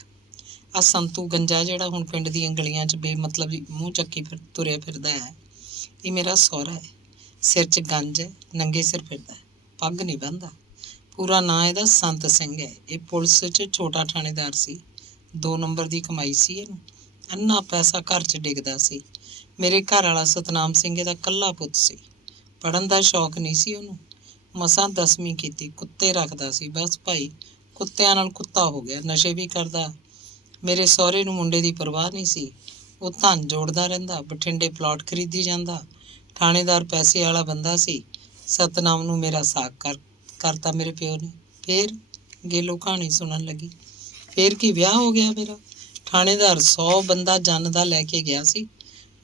ਆ ਸੰਤੂ ਗੰਜਾ ਜਿਹੜਾ ਹੁਣ ਪਿੰਡ ਦੀਆਂ ਗਲੀਆਂ 'ਚ ਬੇਮਤਲਬ ਮੂੰਹ ਚੱਕੀ ਤੁਰਿਆ ਫਿਰਦਾ ਹੈ, ਇਹ ਮੇਰਾ ਸਹੁਰਾ ਹੈ। ਸਿਰ 'ਚ ਗੰਜ ਹੈ, ਨੰਗੇ ਸਿਰ ਫਿਰਦਾ, ਪੱਗ ਨਹੀਂ ਬੰਨ੍ਹਦਾ। ਪੂਰਾ ਨਾਂ ਇਹਦਾ ਸੰਤ ਸਿੰਘ ਹੈ। ਇਹ ਪੁਲਿਸ 'ਚ ਛੋਟਾ ਥਾਣੇਦਾਰ ਸੀ। 2 ਨੰਬਰ ਦੀ ਕਮਾਈ ਸੀ ਇਹਨੂੰ। ਅੰਨਾ ਪੈਸਾ ਘਰ 'ਚ ਡਿੱਗਦਾ ਸੀ। ਮੇਰੇ ਘਰ ਵਾਲਾ ਸਤਨਾਮ ਸਿੰਘ ਇਹਦਾ ਇਕੱਲਾ ਪੁੱਤ ਸੀ। ਪੜ੍ਹਨ ਦਾ ਸ਼ੌਕ ਨਹੀਂ ਸੀ ਉਹਨੂੰ। ਮਸਾਂ 10ਵੀਂ ਕੀਤੀ। ਕੁੱਤੇ ਰੱਖਦਾ ਸੀ, ਬਸ ਭਾਈ ਕੁੱਤਿਆਂ ਨਾਲ ਕੁੱਤਾ ਹੋ ਗਿਆ। ਨਸ਼ੇ ਵੀ ਕਰਦਾ। ਮੇਰੇ ਸਹੁਰੇ ਨੂੰ ਮੁੰਡੇ ਦੀ ਪਰਵਾਹ ਨਹੀਂ ਸੀ। ਉਹ ਧਨ ਜੋੜਦਾ ਰਹਿੰਦਾ, ਬਠਿੰਡੇ ਪਲਾਟ ਖਰੀਦੀ ਜਾਂਦਾ। ਥਾਣੇਦਾਰ ਪੈਸੇ ਵਾਲਾ ਬੰਦਾ ਸੀ। ਸਤਨਾਮ ਨੂੰ ਮੇਰਾ ਸਾਕ ਕਰਤਾ ਮੇਰੇ ਪਿਓ ਨੇ। ਫੇਰ ਗੇਲੋ ਕਹਾਣੀ ਸੁਣਨ ਲੱਗੀ। ਫੇਰ ਕੀ ਵਿਆਹ ਹੋ ਗਿਆ ਮੇਰਾ। ਥਾਣੇਦਾਰ 100 ਬੰਦਾ ਜਨ ਦਾ ਲੈ ਕੇ ਗਿਆ ਸੀ।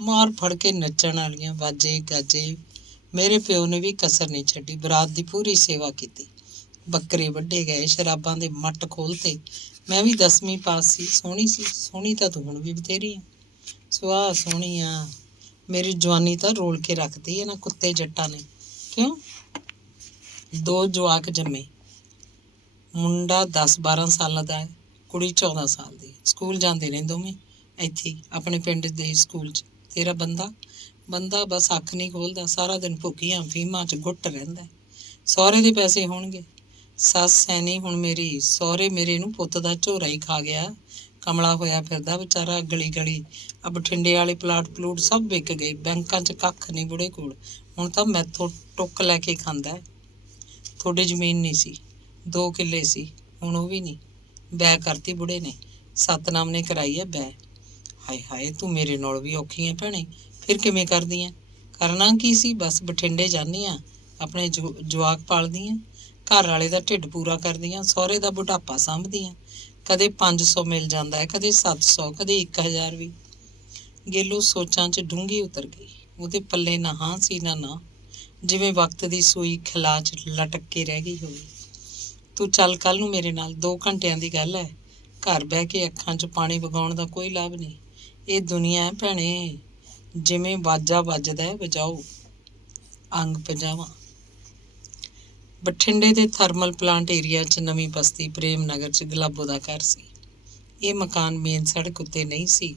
ਮਾਰ ਫੜ ਕੇ ਨੱਚਣ ਵਾਲੀਆਂ ਵਾਜੇ ਗਾਜੇ। ਮੇਰੇ ਪਿਓ ਨੇ ਵੀ ਕਸਰ ਨਹੀਂ ਛੱਡੀ। ਬਰਾਤ ਦੀ ਪੂਰੀ ਸੇਵਾ ਕੀਤੀ। ਬੱਕਰੇ ਵੱਢੇ ਗਏ, ਸ਼ਰਾਬਾਂ ਦੇ ਮੱਟ ਖੋਲ੍ਹਤੇ। ਮੈਂ ਵੀ 10ਵੀਂ ਪਾਸ ਸੀ। ਸੋਹਣੀ ਸੀ। ਸੋਹਣੀ ਤਾਂ ਤੂੰ ਹੁਣ ਵੀ ਬਥੇਰੀ ਆ। ਸੁਆਹ ਸੋਹਣੀ ਆ। ਮੇਰੀ ਜਵਾਨੀ ਤਾਂ ਰੋਲ ਕੇ ਰੱਖਦੀ ਇਹਨਾਂ ਕੁੱਤੇ ਜੱਟਾਂ ਨੇ। ਕਿਉਂ? 2 ਜਵਾਕ ਜੰਮੇ। ਮੁੰਡਾ 10-12 ਸਾਲਾਂ ਦਾ ਹੈ, ਕੁੜੀ 14 ਸਾਲ ਦੀ। ਸਕੂਲ ਜਾਂਦੇ ਨੇ ਦੋਵੇਂ ਇੱਥੇ ਆਪਣੇ ਪਿੰਡ ਦੇ ਸਕੂਲ 'ਚ। ਤੇਰਾ ਬੰਦਾ ਬਸ ਅੱਖ ਨਹੀਂ ਖੋਲ੍ਹਦਾ। ਸਾਰਾ ਦਿਨ ਭੁੱਖੀਆਂ ਫੀਮਾਂ 'ਚ ਗੁੱਟ ਰਹਿੰਦਾ। ਸਹੁਰੇ ਦੇ ਪੈਸੇ ਹੋਣਗੇ। ਸੱਸ ਹੈ ਨਹੀਂ ਹੁਣ ਮੇਰੀ। ਸਹੁਰੇ ਮੇਰੇ ਨੂੰ ਪੁੱਤ ਦਾ ਝੋਰਾ ਹੀ ਖਾ ਗਿਆ। ਕਮਲਾ ਹੋਇਆ ਫਿਰਦਾ ਵਿਚਾਰਾ। ਗਲੀ ਆ ਬਠਿੰਡੇ ਵਾਲੇ ਪਲਾਟ ਸਭ ਵਿਕ ਗਏ। ਬੈਂਕਾਂ 'ਚ ਕੱਖ ਨਹੀਂ ਬੁੜੇ ਕੋਲ। ਹੁਣ ਤਾਂ ਮੈਥੋਂ ਟੁੱਕ ਲੈ ਕੇ ਖਾਂਦਾ। ਤੁਹਾਡੀ ਜ਼ਮੀਨ ਨਹੀਂ ਸੀ, 2 ਕਿੱਲੇ ਸੀ, ਹੁਣ ਉਹ ਵੀ ਨਹੀਂ। ਬੈ ਕਰਤੀ ਬੁੜੇ ਨੇ। ਸਤਨਾਮ ਨੇ ਕਰਾਈ ਹੈ ਬੈ। ਹਾਏ ਹਾਏ, ਤੂੰ ਮੇਰੇ ਨਾਲ ਵੀ ਔਖੀ ਹੈ ਭੈਣੇ। ਫਿਰ ਕਿਵੇਂ ਕਰਦੀ ਹੈ? ਕਰਨਾ ਕੀ ਸੀ, ਬਸ ਬਠਿੰਡੇ ਜਾਂਦੀ ਹਾਂ, ਆਪਣੇ ਜਵਾਕ ਪਾਲਦੀ ਹਾਂ, ਘਰ ਵਾਲੇ ਦਾ ਢਿੱਡ ਪੂਰਾ ਕਰਦੀ ਹਾਂ, ਸਹੁਰੇ ਦਾ ਬੁਢਾਪਾ ਸਾਂਭਦੀ ਹਾਂ। ਕਦੇ 500 ਮਿਲ ਜਾਂਦਾ ਹੈ, ਕਦੇ 700, ਕਦੇ 1000 ਵੀ। ਗੇਲੂ ਸੋਚਾਂ 'ਚ ਡੂੰਘੀ ਉਤਰ ਗਈ। ਉਹਦੇ ਪੱਲੇ ਨਾ ਹਾਂ ਸੀ ਨਾ, ਜਿਵੇਂ ਵਕਤ ਦੀ ਸੂਈ ਖਿਲਾ 'ਚ ਲਟਕ ਕੇ ਰਹਿ ਗਈ ਹੋਵੇ। ਤੂੰ ਚੱਲ ਕੱਲ ਨੂੰ ਮੇਰੇ ਨਾਲ। 2 ਘੰਟਿਆਂ ਦੀ ਗੱਲ ਹੈ। ਘਰ ਬਹਿ ਕੇ ਅੱਖਾਂ 'ਚ ਪਾਣੀ ਵਗਾਉਣ ਦਾ ਕੋਈ ਲਾਭ ਨਹੀਂ। ਇਹ ਦੁਨੀਆ ਹੈ ਭੈਣੇ, ਜਿਵੇਂ ਬਾਜਾ ਵੱਜਦਾ ਵਜਾਓ। ਅੰਗ ਪੰਜਾਵਾਂ। ਬਠਿੰਡੇ ਦੇ ਥਰਮਲ ਪਲਾਂਟ ਏਰੀਆ 'ਚ ਨਵੀਂ ਬਸਤੀ ਪ੍ਰੇਮ ਨਗਰ 'ਚ ਗੁਲਾਬੋ ਦਾ ਘਰ ਸੀ। ਇਹ ਮਕਾਨ ਮੇਨ ਸੜਕ ਉੱਤੇ ਨਹੀਂ ਸੀ।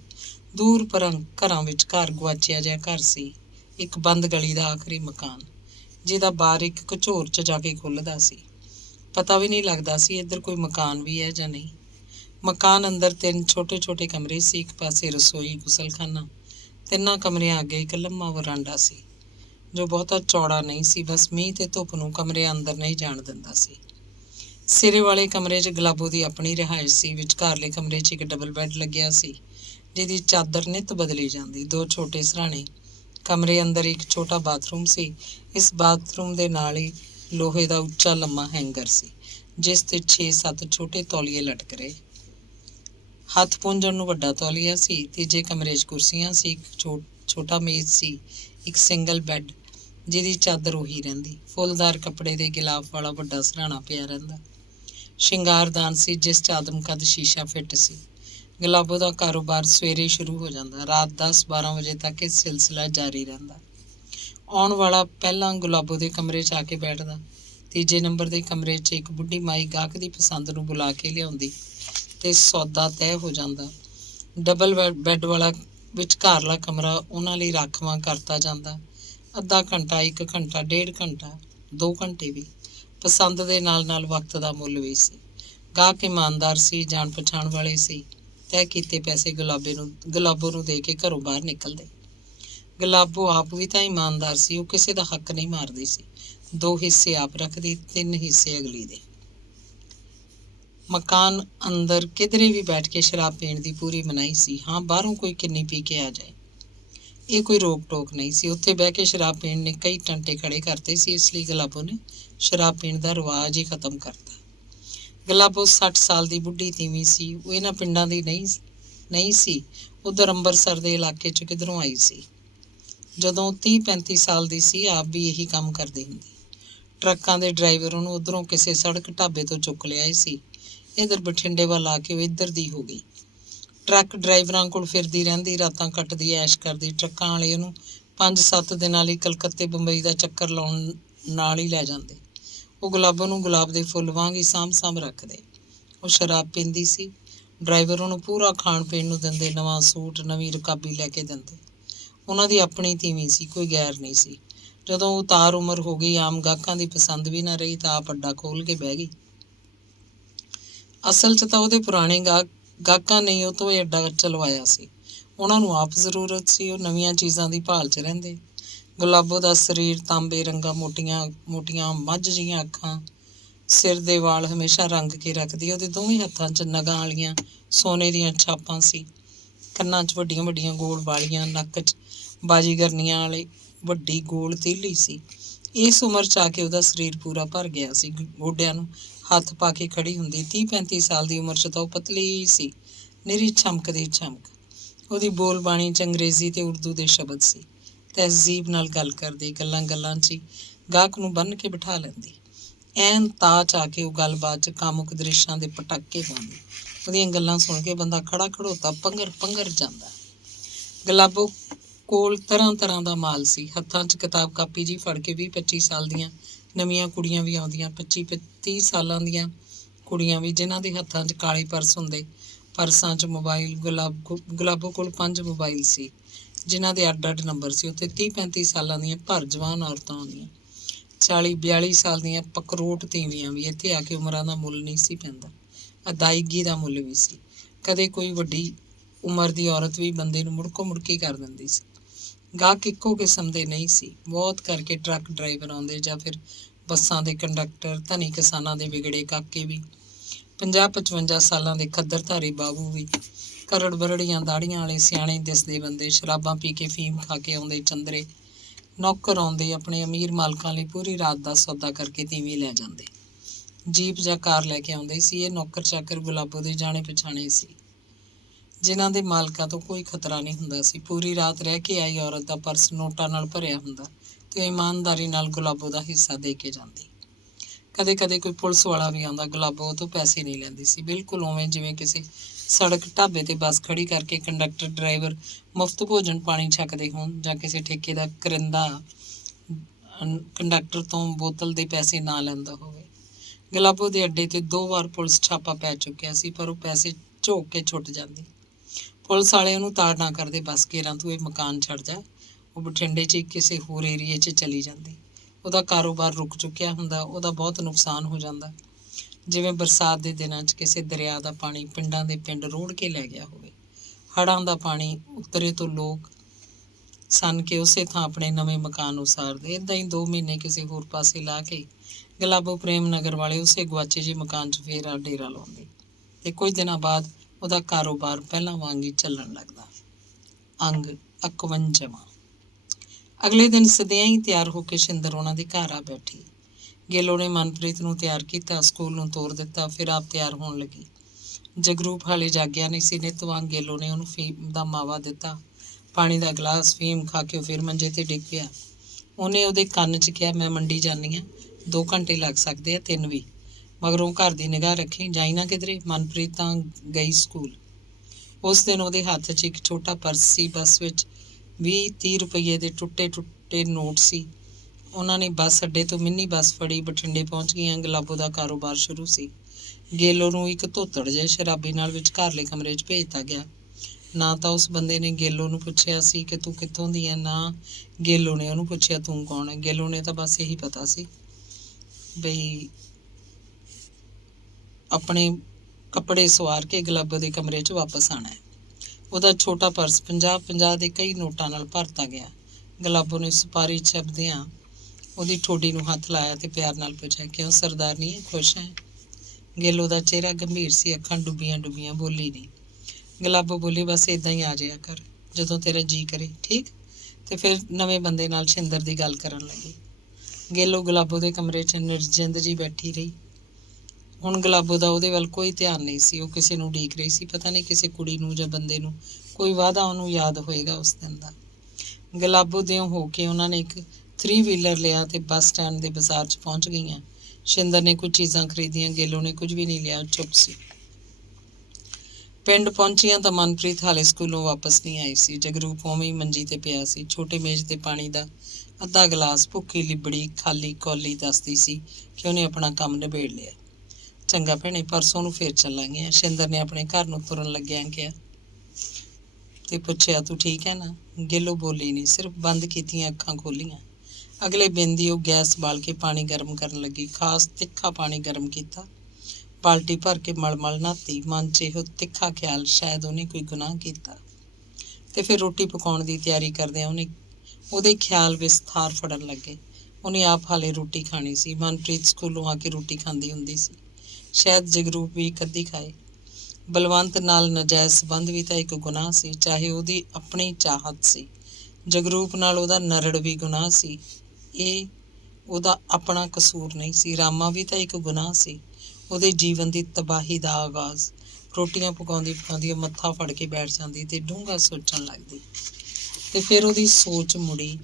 ਦੂਰ ਪਰਾਂ ਘਰਾਂ ਵਿੱਚ ਘਰ ਗੁਆਚਿਆ ਜਿਹਾ ਘਰ ਸੀ। ਇੱਕ ਬੰਦ ਗਲੀ ਦਾ ਆਖਰੀ ਮਕਾਨ, ਜਿਹਦਾ ਬਾਰ ਇੱਕ ਘਚੋਰ 'ਚ ਜਾ ਕੇ ਖੁੱਲ੍ਹਦਾ ਸੀ। ਪਤਾ ਵੀ ਨਹੀਂ ਲੱਗਦਾ ਸੀ ਇੱਧਰ ਕੋਈ ਮਕਾਨ ਵੀ ਹੈ ਜਾਂ ਨਹੀਂ। ਮਕਾਨ ਅੰਦਰ 3 ਛੋਟੇ ਕਮਰੇ ਸੀ। ਇੱਕ ਪਾਸੇ ਰਸੋਈ, ਗੁਸਲਖਾਨਾ। 3 ਕਮਰਿਆਂ ਅੱਗੇ ਇੱਕ ਲੰਮਾ ਵਰਾਂਡਾ ਸੀ, ਜੋ ਬਹੁਤਾ ਚੌੜਾ ਨਹੀਂ ਸੀ। ਬਸ ਮੀਂਹ ਤੇ ਧੁੱਪ ਨੂੰ ਕਮਰੇ ਅੰਦਰ ਨਹੀਂ ਜਾਣ ਦਿੰਦਾ ਸੀ। ਸਿਰੇ ਵਾਲੇ ਕਮਰੇ 'ਚ ਗੁਲਾਬੋ ਦੀ ਆਪਣੀ ਰਿਹਾਇਸ਼ ਸੀ। ਵਿਚਕਾਰਲੇ ਕਮਰੇ 'ਚ ਇੱਕ ਡਬਲ ਬੈੱਡ ਲੱਗਿਆ ਸੀ, ਜਿਹਦੀ ਚਾਦਰ ਨਿੱਤ ਬਦਲੀ ਜਾਂਦੀ। 2 ਛੋਟੇ ਸਿਰਹਾਣੇ। ਕਮਰੇ ਅੰਦਰ ਇੱਕ ਛੋਟਾ ਬਾਥਰੂਮ ਸੀ। ਇਸ ਬਾਥਰੂਮ ਦੇ ਨਾਲ ਹੀ ਲੋਹੇ ਦਾ ਉੱਚਾ ਲੰਮਾ ਹੈਂਗਰ ਸੀ, ਜਿਸ ਤੇ 6-7 ਛੋਟੇ ਤੌਲੀਏ ਲਟਕ ਰਹੇ। ਹੱਥ ਪੂੰਝਣ ਨੂੰ ਵੱਡਾ ਤੌਲੀਆ ਸੀ। ਤੀਜੇ ਕਮਰੇ 'ਚ ਕੁਰਸੀਆਂ ਸੀ। ਇੱਕ ਛੋਟਾ ਮੇਜ਼ ਸੀ। ਇੱਕ ਸਿੰਗਲ ਬੈੱਡ, ਜਿਹਦੀ ਚਾਦਰ ਉਹੀ ਰਹਿੰਦੀ। ਫੁੱਲਦਾਰ ਕੱਪੜੇ ਦੇ ਗਿਲਾਫ ਵਾਲਾ ਵੱਡਾ ਸਿਰਹਾਣਾ ਪਿਆ ਰਹਿੰਦਾ। ਸ਼ਿੰਗਾਰਦਾਨ ਸੀ, ਜਿਸ 'ਚ ਆਦਮਕਦ ਸ਼ੀਸ਼ਾ ਫਿੱਟ ਸੀ। ਗੁਲਾਬੋ ਦਾ ਕਾਰੋਬਾਰ ਸਵੇਰੇ ਸ਼ੁਰੂ ਹੋ ਜਾਂਦਾ। ਰਾਤ 10-12 ਵਜੇ ਤੱਕ ਇਹ ਸਿਲਸਿਲਾ ਜਾਰੀ ਰਹਿੰਦਾ। ਆਉਣ ਵਾਲਾ ਪਹਿਲਾਂ ਗੁਲਾਬੋ ਦੇ ਕਮਰੇ 'ਚ ਆ ਕੇ ਬੈਠਦਾ। ਤੀਜੇ ਨੰਬਰ ਦੇ ਕਮਰੇ 'ਚ ਇੱਕ ਬੁੱਢੀ ਮਾਈ ਗਾਹਕ ਦੀ ਪਸੰਦ ਨੂੰ ਬੁਲਾ ਕੇ ਲਿਆਉਂਦੀ ਤੇ ਸੌਦਾ ਤੈਅ ਹੋ ਜਾਂਦਾ। ਡਬਲ ਬੈੱਡ ਵਾਲਾ ਵਿਚਕਾਰਲਾ ਕਮਰਾ ਉਹਨਾਂ ਲਈ ਰਾਖਵਾਂ ਕਰਤਾ ਜਾਂਦਾ। ਅੱਧਾ ਘੰਟਾ, 1 ਘੰਟਾ, 1.5 ਘੰਟਾ, 2 ਘੰਟੇ ਵੀ। ਪਸੰਦ ਦੇ ਨਾਲ ਵਕਤ ਦਾ ਮੁੱਲ ਵੀ ਸੀ। ਗਾਹਕ ਇਮਾਨਦਾਰ ਸੀ, ਜਾਣ ਪਛਾਣ ਵਾਲੇ ਸੀ। ਤੈਅ ਕੀਤੇ ਪੈਸੇ ਗੁਲਾਬੋ ਨੂੰ ਦੇ ਕੇ ਘਰੋਂ ਬਾਹਰ ਨਿਕਲਦੇ। ਗੁਲਾਬੋ ਆਪ ਵੀ ਤਾਂ ਇਮਾਨਦਾਰ ਸੀ। ਉਹ ਕਿਸੇ ਦਾ ਹੱਕ ਨਹੀਂ ਮਾਰਦੀ ਸੀ। 2 ਹਿੱਸੇ ਆਪ ਰੱਖਦੀ, 3 ਹਿੱਸੇ ਅਗਲੀ ਦੇ। ਮਕਾਨ ਅੰਦਰ ਕਿਧਰੇ ਵੀ ਬੈਠ ਕੇ ਸ਼ਰਾਬ ਪੀਣ ਦੀ ਪੂਰੀ ਮਨਾਹੀ ਸੀ। ਹਾਂ, ਬਾਹਰੋਂ ਕੋਈ ਕਿੰਨੀ ਪੀ ਕੇ ਆ ਜਾਏ, ਇਹ ਕੋਈ ਰੋਕ ਟੋਕ ਨਹੀਂ ਸੀ। ਉੱਥੇ ਬਹਿ ਕੇ ਸ਼ਰਾਬ ਪੀਣ ਨੇ ਕਈ ਟੰਟੇ ਖੜੇ ਕਰਤੇ ਸੀ। ਇਸ ਲਈ ਗੁਲਾਬੋ ਨੇ ਸ਼ਰਾਬ ਪੀਣ ਦਾ ਰਿਵਾਜ ਹੀ ਖਤਮ ਕਰਤਾ। ਗੁਲਾਬੋ 60 ਸਾਲ ਦੀ ਬੁੱਢੀ ਤੀਵੀਂ ਸੀ। ਉਹ ਇਹਨਾਂ ਪਿੰਡਾਂ ਦੀ ਨਹੀਂ ਸੀ। ਉਧਰ ਅੰਮ੍ਰਿਤਸਰ ਦੇ ਇਲਾਕੇ 'ਚ ਕਿਧਰੋਂ ਆਈ ਸੀ। ਜਦੋਂ 30-35 ਸਾਲ ਦੀ ਸੀ, ਆਪ ਵੀ ਇਹੀ ਕੰਮ ਕਰਦੀ ਹੁੰਦੀ। ਟਰੱਕਾਂ ਦੇ ਡਰਾਈਵਰ ਉਹਨੂੰ ਉੱਧਰੋਂ ਕਿਸੇ ਸੜਕ ਢਾਬੇ ਤੋਂ ਚੁੱਕ ਲਿਆਏ ਸੀ। ਇੱਧਰ ਬਠਿੰਡੇ ਵੱਲ ਆ ਕੇ ਉਹ ਇੱਧਰ ਦੀ ਹੋ ਗਈ। ਟਰੱਕ ਡਰਾਈਵਰਾਂ ਕੋਲ ਫਿਰਦੀ ਰਹਿੰਦੀ, ਰਾਤਾਂ ਕੱਟਦੀ, ਐਸ਼ ਕਰਦੀ। ਟਰੱਕਾਂ ਵਾਲੇ ਉਹਨੂੰ 5-7 ਦਿਨਾਂ ਲਈ ਕਲਕੱਤੇ, ਬੰਬਈ ਦਾ ਚੱਕਰ ਲਾਉਣ ਨਾਲ ਹੀ ਲੈ ਜਾਂਦੇ। ਉਹ ਗੁਲਾਬੋ ਨੂੰ ਗੁਲਾਬ ਦੇ ਫੁੱਲ ਵਾਂਗ ਹੀ ਸਾਂਭ ਰੱਖਦੇ। ਉਹ ਸ਼ਰਾਬ ਪੀਂਦੀ ਸੀ। ਡਰਾਈਵਰ ਉਹਨੂੰ ਪੂਰਾ ਖਾਣ ਪੀਣ ਨੂੰ ਦਿੰਦੇ, ਨਵਾਂ ਸੂਟ, ਨਵੀਂ ਰਕਾਬੀ ਲੈ ਕੇ ਦਿੰਦੇ। ਉਹਨਾਂ ਦੀ ਆਪਣੀ ਤੀਵੀਂ ਸੀ, ਕੋਈ ਗੈਰ ਨਹੀਂ ਸੀ। ਜਦੋਂ ਉਤਾਰ ਉਮਰ ਹੋ ਗਈ, ਆਮ ਗਾਹਕਾਂ ਦੀ ਪਸੰਦ ਵੀ ਨਾ ਰਹੀ, ਤਾਂ ਆਪ ਅੱਡਾ ਖੋਲ੍ਹ ਕੇ ਬਹਿ ਗਈ। ਅਸਲ 'ਚ ਤਾਂ ਉਹਦੇ ਪੁਰਾਣੇ ਗਾਹਕਾਂ ਨੇ ਉਹ ਤੋਂ ਇਹ ਅੱਡਾ ਚਲਵਾਇਆ ਸੀ। ਉਹਨਾਂ ਨੂੰ ਆਪ ਜ਼ਰੂਰਤ ਸੀ। ਉਹ ਨਵੀਆਂ ਚੀਜ਼ਾਂ ਦੀ ਭਾਲ 'ਚ ਰਹਿੰਦੇ। ਗੁਲਾਬੋ ਦਾ ਸਰੀਰ ਤਾਂਬੇ ਰੰਗਾ, ਮੋਟੀਆਂ ਮੱਝ ਜਿਹੀਆਂ ਅੱਖਾਂ, ਸਿਰ ਦੇ ਵਾਲ ਹਮੇਸ਼ਾ ਰੰਗ ਕੇ ਰੱਖਦੀ। ਉਹਦੇ ਦੋਵੇਂ ਹੱਥਾਂ 'ਚ ਨਗਾਂ ਵਾਲੀਆਂ ਸੋਨੇ ਦੀਆਂ ਛਾਪਾਂ ਸੀ। ਕੰਨਾਂ 'ਚ ਵੱਡੀਆਂ ਗੋਲ ਵਾਲੀਆਂ, ਨੱਕ 'ਚ ਬਾਜੀਗਰਨੀਆਂ ਵਾਲੀ ਵੱਡੀ ਗੋਲ ਤੀਲੀ ਸੀ। ਇਸ ਉਮਰ 'ਚ ਆ ਕੇ ਉਹਦਾ ਸਰੀਰ ਪੂਰਾ ਭਰ ਗਿਆ ਸੀ, ਗੋਡਿਆਂ ਨੂੰ ਹੱਥ ਪਾ ਕੇ ਖੜੀ ਹੁੰਦੀ। 30-35 ਸਾਲ ਦੀ ਉਮਰ 'ਚ ਤਾਂ ਉਹ ਪਤਲੀ ਸੀ, ਨਿਰੀ ਚਮਕਦੀ ਚਮਕ। ਉਹਦੀ ਬੋਲਬਾਣੀ 'ਚ ਅੰਗਰੇਜ਼ੀ ਤੇ ਉਰਦੂ ਦੇ ਸ਼ਬਦ ਸੀ। ਤਹਿਜ਼ੀਬ ਨਾਲ ਗੱਲ ਕਰਦੀ, ਗੱਲਾਂ ਗੱਲਾਂ 'ਚ ਹੀ ਗਾਹਕ ਨੂੰ ਬੰਨ੍ਹ ਕੇ ਬਿਠਾ ਲੈਂਦੀ। ਐਨ ਤਾਅ 'ਚ ਆ ਕੇ ਉਹ ਗੱਲਬਾਤ 'ਚ ਕਾਮੁਕ ਦ੍ਰਿਸ਼ਾਂ ਦੇ ਪਟਾਕੇ ਪਾਉਂਦੀ। ਉਹਦੀਆਂ ਗੱਲਾਂ ਸੁਣ ਕੇ ਬੰਦਾ ਖੜਾ ਖੜੋਤਾ ਪੰਗਰ ਪੰਗਰ ਜਾਂਦਾ। ਗੁਲਾਬੋ ਕੋਲ ਤਰ੍ਹਾਂ ਤਰ੍ਹਾਂ ਦਾ ਮਾਲ ਸੀ। ਹੱਥਾਂ 'ਚ ਕਿਤਾਬ ਕਾਪੀ ਜੀ ਫੜ ਕੇ 20-25 ਸਾਲ ਦੀਆਂ ਨਵੀਆਂ ਕੁੜੀਆਂ ਵੀ ਆਉਂਦੀਆਂ, 25-30 ਸਾਲਾਂ ਦੀਆਂ ਕੁੜੀਆਂ ਵੀ, ਜਿਨ੍ਹਾਂ ਦੇ ਹੱਥਾਂ 'ਚ ਕਾਲੇ ਪਰਸ ਹੁੰਦੇ। ਪਰਸਾਂ 'ਚ ਮੋਬਾਈਲ। ਗੁਲਾਬੋ ਕੋਲ 5 ਮੋਬਾਈਲ ਸੀ, ਜਿਨ੍ਹਾਂ ਦੇ ਅੱਡ ਅੱਡ ਨੰਬਰ ਸੀ। ਉੱਥੇ 30-35 ਸਾਲਾਂ ਦੀਆਂ ਭਰ ਜਵਾਨ ਔਰਤਾਂ ਆਉਂਦੀਆਂ, 40-42 ਸਾਲ ਦੀਆਂ ਪਕਰੋਟ ਤੀਵੀਆਂ ਵੀ। ਇੱਥੇ ਆ ਕੇ ਉਮਰਾਂ ਦਾ ਮੁੱਲ ਨਹੀਂ ਸੀ ਪੈਂਦਾ, ਅਦਾਇਗੀ ਦਾ ਮੁੱਲ ਵੀ ਸੀ। ਕਦੇ ਕੋਈ ਵੱਡੀ ਉਮਰ ਦੀ ਔਰਤ ਵੀ ਬੰਦੇ ਨੂੰ ਮੁੜਕੋ ਮੁੜਕੀ ਕਰ ਦਿੰਦੀ ਸੀ। ਗਾਹਕ ਇੱਕੋ ਕਿਸਮ ਦੇ ਨਹੀਂ ਸੀ। ਬਹੁਤ ਕਰਕੇ ਟਰੱਕ ਡਰਾਈਵਰ ਆਉਂਦੇ, ਜਾਂ ਫਿਰ ਬੱਸਾਂ ਦੇ ਕੰਡਕਟਰ, ਧਨੀ ਕਿਸਾਨਾਂ ਦੇ ਵਿਗੜੇ ਕਾਕੇ ਵੀ, 50-55 ਸਾਲਾਂ ਦੇ ਖੱਦਰਧਾਰੀ ਬਾਬੂ ਵੀ, ਕਰੜ ਬਰੜੀਆਂ ਦਾੜੀਆਂ ਵਾਲੇ ਸਿਆਣੇ ਦਿਸਦੇ ਬੰਦੇ, ਸ਼ਰਾਬਾਂ ਪੀ ਕੇ ਫੀਮ ਖਾ ਕੇ ਆਉਂਦੇ ਚੰਦਰੇ, ਨੌਕਰ ਆਉਂਦੇ ਆਪਣੇ ਅਮੀਰ ਮਾਲਕਾਂ ਲਈ ਪੂਰੀ ਰਾਤ ਦਾ ਸੌਦਾ ਕਰਕੇ ਤੀਵੀਂ ਲੈ ਜਾਂਦੇ। ਜੀਪ ਜਾਂ ਕਾਰ ਲੈ ਕੇ ਆਉਂਦੇ ਸੀ। ਇਹ ਨੌਕਰ ਚਾਕਰ ਗੁਲਾਬੋ ਦੇ ਜਾਣੇ ਪਛਾਣੇ ਸੀ, ਜਿਨ੍ਹਾਂ ਦੇ ਮਾਲਕਾਂ ਤੋਂ ਕੋਈ ਖਤਰਾ ਨਹੀਂ ਹੁੰਦਾ ਸੀ। ਪੂਰੀ ਰਾਤ ਰਹਿ ਕੇ ਆਈ ਔਰਤ ਦਾ ਪਰਸ ਨੋਟਾਂ ਨਾਲ ਭਰਿਆ ਹੁੰਦਾ ਤੇ ਇਮਾਨਦਾਰੀ ਨਾਲ ਗੁਲਾਬੋ ਦਾ ਹਿੱਸਾ ਦੇ ਕੇ ਜਾਂਦੀ। ਕਦੇ ਕਦੇ ਕੋਈ ਪੁਲਿਸ ਵਾਲਾ ਵੀ ਆਉਂਦਾ। ਗੁਲਾਬੋ ਉਹ ਤੋਂ ਪੈਸੇ ਨਹੀਂ ਲੈਂਦੀ ਸੀ, ਬਿਲਕੁਲ ਉਵੇਂ ਜਿਵੇਂ ਕਿਸੇ ਸੜਕ ਢਾਬੇ ਤੇ ਬੱਸ ਖੜੀ ਕਰਕੇ ਕੰਡਕਟਰ ਡਰਾਈਵਰ ਮੁਫਤ ਭੋਜਨ ਪਾਣੀ ਛਕਦੇ ਹੋਣ, ਜਾਂ ਕਿਸੇ ਠੇਕੇ ਦਾ ਕਰਿੰਦਾ ਕੰਡਕਟਰ ਤੋਂ ਬੋਤਲ ਦੇ ਪੈਸੇ ਨਾ ਲੈਂਦਾ ਹੋਵੇ। ਗੁਲਾਬੋ ਦੇ ਅੱਡੇ ਤੇ 2 ਵਾਰ ਪੁਲਿਸ ਛਾਪਾ ਪੈ ਚੁੱਕਿਆ ਸੀ, ਪਰ ਉਹ ਪੈਸੇ ਝੋਕ ਕੇ ਛੁੱਟ ਜਾਂਦੀ। ਪੁਲਿਸ ਵਾਲੇ ਉਹਨੂੰ ਤਾੜ ਨਾ ਕਰਦੇ, ਬਸ ਕੇਰਾਂ ਤੂੰ ਇਹ ਮਕਾਨ ਛੱਡ ਜਾ। ਉਹ ਬਠਿੰਡੇ 'ਚ ਕਿਸੇ ਹੋਰ ਏਰੀਏ 'ਚ ਚਲੀ ਜਾਂਦੀ। ਉਹਦਾ ਕਾਰੋਬਾਰ ਰੁਕ ਚੁੱਕਿਆ ਹੁੰਦਾ, ਉਹਦਾ ਬਹੁਤ ਨੁਕਸਾਨ ਹੋ ਜਾਂਦਾ, ਜਿਵੇਂ ਬਰਸਾਤ ਦੇ ਦਿਨਾਂ 'ਚ ਕਿਸੇ ਦਰਿਆ ਦਾ ਪਾਣੀ ਪਿੰਡਾਂ ਦੇ ਪਿੰਡ ਰੋੜ ਕੇ ਲੈ ਗਿਆ ਹੋਵੇ। ਹੜ੍ਹਾਂ ਦਾ ਪਾਣੀ ਉੱਤਰੇ ਤੋਂ ਲੋਕ ਸਨ ਕਿ ਉਸੇ ਥਾਂ ਆਪਣੇ ਨਵੇਂ ਮਕਾਨ ਉਸਾਰਦੇ। ਇੱਦਾਂ ਹੀ 2 ਮਹੀਨੇ ਕਿਸੇ ਹੋਰ ਪਾਸੇ ਲਾ ਕੇ ਗੁਲਾਬੋ ਪ੍ਰੇਮ ਨਗਰ ਵਾਲੇ ਉਸੇ ਗੁਆਚੇ ਜਿਹੇ ਮਕਾਨ 'ਚ ਫੇਰ ਆ ਡੇਰਾ ਲਾਉਂਦੀ, ਤੇ ਕੁਝ ਦਿਨਾਂ ਬਾਅਦ ਉਹਦਾ ਕਾਰੋਬਾਰ ਪਹਿਲਾਂ ਵਾਂਗ ਹੀ ਚੱਲਣ ਲੱਗਦਾ। ਅੰਗ 51। ਅਗਲੇ ਦਿਨ ਸਦਿਆਂ ਹੀ ਤਿਆਰ ਹੋ ਕੇ ਸ਼ਿੰਦਰ ਉਹਨਾਂ ਦੇ ਘਰ ਆ ਬੈਠੀ। ਗੇਲੋ ਨੇ ਮਨਪ੍ਰੀਤ ਨੂੰ ਤਿਆਰ ਕੀਤਾ, ਸਕੂਲ ਨੂੰ ਤੋਰ ਦਿੱਤਾ, ਫਿਰ ਆਪ ਤਿਆਰ ਹੋਣ ਲੱਗੀ। ਜਗਰੂਪ ਹਾਲੇ ਜਾਗਿਆ ਨਹੀਂ ਸੀ। ਨਿੱਤ ਵਾਂਗ ਗੇਲੋ ਨੇ ਉਹਨੂੰ ਫੀਮ ਦਾ ਮਾਵਾ ਦਿੱਤਾ, ਪਾਣੀ ਦਾ ਗਲਾਸ। ਫੀਮ ਖਾ ਕੇ ਉਹ ਫਿਰ ਮੰਜੇ ਤੇ ਡਿੱਗ ਪਿਆ। ਉਹਨੇ ਉਹਦੇ ਕੰਨ 'ਚ ਕਿਹਾ, ਮੈਂ ਮੰਡੀ ਜਾਂਦੀ ਹਾਂ, 2 ਘੰਟੇ ਲੱਗ ਸਕਦੇ ਆ, 3 ਵੀ। ਮਗਰੋਂ ਘਰ ਦੀ ਨਿਗਾਹ ਰੱਖੀ, ਜਾਈ ਨਾ ਕਿਧਰੇ। ਮਨਪ੍ਰੀਤ ਤਾਂ ਗਈ ਸਕੂਲ। ਉਸ ਦਿਨ ਉਹਦੇ ਹੱਥ 'ਚ ਇੱਕ ਛੋਟਾ ਪਰਸ ਸੀ, ਬੱਸ ਵਿੱਚ 20-30 ਰੁਪਈਏ ਦੇ ਟੁੱਟੇ ਟੁੱਟੇ ਨੋਟ ਸੀ। ਉਹਨਾਂ ਨੇ ਬੱਸ ਅੱਡੇ ਤੋਂ ਮਿੰਨੀ ਬੱਸ ਫੜੀ, ਬਠਿੰਡੇ ਪਹੁੰਚ ਗਈਆਂ। ਗੁਲਾਬੋ ਦਾ ਕਾਰੋਬਾਰ ਸ਼ੁਰੂ ਸੀ। ਗੇਲੋ ਨੂੰ ਇੱਕ ਧੋਤੜ ਜਿਹੇ ਸ਼ਰਾਬੀ ਨਾਲ ਵਿਚਕਾਰਲੇ ਕਮਰੇ 'ਚ ਭੇਜਤਾ ਗਿਆ। ਨਾ ਤਾਂ ਉਸ ਬੰਦੇ ਨੇ ਗੇਲੋ ਨੂੰ ਪੁੱਛਿਆ ਸੀ ਕਿ ਤੂੰ ਕਿੱਥੋਂ ਦੀ ਹੈ, ਨਾ ਗੇਲੋ ਨੇ ਉਹਨੂੰ ਪੁੱਛਿਆ ਤੂੰ ਕੌਣ ਹੈ। ਗੇਲੋ ਨੇ ਤਾਂ ਬਸ ਇਹੀ ਪਤਾ ਸੀ ਬਈ ਆਪਣੇ ਕੱਪੜੇ ਸਵਾਰ ਕੇ ਗੁਲਾਬੋ ਦੇ ਕਮਰੇ 'ਚ ਵਾਪਸ ਆਉਣਾ ਹੈ। ਉਹਦਾ ਛੋਟਾ ਪਰਸ 50-50 ਦੇ ਕਈ ਨੋਟਾਂ ਨਾਲ ਭਰਤਾ ਗਿਆ। ਗੁਲਾਬੋ ਨੇ ਸੁਪਾਰੀ ਛੱਪਦਿਆਂ ਉਹਦੀ ਠੋਡੀ ਨੂੰ ਹੱਥ ਲਾਇਆ ਤੇ ਪਿਆਰ ਨਾਲ ਪੁੱਛਿਆ, ਕਿਉਂ ਸਰਦਾਰਨੀ, ਖੁਸ਼ ਹੈ? ਗੇਲੋ ਦਾ ਚਿਹਰਾ ਗੰਭੀਰ ਸੀ, ਅੱਖਾਂ ਡੁੱਬੀਆਂ ਡੁੱਬੀਆਂ। ਬੋਲੀ ਨਹੀਂ। ਗੁਲਾਬੋ ਬੋਲੀ, ਬਸ ਇੱਦਾਂ ਹੀ ਆ ਜਾਇਆ ਕਰ ਜਦੋਂ ਤੇਰਾ ਜੀਅ ਕਰੇ, ਠੀਕ? ਤੇ ਫਿਰ ਨਵੇਂ ਬੰਦੇ ਨਾਲ ਸ਼ਿੰਦਰ ਦੀ ਗੱਲ ਕਰਨ ਲੱਗੀ। ਗੇਲੋ ਗੁਲਾਬੋ ਦੇ ਕਮਰੇ 'ਚ ਨਿਰਜਿੰਦ ਜੀ ਬੈਠੀ ਰਹੀ। ਹੁਣ ਗੁਲਾਬੋ ਦਾ ਉਹਦੇ ਵੱਲ ਕੋਈ ਧਿਆਨ ਨਹੀਂ ਸੀ। ਉਹ ਕਿਸੇ ਨੂੰ ਉਡੀਕ ਰਹੀ ਸੀ, ਪਤਾ ਨਹੀਂ ਕਿਸੇ ਕੁੜੀ ਨੂੰ ਜਾਂ ਬੰਦੇ ਨੂੰ। ਕੋਈ ਵਾਅਦਾ ਉਹਨੂੰ ਯਾਦ ਹੋਏਗਾ ਉਸ ਦਿਨ ਦਾ। ਗੁਲਾਬੋ ਦਿਓਂ ਹੋ ਕੇ ਉਹਨਾਂ ਨੇ ਇੱਕ 3 ਵੀਲਰ ਲਿਆ ਤੇ ਬੱਸ ਸਟੈਂਡ ਦੇ ਬਾਜ਼ਾਰ 'ਚ ਪਹੁੰਚ ਗਈਆਂ। ਸ਼ਿੰਦਰ ਨੇ ਕੁਝ ਚੀਜ਼ਾਂ ਖਰੀਦੀਆਂ, ਗੇਲੋ ਨੇ ਕੁਝ ਵੀ ਨਹੀਂ ਲਿਆ, ਚੁੱਪ ਸੀ। ਪਿੰਡ ਪਹੁੰਚੀਆਂ ਤਾਂ ਮਨਪ੍ਰੀਤ ਹਾਲੇ ਸਕੂਲੋਂ ਵਾਪਸ ਨਹੀਂ ਆਈ ਸੀ। ਜਗਰੂਪ ਉਵੇਂ ਹੀ ਮੰਜੀ ਤੇ ਪਿਆ ਸੀ। ਛੋਟੇ ਮੇਜ਼ ਤੇ ਪਾਣੀ ਦਾ ਅੱਧਾ ਗਲਾਸ, ਭੁੱਖੀ ਲਿਬੜੀ ਖਾਲੀ ਕੌਲੀ ਦੱਸਦੀ ਸੀ ਕਿ ਉਹਨੇ ਆਪਣਾ ਕੰਮ ਨਿਬੇੜ ਲਿਆ। ਚੰਗਾ ਭੈਣੇ, ਪਰਸੋਂ ਨੂੰ ਫੇਰ ਚੱਲਾਂਗੇ, ਸ਼ਿੰਦਰ ਨੇ ਆਪਣੇ ਘਰ ਨੂੰ ਤੁਰਨ ਲੱਗਿਆਂ ਕਿਹਾ ਤੇ ਪੁੱਛਿਆ, ਤੂੰ ਠੀਕ ਹੈ ਨਾ? ਗੇਲੋ ਬੋਲੀ ਨਹੀਂ, ਸਿਰਫ ਬੰਦ ਕੀਤੀਆਂ ਅੱਖਾਂ ਖੋਲੀਆਂ। ਅਗਲੇ ਦਿਨ ਦੀ ਉਹ ਗੈਸ ਬਾਲ ਕੇ ਪਾਣੀ ਗਰਮ ਕਰਨ ਲੱਗੀ। ਖਾਸ ਤਿੱਖਾ ਪਾਣੀ ਗਰਮ ਕੀਤਾ, ਬਾਲਟੀ ਭਰ ਕੇ ਮਲ ਨਹਾਤੀ। ਮਨ 'ਚ ਇਹੋ ਤਿੱਖਾ ਖਿਆਲ, ਸ਼ਾਇਦ ਉਹਨੇ ਕੋਈ ਗੁਨਾਹ ਕੀਤਾ। ਤੇ ਫਿਰ ਰੋਟੀ ਪਕਾਉਣ ਦੀ ਤਿਆਰੀ ਕਰਦਿਆਂ ਉਹਦੇ ਖਿਆਲ ਵਿਸਥਾਰ ਫੜਨ ਲੱਗੇ। ਉਹਨੇ ਆਪ ਹਾਲੇ ਰੋਟੀ ਖਾਣੀ ਸੀ। ਮਨਪ੍ਰੀਤ ਸਕੂਲੋਂ ਆ ਕੇ ਰੋਟੀ ਖਾਂਦੀ ਹੁੰਦੀ ਸੀ, ਸ਼ਾਇਦ ਜਗਰੂਪ ਵੀ ਇੱਕ ਅੱਧੀ ਖਾਏ। ਬਲਵੰਤ ਨਾਲ ਨਾਜਾਇਜ਼ ਸੰਬੰਧ ਵੀ ਤਾਂ ਇੱਕ ਗੁਨਾਹ ਸੀ, ਚਾਹੇ ਉਹਦੀ ਆਪਣੀ ਚਾਹਤ ਸੀ। ਜਗਰੂਪ ਨਾਲ ਉਹਦਾ ਨਰੜ ਵੀ ਗੁਨਾਹ ਸੀ। ਇਹ ਉਹਦਾ ਆਪਣਾ ਕਸੂਰ ਨਹੀਂ ਸੀ। ਰਾਮਾ ਵੀ ਤਾਂ ਇੱਕ ਗੁਨਾਹ ਸੀ। ਉਹਦੇ ਜੀਵਨ ਦੀ ਤਬਾਹੀ ਦਾ ਆਗਾਜ਼। ਰੋਟੀਆਂ ਪਕਾਉਂਦੀ ਪਕਾਉਂਦੀ ਉਹ ਮੱਥਾ ਫੜ ਕੇ ਬੈਠ ਜਾਂਦੀ ਤੇ ਡੂੰਘਾ ਸੋਚਣ ਲੱਗਦੀ। ਤੇ ਫਿਰ ਉਹਦੀ ਸੋਚ ਮੁੜੀ,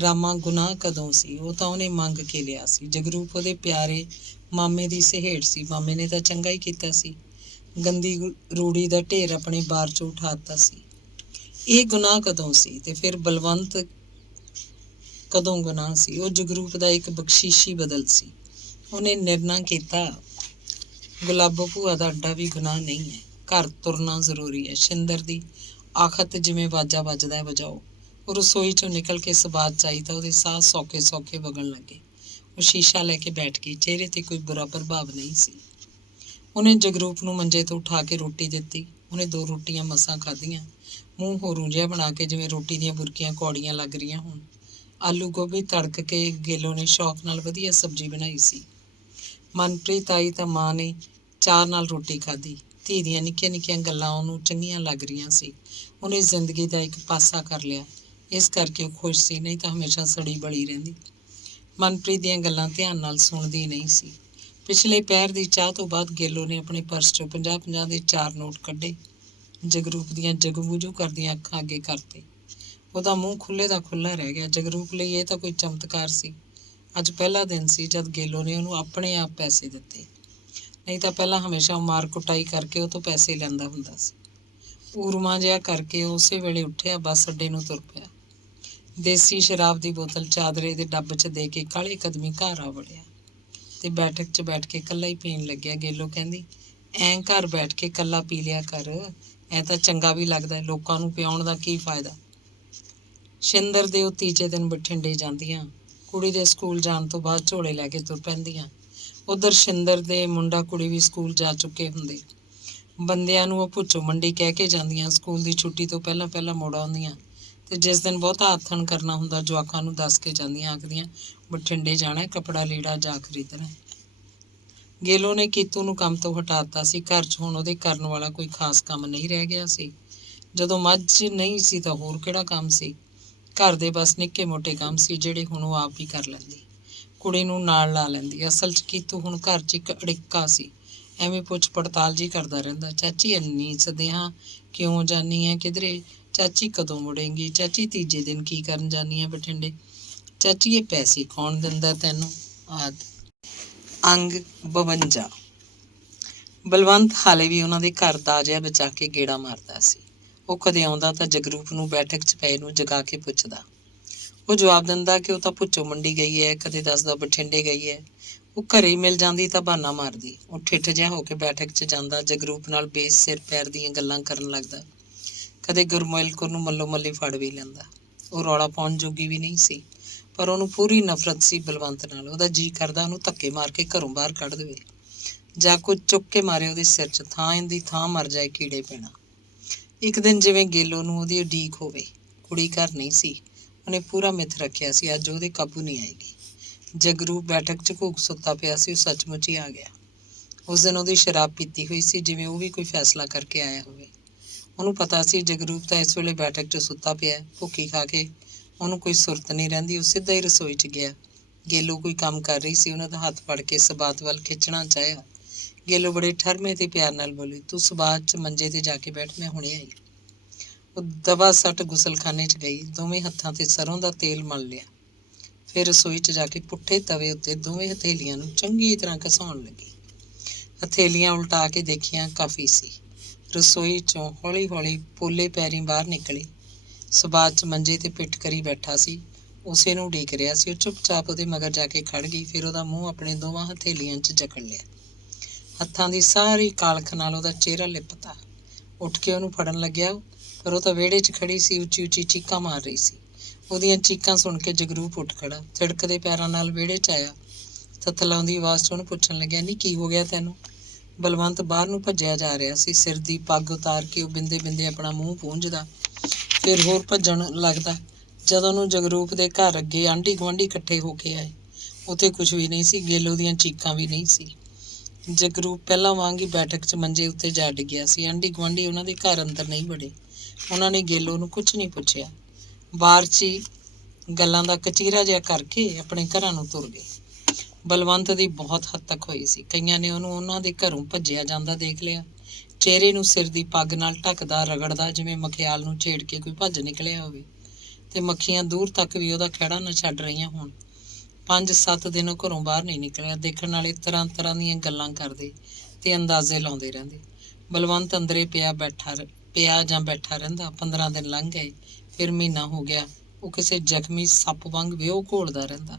ਰਾਮਾ ਗੁਨਾਹ ਕਦੋਂ ਸੀ? ਉਹ ਤਾਂ ਉਹਨੇ ਮੰਗ ਕੇ ਲਿਆ ਸੀ। ਜਗਰੂਪ ਉਹਦੇ ਪਿਆਰੇ ਮਾਮੇ ਦੀ ਸਹੇੜ ਸੀ। ਮਾਮੇ ਨੇ ਤਾਂ ਚੰਗਾ ਹੀ ਕੀਤਾ ਸੀ। ਗੰਦੀ ਰੂੜੀ ਦਾ ਢੇਰ ਆਪਣੇ ਬਾਰ 'ਚੋਂ ਉਠਾ ਦਿੱਤਾ ਸੀ। ਇਹ ਗੁਨਾਹ ਕਦੋਂ ਸੀ? ਤੇ ਫਿਰ ਬਲਵੰਤ ਕਦੋਂ ਗੁਨਾਹ ਸੀ? ਉਹ ਜਗਰੂਪ ਦਾ ਇੱਕ ਬਖਸ਼ੀਸ਼ੀ ਬਦਲ ਸੀ। ਉਹਨੇ ਨਿਰਣਾ ਕੀਤਾ, ਗੁਲਾਬੋ ਭੂਆ ਦਾ ਅੱਡਾ ਵੀ ਗੁਨਾਹ ਨਹੀਂ ਹੈ। ਘਰ ਤੁਰਨਾ ਜ਼ਰੂਰੀ ਹੈ। ਸ਼ਿੰਦਰ ਦੀ ਆਖਤ ਜਿਵੇਂ ਵਾਜਾ ਵੱਜਦਾ ਹੈ, ਵਜਾਓ। ਉਹ ਰਸੋਈ 'ਚੋਂ ਨਿਕਲ ਕੇ ਸਬਾਤ 'ਚ ਆਈ ਤਾਂ ਉਹਦੇ ਸਾਹ ਸੌਖੇ ਸੌਖੇ ਵਗਣ ਲੱਗੇ। ਉਹ ਸ਼ੀਸ਼ਾ ਲੈ ਕੇ ਬੈਠ ਗਈ। ਚਿਹਰੇ 'ਤੇ ਕੋਈ ਬੁਰਾ ਪ੍ਰਭਾਵ ਨਹੀਂ ਸੀ। ਉਹਨੇ ਜਗਰੂਪ ਨੂੰ ਮੰਜੇ ਤੋਂ ਉਠਾ ਕੇ ਰੋਟੀ ਦਿੱਤੀ। ਉਹਨੇ 2 ਰੋਟੀਆਂ ਮਸਾਂ ਖਾਧੀਆਂ, ਮੂੰਹ ਹੋਰੂ ਜਿਹਾ ਬਣਾ ਕੇ ਜਿਵੇਂ ਰੋਟੀ ਦੀਆਂ ਬੁਰਕੀਆਂ ਕੌੜੀਆਂ ਲੱਗ ਰਹੀਆਂ ਹੋਣ। ਆਲੂ ਗੋਭੀ ਤੜਕ ਕੇ ਗੇਲੋ ਨੇ ਸ਼ੌਕ ਨਾਲ ਵਧੀਆ ਸਬਜ਼ੀ ਬਣਾਈ ਸੀ। ਮਨਪ੍ਰੀਤ ਆਈ ਤਾਂ ਮਾਂ ਨੇ ਚਾਹ ਨਾਲ ਰੋਟੀ ਖਾਧੀ। ਧੀ ਦੀਆਂ ਨਿੱਕੀਆਂ ਨਿੱਕੀਆਂ ਗੱਲਾਂ ਉਹਨੂੰ ਚੰਗੀਆਂ ਲੱਗ ਰਹੀਆਂ ਸੀ। ਉਹਨੇ ਜ਼ਿੰਦਗੀ ਦਾ ਇੱਕ ਪਾਸਾ ਕਰ ਲਿਆ। ਇਸ ਕਰਕੇ ਉਹ ਖੁਸ਼ ਸੀ, ਨਹੀਂ ਤਾਂ ਹਮੇਸ਼ਾ ਸੜੀ ਬਲੀ ਰਹਿੰਦੀ। ਮਨਪ੍ਰੀਤ ਦੀਆਂ ਗੱਲਾਂ ਧਿਆਨ ਨਾਲ ਸੁਣਦੀ ਨਹੀਂ ਸੀ। ਪਿਛਲੇ ਪਹਿਰ ਦੀ ਚਾਹ ਤੋਂ ਬਾਅਦ ਗੇਲੋ ਨੇ ਆਪਣੇ ਪਰਸ 'ਚੋਂ 50-50 ਦੇ 4 ਨੋਟ ਕੱਢੇ। ਜਗਰੂਪ ਦੀਆਂ ਜਗਬੂਝੂ ਕਰਦੀਆਂ ਅੱਖਾਂ ਅੱਗੇ ਕਰਤੇ। ਉਹਦਾ ਮੂੰਹ ਖੁੱਲ੍ਹੇ ਦਾ ਖੁੱਲ੍ਹਾ ਰਹਿ ਗਿਆ। ਜਗਰੂਪ ਲਈ ਇਹ ਤਾਂ ਕੋਈ ਚਮਤਕਾਰ ਸੀ। ਅੱਜ ਪਹਿਲਾ ਦਿਨ ਸੀ ਜਦ ਗੇਲੋ ਨੇ ਉਹਨੂੰ ਆਪਣੇ ਆਪ ਪੈਸੇ ਦਿੱਤੇ। ਨਹੀਂ ਤਾਂ ਪਹਿਲਾਂ ਹਮੇਸ਼ਾ ਉਹ ਮਾਰ ਕੁਟਾਈ ਕਰਕੇ ਉਹ ਤੋਂ ਪੈਸੇ ਲੈਂਦਾ ਹੁੰਦਾ ਸੀ। ਊਰਮਾ ਜਿਹਾ ਕਰਕੇ ਉਸੇ ਵੇਲੇ ਉੱਠਿਆ, ਬੱਸ ਅੱਡੇ ਨੂੰ ਤੁਰ ਪਿਆ। ਦੇਸੀ ਸ਼ਰਾਬ ਦੀ ਬੋਤਲ ਚਾਦਰੇ ਦੇ ਡੱਬ 'ਚ ਦੇ ਕੇ ਕਾਹਲੇ ਕਦਮੀ ਘਰ ਆ ਵੜਿਆ ਤੇ ਬੈਠਕ 'ਚ ਬੈਠ ਕੇ ਇਕੱਲਾ ਹੀ ਪੀਣ ਲੱਗਿਆ। ਗੇਲੋ ਕਹਿੰਦੀ, ਐਂ ਘਰ ਬੈਠ ਕੇ ਇਕੱਲਾ ਪੀ ਲਿਆ ਕਰ, ਐਂ ਤਾਂ ਚੰਗਾ ਵੀ ਲੱਗਦਾ, ਲੋਕਾਂ ਨੂੰ ਪਿਆਉਣ ਦਾ ਕੀ ਫਾਇਦਾ। ਸ਼ਿੰਦਰ ਦੇ ਉਹ ਤੀਜੇ ਦਿਨ ਬਠਿੰਡੇ ਜਾਂਦੀਆਂ। ਕੁੜੀ ਦੇ ਸਕੂਲ ਜਾਣ ਤੋਂ ਬਾਅਦ ਝੋਲੇ ਲੈ ਕੇ ਤੁਰ ਪੈਂਦੀਆਂ। ਉੱਧਰ ਸ਼ਿੰਦਰ ਦੇ ਮੁੰਡਾ ਕੁੜੀ ਵੀ ਸਕੂਲ ਜਾ ਚੁੱਕੇ ਹੁੰਦੇ। ਬੰਦਿਆਂ ਨੂੰ ਉਹ ਭੁੱਚੋ ਮੰਡੀ ਕਹਿ ਕੇ ਜਾਂਦੀਆਂ। ਸਕੂਲ ਦੀ ਛੁੱਟੀ ਤੋਂ ਪਹਿਲਾਂ ਪਹਿਲਾਂ ਮੁੜ ਆਉਂਦੀਆਂ ਤੇ ਜਿਸ ਦਿਨ ਬਹੁਤਾ ਆਥਣ ਕਰਨਾ ਹੁੰਦਾ ਜਵਾਕਾਂ ਨੂੰ ਦੱਸ ਕੇ ਜਾਂਦੀਆਂ, ਆਖਦੀਆਂ ਬਠਿੰਡੇ ਜਾਣਾ, ਕੱਪੜਾ ਲੀੜਾ ਜਾ ਖਰੀਦਣਾ। ਗੇਲੋ ਨੇ ਕੀਤੂ ਨੂੰ ਕੰਮ ਤੋਂ ਹਟਾ ਦਿੱਤਾ ਸੀ। ਘਰ 'ਚ ਹੁਣ ਉਹਦੇ ਕਰਨ ਵਾਲਾ ਕੋਈ ਖਾਸ ਕੰਮ ਨਹੀਂ ਰਹਿ ਗਿਆ ਸੀ। ਜਦੋਂ ਮੱਝ ਨਹੀਂ ਸੀ ਤਾਂ ਹੋਰ ਕਿਹੜਾ ਕੰਮ ਸੀ। ਘਰ ਦੇ ਬਸ ਨਿੱਕੇ ਮੋਟੇ ਕੰਮ ਸੀ ਜਿਹੜੇ ਹੁਣ ਉਹ ਆਪ ਹੀ ਕਰ ਲੈਂਦੀ। ਕੁੜੀ ਨੂੰ ਨਾਲ ਲਾ ਲੈਂਦੀ। ਅਸਲ 'ਚ ਕੀਤੂ ਹੁਣ ਘਰ 'ਚ ਇੱਕ ਅੜਿੱਕਾ ਸੀ। ਐਵੇਂ ਪੁੱਛ ਪੜਤਾਲ ਜੀ ਕਰਦਾ ਰਹਿੰਦਾ। ਚਾਚੀ ਇੰਨੀ ਸਦਿਆਂ ਕਿਉਂ ਜਾਨੀ ਹੈ ਕਿਧਰੇ? ਚਾਚੀ ਕਦੋਂ ਮੁੜੇਂਗੀ? ਚਾਚੀ ਤੀਜੇ ਦਿਨ ਕੀ ਕਰਨ ਜਾਨੀ ਹੈ ਬਠਿੰਡੇ? ਚਾਚੀ ਇਹ ਪੈਸੇ ਕੌਣ ਦਿੰਦਾ ਤੈਨੂੰ? ਆਦਿ। ਅੰਗ 52। ਬਲਵੰਤ ਹਾਲੇ ਵੀ ਉਹਨਾਂ ਦੇ ਘਰ ਦਾ ਜਿਹਾ ਬਚਾ ਕੇ ਗੇੜਾ ਮਾਰਦਾ ਸੀ। ਉਹ ਕਦੇ ਆਉਂਦਾ ਤਾਂ ਜਗਰੂਪ ਨੂੰ ਬੈਠਕ 'ਚ ਪਏ ਨੂੰ ਜਗਾ ਕੇ ਪੁੱਛਦਾ। ਉਹ ਜਵਾਬ ਦਿੰਦਾ ਕਿ ਉਹ ਤਾਂ ਭੁੱਚੋ ਮੰਡੀ ਗਈ ਹੈ, ਕਦੇ ਦੱਸਦਾ ਬਠਿੰਡੇ ਗਈ ਹੈ। ਉਹ ਘਰੇ ਹੀ ਮਿਲ ਜਾਂਦੀ ਤਾਂ ਬਹਾਨਾ ਮਾਰਦੀ। ਉਹ ਠਿੱਠ ਜਿਹਾ ਹੋ ਕੇ ਬੈਠਕ 'ਚ ਜਾਂਦਾ, ਜਗਰੂਪ ਨਾਲ ਬੇਸ ਸਿਰ ਪੈਰ ਦੀਆਂ ਗੱਲਾਂ ਕਰਨ ਲੱਗਦਾ। ਕਦੇ ਗੁਰਮੋਇਲ ਕੌਰ ਨੂੰ ਮੱਲੋ ਮੱਲੀ ਫੜ ਵੀ ਲੈਂਦਾ। ਉਹ ਰੌਲਾ ਪਾਉਣ ਜੋਗੀ ਵੀ ਨਹੀਂ ਸੀ, ਪਰ ਉਹਨੂੰ ਪੂਰੀ ਨਫ਼ਰਤ ਸੀ ਬਲਵੰਤ ਨਾਲ। ਉਹਦਾ ਜੀਅ ਕਰਦਾ ਉਹਨੂੰ ਧੱਕੇ ਮਾਰ ਕੇ ਘਰੋਂ ਬਾਹਰ ਕੱਢ ਦੇਵੇ ਜਾਂ ਕੁਝ ਚੁੱਕ ਕੇ ਮਾਰੇ ਉਹਦੇ ਸਿਰ 'ਚ, ਥਾਂ ਇਹਦੀ ਥਾਂ ਮਰ ਜਾਏ ਕੀੜੇ ਪੈਣਾ। ਇੱਕ ਦਿਨ ਜਿਵੇਂ ਗੇਲੋ ਨੂੰ ਉਹਦੀ ਉਡੀਕ ਹੋਵੇ। ਕੁੜੀ ਘਰ ਨਹੀਂ ਸੀ। ਉਹਨੇ ਪੂਰਾ ਮਿੱਥ ਰੱਖਿਆ ਸੀ ਅੱਜ ਉਹਦੇ ਕਾਬੂ ਨਹੀਂ ਆਏਗੀ। ਜਗਰੂਪ ਬੈਠਕ 'ਚ ਘੂਕ ਸੁੱਤਾ ਪਿਆ ਸੀ। ਉਹ ਸੱਚਮੁੱਚ ਹੀ ਆ ਗਿਆ। ਉਸ ਦਿਨ ਉਹਦੀ ਸ਼ਰਾਬ ਪੀਤੀ ਹੋਈ ਸੀ, ਜਿਵੇਂ ਉਹ ਵੀ ਕੋਈ ਫੈਸਲਾ ਕਰਕੇ ਆਇਆ ਹੋਵੇ। ਉਹਨੂੰ ਪਤਾ ਸੀ ਜਗਰੂਪ ਤਾਂ ਇਸ ਵੇਲੇ ਬੈਠਕ 'ਚ ਸੁੱਤਾ ਪਿਆ, ਭੁੱਖੀ ਖਾ ਕੇ ਉਹਨੂੰ ਕੋਈ ਸੁਰਤ ਨਹੀਂ ਰਹਿੰਦੀ। ਉਹ ਸਿੱਧਾ ਹੀ ਰਸੋਈ 'ਚ ਗਿਆ। ਗੇਲੋ ਕੋਈ ਕੰਮ ਕਰ ਰਹੀ ਸੀ। ਉਹਨਾਂ ਦਾ ਹੱਥ ਫੜ ਕੇ ਸਬਾਤ ਵੱਲ ਖਿੱਚਣਾ ਚਾਹਿਆ। ਗੇਲੋ ਬੜੇ ਠਰਮੇ ਤੇ ਪਿਆਰ ਨਾਲ ਬੋਲੀ, ਤੂੰ ਸਬਾਤ 'ਚ ਮੰਜੇ ਤੇ ਜਾ ਕੇ ਬੈਠ, ਮੈਂ ਹੁਣੇ ਆਈ। ਉਹ ਦਬਾ ਸੱਟ ਗੁਸਲਖਾਨੇ 'ਚ ਗਈ। ਦੋਵੇਂ ਹੱਥਾਂ ਤੇ ਸਰੋਂ ਦਾ ਤੇਲ ਮਲ ਲਿਆ। ਫਿਰ ਰਸੋਈ 'ਚ ਜਾ ਕੇ ਪੁੱਠੇ ਤਵੇ ਉੱਤੇ ਦੋਵੇਂ ਹਥੇਲੀਆਂ ਨੂੰ ਚੰਗੀ ਤਰ੍ਹਾਂ ਘਸਾਉਣ ਲੱਗੀ। ਹਥੇਲੀਆਂ ਉਲਟਾ ਕੇ ਦੇਖੀਆਂ, ਕਾਫੀ ਸੀ। ਰਸੋਈ 'ਚੋਂ ਹੌਲੀ ਹੌਲੀ ਪੋਲੇ ਪੈਰੀਂ ਬਾਹਰ ਨਿਕਲੀ। ਸਬਾਤ 'ਚ ਮੰਜੇ ਤੇ ਪਿੱਠ ਕਰੀ ਬੈਠਾ ਸੀ। ਉਸੇ ਨੂੰ ਉਡੀਕ ਰਿਹਾ ਸੀ। ਉਹ ਚੁੱਪਚਾਪ ਉਹਦੇ ਮਗਰ ਜਾ ਕੇ ਖੜ ਗਈ। ਫਿਰ ਉਹਦਾ ਮੂੰਹ ਆਪਣੇ ਦੋਵਾਂ ਹਥੇਲੀਆਂ 'ਚ ਜਕੜ ਲਿਆ। ਹੱਥਾਂ ਦੀ ਸਾਰੀ ਕਾਲਖ ਨਾਲ ਉਹਦਾ ਚਿਹਰਾ ਲਿਪਤਾ। ਉੱਠ ਕੇ ਉਹਨੂੰ ਫੜਨ ਲੱਗਿਆ, ਪਰ ਉਹ ਤਾਂ ਵਿਹੜੇ 'ਚ ਖੜੀ ਸੀ, ਉੱਚੀ ਉੱਚੀ ਚੀਕਾਂ ਮਾਰ ਰਹੀ ਸੀ। ਉਹਦੀਆਂ ਚੀਕਾਂ ਸੁਣ ਕੇ ਜਗਰੂਪ ਉੱਠ ਖੜਾ, ਥਿੜਕਦੇ ਪੈਰਾਂ ਨਾਲ ਵਿਹੜੇ 'ਚ ਆਇਆ। ਥਥਲਾਉਂਦੀ ਆਵਾਜ਼ 'ਚ ਉਹਨੂੰ ਪੁੱਛਣ ਲੱਗਿਆ, ਨੀ ਕੀ ਹੋ ਗਿਆ ਤੈਨੂੰ? ਬਲਵੰਤ ਬਾਹਰ ਨੂੰ ਭੱਜਿਆ ਜਾ ਰਿਹਾ ਸੀ। ਸਿਰ ਦੀ ਪੱਗ ਉਤਾਰ ਕੇ ਉਹ ਬਿੰਦੇ ਬਿੰਦੇ ਆਪਣਾ ਮੂੰਹ ਪੂੰਝਦਾ, ਫਿਰ ਹੋਰ ਭੱਜਣ ਲੱਗਦਾ। ਜਦੋਂ ਉਹਨੂੰ ਜਗਰੂਪ ਦੇ ਘਰ ਅੱਗੇ ਆਂਢੀ ਗੁਆਂਢੀ ਇਕੱਠੇ ਹੋ ਕੇ ਆਏ, ਉੱਥੇ ਕੁਝ ਵੀ ਨਹੀਂ ਸੀ। ਗੇਲੋ ਦੀਆਂ ਚੀਕਾਂ ਵੀ ਨਹੀਂ ਸੀ। ਜਗਰੂਪ ਪਹਿਲਾਂ ਵਾਂਗ ਹੀ ਬੈਠਕ 'ਚ ਮੰਜੇ ਉੱਤੇ ਜਾ ਡਿੱਗਿਆ ਸੀ। ਆਂਢੀ ਗੁਆਂਢੀ ਉਹਨਾਂ ਦੇ ਘਰ ਅੰਦਰ ਨਹੀਂ ਵੜੇ। ਉਹਨਾਂ ਨੇ ਗੇਲੋ ਨੂੰ ਕੁਝ ਨਹੀਂ ਪੁੱਛਿਆ। ਬਾਹਰ 'ਚ ਹੀ ਗੱਲਾਂ ਦਾ ਕਚੀਰਾ ਜਿਹਾ ਕਰਕੇ ਆਪਣੇ ਘਰਾਂ ਨੂੰ ਤੁਰ ਗਏ। ਬਲਵੰਤ ਦੀ ਬਹੁਤ ਹੱਦ ਤੱਕ ਹੋਈ ਸੀ। ਕਈਆਂ ਨੇ ਉਹਨੂੰ ਉਹਨਾਂ ਦੇ ਘਰੋਂ ਭੱਜਿਆ ਜਾਂਦਾ ਦੇਖ ਲਿਆ। ਚਿਹਰੇ ਨੂੰ ਸਿਰ ਦੀ ਪੱਗ ਨਾਲ ਢੱਕਦਾ, ਰਗੜਦਾ, ਜਿਵੇਂ ਮਖਿਆਲ ਨੂੰ ਛੇੜ ਕੇ ਕੋਈ ਭੱਜ ਨਿਕਲਿਆ ਹੋਵੇ। ਤੇ ਮੱਖੀਆਂ ਦੂਰ ਤੱਕ ਵੀ ਉਹਦਾ ਖਹਿੜਾ ਨਾ ਛੱਡ ਰਹੀਆਂ ਹੋਣ। 5-7 ਦਿਨ ਉਹ ਘਰੋਂ ਬਾਹਰ ਨਹੀਂ ਨਿਕਲਿਆ। ਦੇਖਣ ਵਾਲੇ ਤਰ੍ਹਾਂ ਤਰ੍ਹਾਂ ਦੀਆਂ ਗੱਲਾਂ ਕਰਦੇ ਤੇ ਅੰਦਾਜ਼ੇ ਲਾਉਂਦੇ ਰਹਿੰਦੇ। ਬਲਵੰਤ ਅੰਦਰੇ ਪਿਆ ਜਾਂ ਬੈਠਾ ਰਹਿੰਦਾ। 15 ਦਿਨ ਲੰਘ ਗਏ, ਫਿਰ ਮਹੀਨਾ ਹੋ ਗਿਆ। ਉਹ ਕਿਸੇ ਜ਼ਖਮੀ ਸੱਪ ਵਾਂਗ ਵਿਉ ਘੋਲਦਾ ਰਹਿੰਦਾ।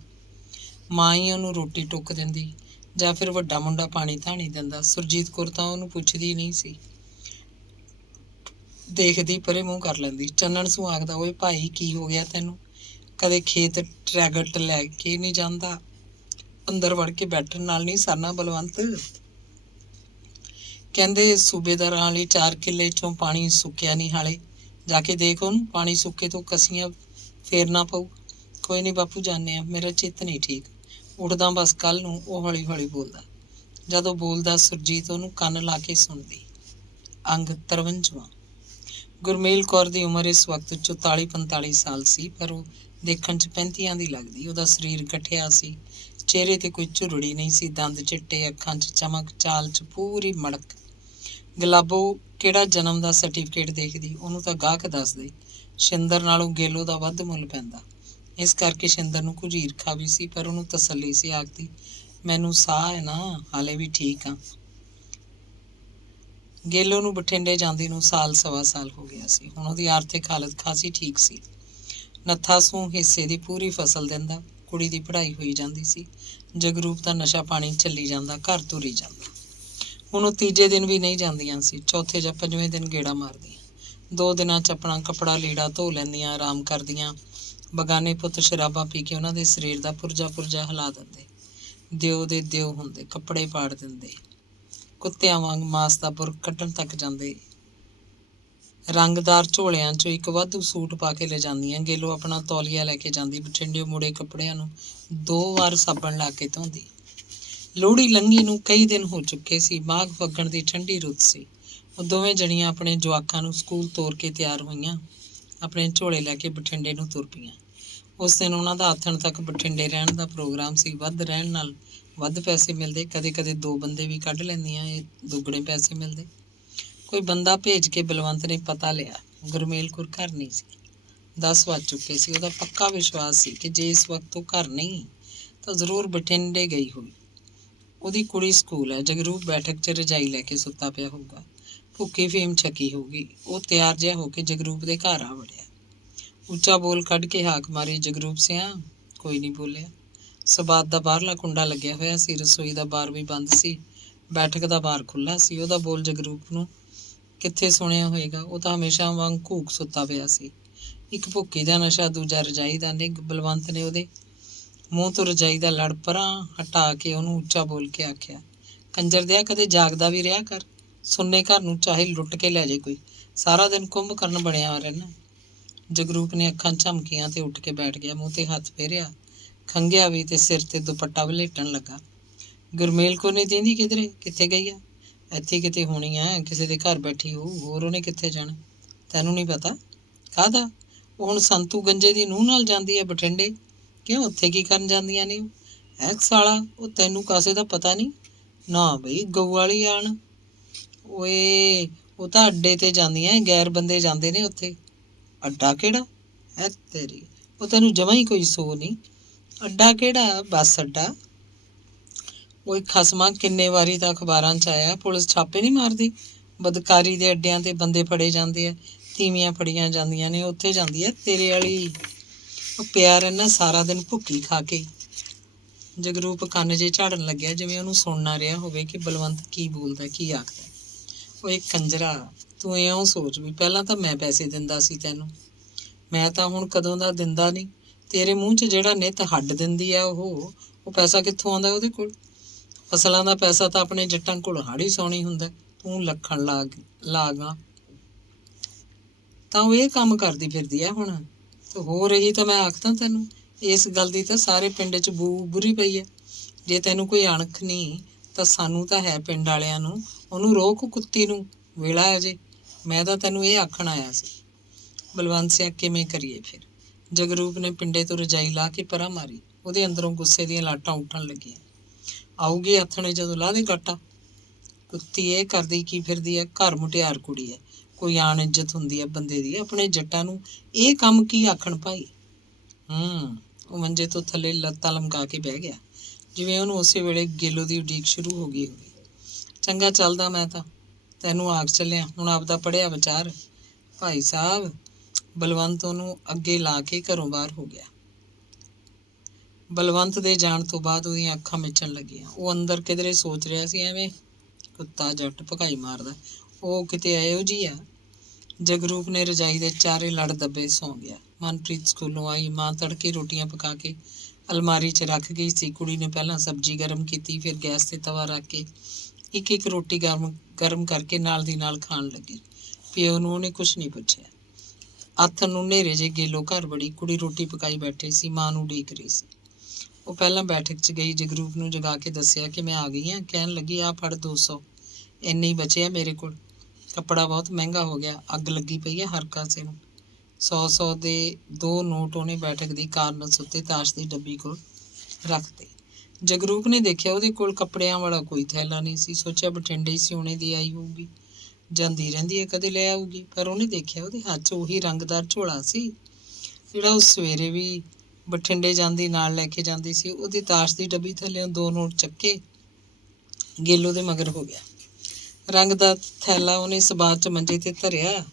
ਮਾਂ ਹੀ ਉਹਨੂੰ ਰੋਟੀ ਟੁੱਕ ਦਿੰਦੀ ਜਾਂ ਫਿਰ ਵੱਡਾ ਮੁੰਡਾ ਪਾਣੀ ਧਾਣੀ ਦਿੰਦਾ। ਸੁਰਜੀਤ ਕੌਰ ਤਾਂ ਉਹਨੂੰ ਪੁੱਛਦੀ ਨਹੀਂ ਸੀ, ਦੇਖਦੀ ਪਰੇ ਮੂੰਹ ਕਰ ਲੈਂਦੀ। ਚੰਨਣ ਸੂ ਆਖਦਾ, ਓਏ ਭਾਈ ਕੀ ਹੋ ਗਿਆ ਤੈਨੂੰ? ਕਦੇ ਖੇਤ ਟਰੈਗਟ ਲੈ ਕੇ ਨਹੀਂ ਜਾਂਦਾ? ਅੰਦਰ ਵੜ ਕੇ ਬੈਠਣ ਨਾਲ ਨਹੀਂ ਸਰਨਾ ਬਲਵੰਤ। ਕਹਿੰਦੇ ਸੂਬੇਦਾਰਾਂ ਵਾਲੀ 4 ਕਿੱਲੇ ਚੋਂ ਪਾਣੀ ਸੁੱਕਿਆ ਨਹੀਂ ਹਾਲੇ। ਜਾ ਕੇ ਦੇਖ ਉਹਨੂੰ, ਪਾਣੀ ਸੁੱਕੇ ਤੋਂ ਕਸੀਆਂ ਫੇਰਨਾ ਪਊ। ਕੋਈ ਨਹੀਂ ਬਾਪੂ, ਜਾਂਦੇ ਆ, ਮੇਰਾ ਚਿੱਤ ਨਹੀਂ ਠੀਕ। ਉੱਠਦਾ ਬਸ ਕੱਲ ਨੂੰ, ਉਹ ਹੌਲੀ ਹੌਲੀ ਬੋਲਦਾ। ਜਦੋਂ ਬੋਲਦਾ ਸੁਰਜੀਤ ਉਹਨੂੰ ਕੰਨ ਲਾ ਕੇ ਸੁਣਦੀ। ਅੰਗ 53। ਗੁਰਮੇਲ ਕੌਰ ਦੀ ਉਮਰ ਇਸ ਵਕਤ 44-45 ਸਾਲ ਸੀ, ਪਰ ਉਹ ਦੇਖਣ 'ਚ 35 ਦੀ ਲੱਗਦੀ। ਉਹਦਾ ਸਰੀਰ ਗਠਿਆ ਸੀ, ਚਿਹਰੇ ਤੇ ਕੋਈ ਝੁਰੜੀ ਨਹੀਂ ਸੀ, ਦੰਦ ਚਿੱਟੇ, ਅੱਖਾਂ 'ਚ ਚਮਕ, ਚਾਲ 'ਚ ਪੂਰੀ ਮੜਕ। ਗੁਲਾਬੋ ਕਿਹੜਾ ਜਨਮ ਦਾ ਸਰਟੀਫਿਕੇਟ ਦੇਖਦੀ, ਉਹਨੂੰ ਤਾਂ ਗਾਹਕ ਦੱਸਦੇ ਸ਼ਿੰਦਰ ਨਾਲੋਂ ਗੇਲੋ ਦਾ ਵੱਧ ਮੁੱਲ ਪੈਂਦਾ। ਇਸ ਕਰਕੇ ਸ਼ਿੰਦਰ ਨੂੰ ਕੁਝ ਈਰਖਾ ਵੀ ਸੀ, ਪਰ ਉਹਨੂੰ ਤਸੱਲੀ ਸੀ। ਆਖਦੀ, ਮੈਨੂੰ ਸਾਹ ਹੈ ਨਾ, ਹਾਲੇ ਵੀ ਠੀਕ ਆ। ਗੇਲੋ ਨੂੰ ਬਠਿੰਡੇ ਜਾਂਦੀ ਨੂੰ 1-1.25 ਸਾਲ ਹੋ ਗਿਆ ਸੀ। ਹੁਣ ਉਹਦੀ ਆਰਥਿਕ ਹਾਲਤ ਖਾਸੀ ਠੀਕ ਸੀ। ਨੱਥਾ ਸੂੰ ਹਿੱਸੇ ਦੀ ਪੂਰੀ ਫਸਲ ਦਿੰਦਾ। ਕੁੜੀ ਦੀ ਪੜ੍ਹਾਈ ਹੋਈ ਜਾਂਦੀ ਸੀ। ਜਗਰੂਪ ਦਾ ਨਸ਼ਾ ਪਾਣੀ ਚੱਲੀ ਜਾਂਦਾ, ਘਰ ਤੁਰੀ ਜਾਂਦਾ। ਹੁਣ ਉਹ ਤੀਜੇ ਦਿਨ ਵੀ ਨਹੀਂ ਜਾਂਦੀਆਂ ਸੀ, ਚੌਥੇ ਜਾਂ 5ਵੇਂ ਦਿਨ ਗੇੜਾ ਮਾਰਦੀਆਂ। 2 ਦਿਨਾਂ 'ਚ ਆਪਣਾ ਕੱਪੜਾ ਲੀੜਾ ਧੋ ਲੈਂਦੀਆਂ, ਆਰਾਮ ਕਰਦੀਆਂ। ਬਗਾਨੇ ਪੁੱਤ ਸ਼ਰਾਬਾਂ ਪੀ ਕੇ ਉਹਨਾਂ ਦੇ ਸਰੀਰ ਦਾ ਪੁਰਜਾ ਹਿਲਾ ਦਿੰਦੇ। ਦਿਓ ਦੇ ਦਿਓ ਹੁੰਦੇ, ਕੱਪੜੇ ਪਾੜ ਦਿੰਦੇ। ਕੁੱਤਿਆਂ ਵਾਂਗ ਮਾਸ ਦਾ ਬੁਰ ਕੱਢਣ ਤੱਕ ਜਾਂਦੇ। ਰੰਗਦਾਰ ਝੋਲਿਆਂ 'ਚੋਂ ਇੱਕ ਵਾਧੂ ਸੂਟ ਪਾ ਕੇ ਲੈ ਜਾਂਦੀਆਂ। ਗੇਲੋ ਆਪਣਾ ਤੌਲੀਆ ਲੈ ਕੇ ਜਾਂਦੀ। ਬਠਿੰਡੇ ਮੁੜੇ ਕੱਪੜਿਆਂ ਨੂੰ 2 ਵਾਰ ਸਾਬਣ ਲਾ ਕੇ ਧੋਂਦੀ। ਲੋਹੜੀ ਲੰਘੀ ਨੂੰ ਕਈ ਦਿਨ ਹੋ ਚੁੱਕੇ ਸੀ। ਮਾਘ ਫੱਗਣ ਦੀ ਠੰਡੀ ਰੁੱਤ ਸੀ। ਉਹ ਦੋਵੇਂ ਜਣੀਆਂ ਆਪਣੇ ਜਵਾਕਾਂ ਨੂੰ ਸਕੂਲ ਤੋਰ ਕੇ ਤਿਆਰ ਹੋਈਆਂ। ਆਪਣੇ ਝੋਲੇ ਲੈ ਕੇ ਬਠਿੰਡੇ ਨੂੰ ਤੁਰ ਪਈਆਂ। ਉਸ ਦਿਨ ਉਹਨਾਂ ਦਾ ਆਥਣ ਤੱਕ ਬਠਿੰਡੇ ਰਹਿਣ ਦਾ ਪ੍ਰੋਗਰਾਮ ਸੀ। ਵੱਧ ਰਹਿਣ ਨਾਲ ਵੱਧ ਪੈਸੇ ਮਿਲਦੇ। ਕਦੇ 2 ਬੰਦੇ ਵੀ ਕੱਢ ਲੈਂਦੀਆਂ, ਇਹ ਦੁੱਗਣੇ ਪੈਸੇ ਮਿਲਦੇ। ਕੋਈ ਬੰਦਾ ਭੇਜ ਕੇ ਬਲਵੰਤ ਨੇ ਪਤਾ ਲਿਆ, ਗੁਰਮੇਲ ਕੌਰ ਘਰ ਨਹੀਂ ਸੀ। 10 ਵੱਜ ਚੁੱਕੇ ਸੀ। ਉਹਦਾ ਪੱਕਾ ਵਿਸ਼ਵਾਸ ਸੀ ਕਿ ਜੇ ਇਸ ਵਕਤ ਉਹ ਘਰ ਨਹੀਂ ਤਾਂ ਜ਼ਰੂਰ ਬਠਿੰਡੇ ਗਈ ਹੋਈ। ਉਹਦੀ ਕੁੜੀ ਸਕੂਲ ਹੈ। ਜਗਰੂਪ ਬੈਠਕ 'ਚ ਰਜਾਈ ਲੈ ਕੇ ਸੁੱਤਾ ਪਿਆ ਹੋਊਗਾ। ਭੁੱਖੀ ਫੀਮ ਛਕੀ ਹੋਊਗੀ। ਉਹ ਤਿਆਰ ਜਿਹਾ ਹੋ ਕੇ ਜਗਰੂਪ ਦੇ ਘਰ ਆ ਵੜਿਆ। ਉੱਚਾ ਬੋਲ ਕੱਢ ਕੇ ਹਾਕ ਮਾਰੀ, ਜਗਰੂਪ ਸਿਆਂ। ਕੋਈ ਨਹੀਂ ਬੋਲਿਆ। ਸਬਾਤ ਦਾ ਬਾਹਰਲਾ ਕੁੰਡਾ ਲੱਗਿਆ ਹੋਇਆ ਸੀ। ਰਸੋਈ ਦਾ ਬਾਰ ਵੀ ਬੰਦ ਸੀ। ਬੈਠਕ ਦਾ ਬਾਰ ਖੁੱਲ੍ਹਾ ਸੀ। ਉਹਦਾ ਬੋਲ ਜਗਰੂਪ ਨੂੰ ਕਿੱਥੇ ਸੁਣਿਆ ਹੋਏਗਾ। ਉਹ ਤਾਂ ਹਮੇਸ਼ਾ ਵਾਂਗ ਘੂਕ ਸੁੱਤਾ ਪਿਆ ਸੀ। ਇੱਕ ਭੁੱਕੀ ਦਾ ਨਸ਼ਾ, ਦੂਜਾ ਰਜਾਈ ਦਾ ਨਿੱਘ। ਬਲਵੰਤ ਨੇ ਉਹਦੇ ਮੂੰਹ ਤੋਂ ਰਜਾਈ ਦਾ ਲੜ ਪਰਾਂ ਹਟਾ ਕੇ ਉਹਨੂੰ ਉੱਚਾ ਬੋਲ ਕੇ ਆਖਿਆ, ਕੰਜਰ ਦਿਆ, ਕਦੇ ਜਾਗਦਾ ਵੀ ਰਿਹਾ ਕਰ। ਸੁੰਨੇ ਘਰ ਨੂੰ ਚਾਹੇ ਲੁੱਟ ਕੇ ਲੈ ਜੇ ਕੋਈ, ਸਾਰਾ ਦਿਨ ਕੁੰਭ ਕਰਨ ਬਣਿਆ ਰਹਿਣਾ। ਜਗਰੂਪ ਨੇ ਅੱਖਾਂ ਝਮਕੀਆਂ ਤੇ ਉੱਠ ਕੇ ਬੈਠ ਗਿਆ। ਮੂੰਹ ਤੇ ਹੱਥ ਫੇਰਿਆ, ਖੰਘਿਆ ਵੀ ਤੇ ਸਿਰ ਤੇ ਦੁਪੱਟਾ ਵਲੇਟਣ ਲੱਗਾ। ਗੁਰਮੇਲ ਕੌਰ ਨਹੀਂ ਦਿੰਦੀ ਕਿਧਰੇ, ਕਿੱਥੇ ਗਈ ਆ? ਇੱਥੇ ਕਿਤੇ ਹੋਣੀ ਆ, ਕਿਸੇ ਦੇ ਘਰ ਬੈਠੀ ਹੋਊ, ਹੋਰ ਉਹਨੇ ਕਿੱਥੇ ਜਾਣਾ? ਤੈਨੂੰ ਨਹੀਂ ਪਤਾ? ਕਾਹਦਾ? ਉਹ ਹੁਣ ਸੰਤੂ ਗੰਜੇ ਦੀ ਨੂੰਹ ਨਾਲ ਜਾਂਦੀ ਹੈ ਬਠਿੰਡੇ। ਕਿਉਂ, ਉੱਥੇ ਕੀ ਕਰਨ ਜਾਂਦੀਆਂ ਨੇ? ਉਹ ਸਾਲਾ, ਉਹ ਤੈਨੂੰ ਕਾਸੇ ਦਾ ਪਤਾ ਨਹੀਂ? ਨਾ ਬਈ, ਗਊ ਵਾਲੀ ਆਣ। ਓਏ, ਉਹ ਤਾਂ ਅੱਡੇ ਤੇ ਜਾਂਦੀਆਂ, ਗੈਰ ਬੰਦੇ ਜਾਂਦੇ ਨੇ ਉੱਥੇ। ਅੱਡਾ ਕਿਹੜਾ ਹੈ ਤੇਰੀ? ਉਹ ਤੈਨੂੰ ਜਮਾਂ ਹੀ ਕੋਈ ਸੋ ਨਹੀਂ। ਅੱਡਾ ਕਿਹੜਾ? ਬੱਸ ਅੱਡਾ। ਉਹ ਖਸਮਾਂ, ਕਿੰਨੇ ਵਾਰੀ ਤਾਂ ਅਖਬਾਰਾਂ 'ਚ ਆਇਆ। ਪੁਲਿਸ ਛਾਪੇ ਨਹੀਂ ਮਾਰਦੀ? ਬਦਕਾਰੀ ਦੇ ਅੱਡਿਆਂ ਤੇ ਬੰਦੇ ਫੜੇ ਜਾਂਦੇ ਆ, ਤੀਵੀਆਂ ਫੜੀਆਂ ਜਾਂਦੀਆਂ ਨੇ। ਉੱਥੇ ਜਾਂਦੀ ਹੈ ਤੇਰੇ ਵਾਲੀ। ਉਹ ਪਿਆ ਰਹਿਣਾ ਸਾਰਾ ਦਿਨ ਭੁੱਕੀ ਖਾ ਕੇ। ਜਗਰੂਪ ਕੰਨ ਜੇ ਝਾੜਨ ਲੱਗਿਆ, ਜਿਵੇਂ ਉਹਨੂੰ ਸੁਣ ਨਾ ਰਿਹਾ ਹੋਵੇ ਕਿ ਬਲਵੰਤ ਕੀ ਬੋਲਦਾ, ਕੀ ਆਖਦਾ। ਉਹ ਇੱਕ ਕੰਜਰਾ, ਤੂੰ ਇਉਂ ਸੋਚ ਵੀ ਪਹਿਲਾਂ ਤਾਂ ਮੈਂ ਪੈਸੇ ਦਿੰਦਾ ਸੀ ਤੈਨੂੰ। ਮੈਂ ਤਾਂ ਹੁਣ ਕਦੋਂ ਦਾ ਦਿੰਦਾ ਨਹੀਂ। ਤੇਰੇ ਮੂੰਹ 'ਚ ਜਿਹੜਾ ਨਿੱਤ ਹੱਡ ਦਿੰਦੀ ਆ, ਉਹ ਪੈਸਾ ਕਿੱਥੋਂ ਆਉਂਦਾ ਉਹਦੇ ਕੋਲ? ਫਸਲਾਂ ਦਾ ਪੈਸਾ ਤਾਂ ਆਪਣੇ ਜੱਟਾਂ ਕੋਲ ਹਾੜੀ ਸੌਣੀ ਹੁੰਦਾ। ਤੂੰ ਲੱਖਣ ਲਾਗਾ ਤਾਂ ਉਹ ਇਹ ਕੰਮ ਕਰਦੀ ਫਿਰਦੀ ਆ ਹੁਣ। ਤੇ ਹੋ ਰਹੀ ਤਾਂ ਮੈਂ ਆਖਦਾ ਤੈਨੂੰ, ਇਸ ਗੱਲ ਦੀ ਤਾਂ ਸਾਰੇ ਪਿੰਡ 'ਚ ਬੁਰੀ ਪਈ ਹੈ। ਜੇ ਤੈਨੂੰ ਕੋਈ ਅਣਖ ਨਹੀਂ ਤਾਂ ਸਾਨੂੰ ਤਾਂ ਹੈ ਪਿੰਡ ਵਾਲਿਆਂ ਨੂੰ। ਉਹਨੂੰ ਰੋਕ ਕੁੱਤੀ ਨੂੰ, ਵੇਲਾ ਅਜੇ। ਮੈਂ ਤਾਂ ਤੈਨੂੰ ਇਹ ਆਖਣ ਆਇਆ ਸੀ। ਬਲਵੰਤ ਸਿਆ, ਕਿਵੇਂ ਕਰੀਏ ਫਿਰ? ਜਗਰੂਪ ਨੇ ਪਿੰਡੇ ਤੋਂ ਰਜਾਈ ਲਾ ਕੇ ਪਰਾਂ ਮਾਰੀ। ਉਹਦੇ ਅੰਦਰੋਂ ਗੁੱਸੇ ਦੀਆਂ ਲਾਟਾਂ ਉੱਠਣ ਲੱਗੀਆਂ। ਆਊਗੀ ਆਥਣੇ ਜਦੋਂ ਲਾ ਦੇ ਗਾਟਾ। ਕੁੱਤੀ ਇਹ ਕਰਦੀ ਕੀ ਫਿਰਦੀ ਹੈ, ਘਰ ਮੁਟਿਆਰ ਕੁੜੀ ਹੈ, ਕੋਈ ਆਣ ਇੱਜ਼ਤ ਹੁੰਦੀ ਹੈ ਬੰਦੇ ਦੀ। ਆਪਣੇ ਜੱਟਾਂ ਨੂੰ ਇਹ ਕੰਮ ਕੀ ਆਖਣ ਭਾਈ। ਉਹ ਮੰਜੇ ਤੋਂ ਥੱਲੇ ਲੱਤਾਂ ਲਮਕਾ ਕੇ ਬਹਿ ਗਿਆ, ਜਿਵੇਂ ਉਹਨੂੰ ਉਸੇ ਵੇਲੇ ਗੇਲੋ ਦੀ ਉਡੀਕ ਸ਼ੁਰੂ ਹੋ ਗਈ ਹੋਵੇ। ਚੰਗਾ ਚੱਲਦਾ, ਮੈਂ ਤਾਂ ਤੈਨੂੰ ਆਖ ਚੱਲਿਆ, ਹੁਣ ਆਪਦਾ ਪੜ੍ਹਿਆ ਵਿਚਾਰ। ਭਾਈ ਸਾਹਿਬ, ਬਲਵੰਤ ਉਹਨੂੰ ਅੱਗੇ ਲਾ ਕੇ ਘਰੋਂ ਬਾਹਰ ਹੋ ਗਿਆ। ਬਲਵੰਤ ਦੇ ਜਾਣ ਤੋਂ ਬਾਅਦ ਉਹਦੀਆਂ ਅੱਖਾਂ ਮਿਚਣ ਲੱਗੀਆਂ। ਉਹ ਅੰਦਰ ਕਿਧਰੇ ਸੋਚ ਰਿਹਾ ਸੀ, ਐਵੇਂ ਕੁੱਤਾ ਜੱਟ ਭਕਾਈ ਮਾਰਦਾ, ਉਹ ਕਿਤੇ ਇਹੋ ਜਿਹੀ ਆ। ਜਗਰੂਪ ਨੇ ਰਜਾਈ ਦੇ ਚਾਰੇ ਲੜ ਦੱਬੇ ਸੌਂ ਗਿਆ। ਮਨਪ੍ਰੀਤ ਸਕੂਲੋਂ ਆਈ। ਮਾਂ ਤੜਕੇ ਰੋਟੀਆਂ ਪਕਾ ਕੇ ਅਲਮਾਰੀ 'ਚ ਰੱਖ ਗਈ ਸੀ। ਕੁੜੀ ਨੇ ਪਹਿਲਾਂ ਸਬਜ਼ੀ ਗਰਮ ਕੀਤੀ, ਫਿਰ ਗੈਸ 'ਤੇ ਤਵਾ ਰੱਖ ਕੇ ਇੱਕ ਇੱਕ ਰੋਟੀ ਗਰਮ ਕਰਕੇ ਨਾਲ ਦੀ ਨਾਲ ਖਾਣ ਲੱਗੀ। ਪਿਓ ਨੂੰ ਉਹਨੇ ਕੁਛ ਨਹੀਂ ਪੁੱਛਿਆ। ਆਥਣ ਨੂੰ ਹਨੇਰੇ ਜਿਹੇ ਗੇਲੋ ਘਰ ਵੜੀ। ਕੁੜੀ ਰੋਟੀ ਪਕਾਈ ਬੈਠੀ ਸੀ, ਮਾਂ ਨੂੰ ਉਡੀਕ ਰਹੀ ਸੀ। ਉਹ ਪਹਿਲਾਂ ਬੈਠਕ 'ਚ ਗਈ, ਜਗਰੂਪ ਨੂੰ ਜਗਾ ਕੇ ਦੱਸਿਆ ਕਿ ਮੈਂ ਆ ਗਈ ਹਾਂ। ਕਹਿਣ ਲੱਗੀ, ਆਹ ਫੜ 200, ਇੰਨੇ ਹੀ ਬਚੇ ਆ ਮੇਰੇ ਕੋਲ। ਕੱਪੜਾ ਬਹੁਤ ਮਹਿੰਗਾ ਹੋ ਗਿਆ, ਅੱਗ ਲੱਗੀ ਪਈ ਹੈ ਹਰ ਕਾਸੇ ਨੂੰ। 100 ਦੇ 2 ਨੋਟ ਉਹਨੇ ਬੈਠਕ ਦੀ ਕਾਰਨ ਸੁੱਤੇ ਤਾਸ਼ ਦੀ ਡੱਬੀ ਕੋਲ ਰੱਖਤੇ। ਜਗਰੂਪ ਨੇ ਦੇਖਿਆ ਉਹਦੇ ਕੋਲ ਕੱਪੜਿਆਂ ਵਾਲਾ ਕੋਈ ਥੈਲਾ ਨਹੀਂ ਸੀ। ਸੋਚਿਆ ਬਠਿੰਡੇ ਸਿਉਣੇ ਦੀ ਆਈ ਹੋਊਗੀ, ਜਾਂਦੀ ਰਹਿੰਦੀ ਹੈ, ਕਦੇ ਲੈ ਆਊਗੀ। ਪਰ ਉਹਨੇ ਦੇਖਿਆ ਉਹਦੇ ਹੱਥ 'ਚ ਉਹੀ ਰੰਗਦਾਰ ਝੋਲਾ ਸੀ ਜਿਹੜਾ ਉਹ ਸਵੇਰੇ ਵੀ ਬਠਿੰਡੇ ਜਾਂਦੀ ਨਾਲ ਲੈ ਕੇ ਜਾਂਦੀ ਸੀ। ਉਹਦੀ ਤਾਸ਼ ਦੀ ਡੱਬੀ ਥੱਲਿਓਂ 2 ਨੋਟ ਚੱਕੇ ਗੇਲੋ ਦੇ ਮਗਰ ਹੋ ਗਿਆ। ਰੰਗ ਦਾ ਥੈਲਾ ਉਹਨੇ ਸਬਾਤ 'ਚ ਮੰਜੇ 'ਤੇ ਧਰਿਆ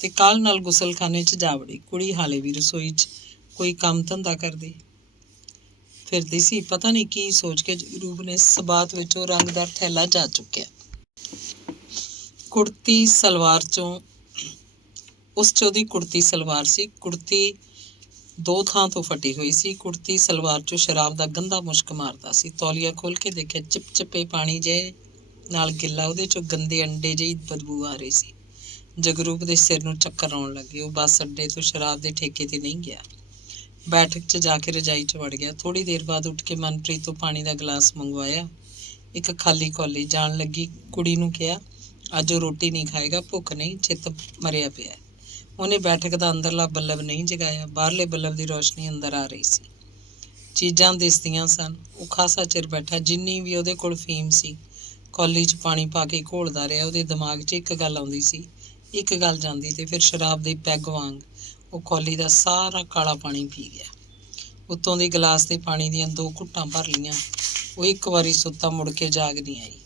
ਤੇ ਕਾਹਲ ਨਾਲ ਗੁਸਲਖਾਨੇ 'ਚ ਜਾ ਵੜੀ। ਕੁੜੀ ਹਾਲੇ ਵੀ ਰਸੋਈ 'ਚ ਕੋਈ ਕੰਮ ਧੰਦਾ ਕਰਦੀ ਫਿਰਦੀ ਸੀ। ਪਤਾ ਨਹੀਂ ਕੀ ਸੋਚ ਕੇ ਜਗਰੂਪ ਨੇ ਸਬਾਤ ਵਿੱਚੋਂ ਰੰਗਦਾਰ ਥੈਲਾ ਜਾ ਚੁੱਕਿਆ। ਕੁੜਤੀ ਸਲਵਾਰ 'ਚੋਂ ਉਸ 'ਚ ਉਹਦੀ ਕੁੜਤੀ ਸਲਵਾਰ ਸੀ। ਕੁੜਤੀ 2 ਥਾਂ ਤੋਂ ਫਟੀ ਹੋਈ ਸੀ। ਕੁੜਤੀ ਸਲਵਾਰ 'ਚੋਂ ਸ਼ਰਾਬ ਦਾ ਗੰਦਾ ਮੁਸ਼ਕ ਮਾਰਦਾ ਸੀ। ਤੌਲੀਆ ਖੋਲ੍ਹ ਕੇ ਦੇਖਿਆ, ਚਿਪਚਿਪੇ ਪਾਣੀ ਜਿਹੇ ਨਾਲ ਗਿੱਲਾ, ਉਹਦੇ 'ਚੋਂ ਗੰਦੇ ਅੰਡੇ ਜਿਹੀ ਬਦਬੂ ਆ ਰਹੀ ਸੀ। ਜਗਰੂਪ ਦੇ ਸਿਰ ਨੂੰ ਚੱਕਰ ਆਉਣ ਲੱਗੇ। ਉਹ ਬੱਸ ਅੱਡੇ ਤੋਂ ਸ਼ਰਾਬ ਦੇ ਠੇਕੇ 'ਤੇ ਨਹੀਂ ਗਿਆ, ਬੈਠਕ 'ਚ ਜਾ ਕੇ ਰਜਾਈ 'ਚ ਵੜ ਗਿਆ। ਥੋੜ੍ਹੀ ਦੇਰ ਬਾਅਦ ਉੱਠ ਕੇ ਮਨਪ੍ਰੀਤ ਤੋਂ ਪਾਣੀ ਦਾ ਗਲਾਸ ਮੰਗਵਾਇਆ, ਇੱਕ ਖਾਲੀ ਕੌਲੀ। ਜਾਣ ਲੱਗੀ ਕੁੜੀ ਨੂੰ ਕਿਹਾ, ਅੱਜ ਉਹ ਰੋਟੀ ਨਹੀਂ ਖਾਏਗਾ, ਭੁੱਖ ਨਹੀਂ, ਚਿੱਤ ਮਰਿਆ ਪਿਆ। ਉਹਨੇ ਬੈਠਕ ਦਾ ਅੰਦਰਲਾ ਬੱਲਬ ਨਹੀਂ ਜਗਾਇਆ। ਬਾਹਰਲੇ ਬੱਲਬ ਦੀ ਰੋਸ਼ਨੀ ਅੰਦਰ ਆ ਰਹੀ ਸੀ। ਚੀਜ਼ਾਂ ਦਿਸਦੀਆਂ ਸਨ। ਉਹ ਖਾਸਾ ਚਿਰ ਬੈਠਾ, ਜਿੰਨੀ ਵੀ ਉਹਦੇ ਕੋਲ ਫੀਮ ਸੀ ਕੌਲੀ 'ਚ ਪਾਣੀ ਪਾ ਕੇ ਘੋਲਦਾ ਰਿਹਾ। ਉਹਦੇ ਦਿਮਾਗ 'ਚ ਇੱਕ ਗੱਲ ਆਉਂਦੀ ਸੀ, ਇੱਕ ਗੱਲ ਜਾਂਦੀ, ਤੇ ਫਿਰ ਸ਼ਰਾਬ ਦੀ ਪੈਗ ਵਾਂਗ ਉਹ ਕੌਲੀ ਦਾ ਸਾਰਾ ਕਾਲਾ ਪਾਣੀ ਪੀ ਗਿਆ। ਉੱਤੋਂ ਦੀ ਗਲਾਸ ਦੇ ਪਾਣੀ ਦੀਆਂ 2 ਘੁੱਟਾਂ ਭਰ ਲਈਆਂ। ਉਹ ਇੱਕ ਵਾਰੀ ਸੁੱਤਾ, ਮੁੜ ਕੇ ਜਾਗ ਨਹੀਂ ਆਈ।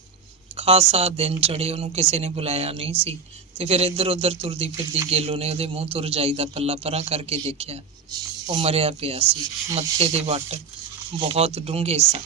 ਖਾਸਾ ਦਿਨ ਚੜ੍ਹੇ, ਉਹਨੂੰ ਕਿਸੇ ਨੇ ਬੁਲਾਇਆ ਨਹੀਂ ਸੀ। ਤੇ ਫਿਰ ਇੱਧਰ ਉੱਧਰ ਤੁਰਦੀ ਫਿਰਦੀ ਗੇਲੋ ਨੇ ਉਹਦੇ ਮੂੰਹ ਤੋਂ ਰਜਾਈ ਦਾ ਪੱਲਾ ਪਰਾਂ ਕਰਕੇ ਦੇਖਿਆ। ਉਹ ਮਰਿਆ ਪਿਆ ਸੀ। ਮੱਥੇ ਦੇ ਵੱਟ ਬਹੁਤ ਡੂੰਘੇ ਸਨ।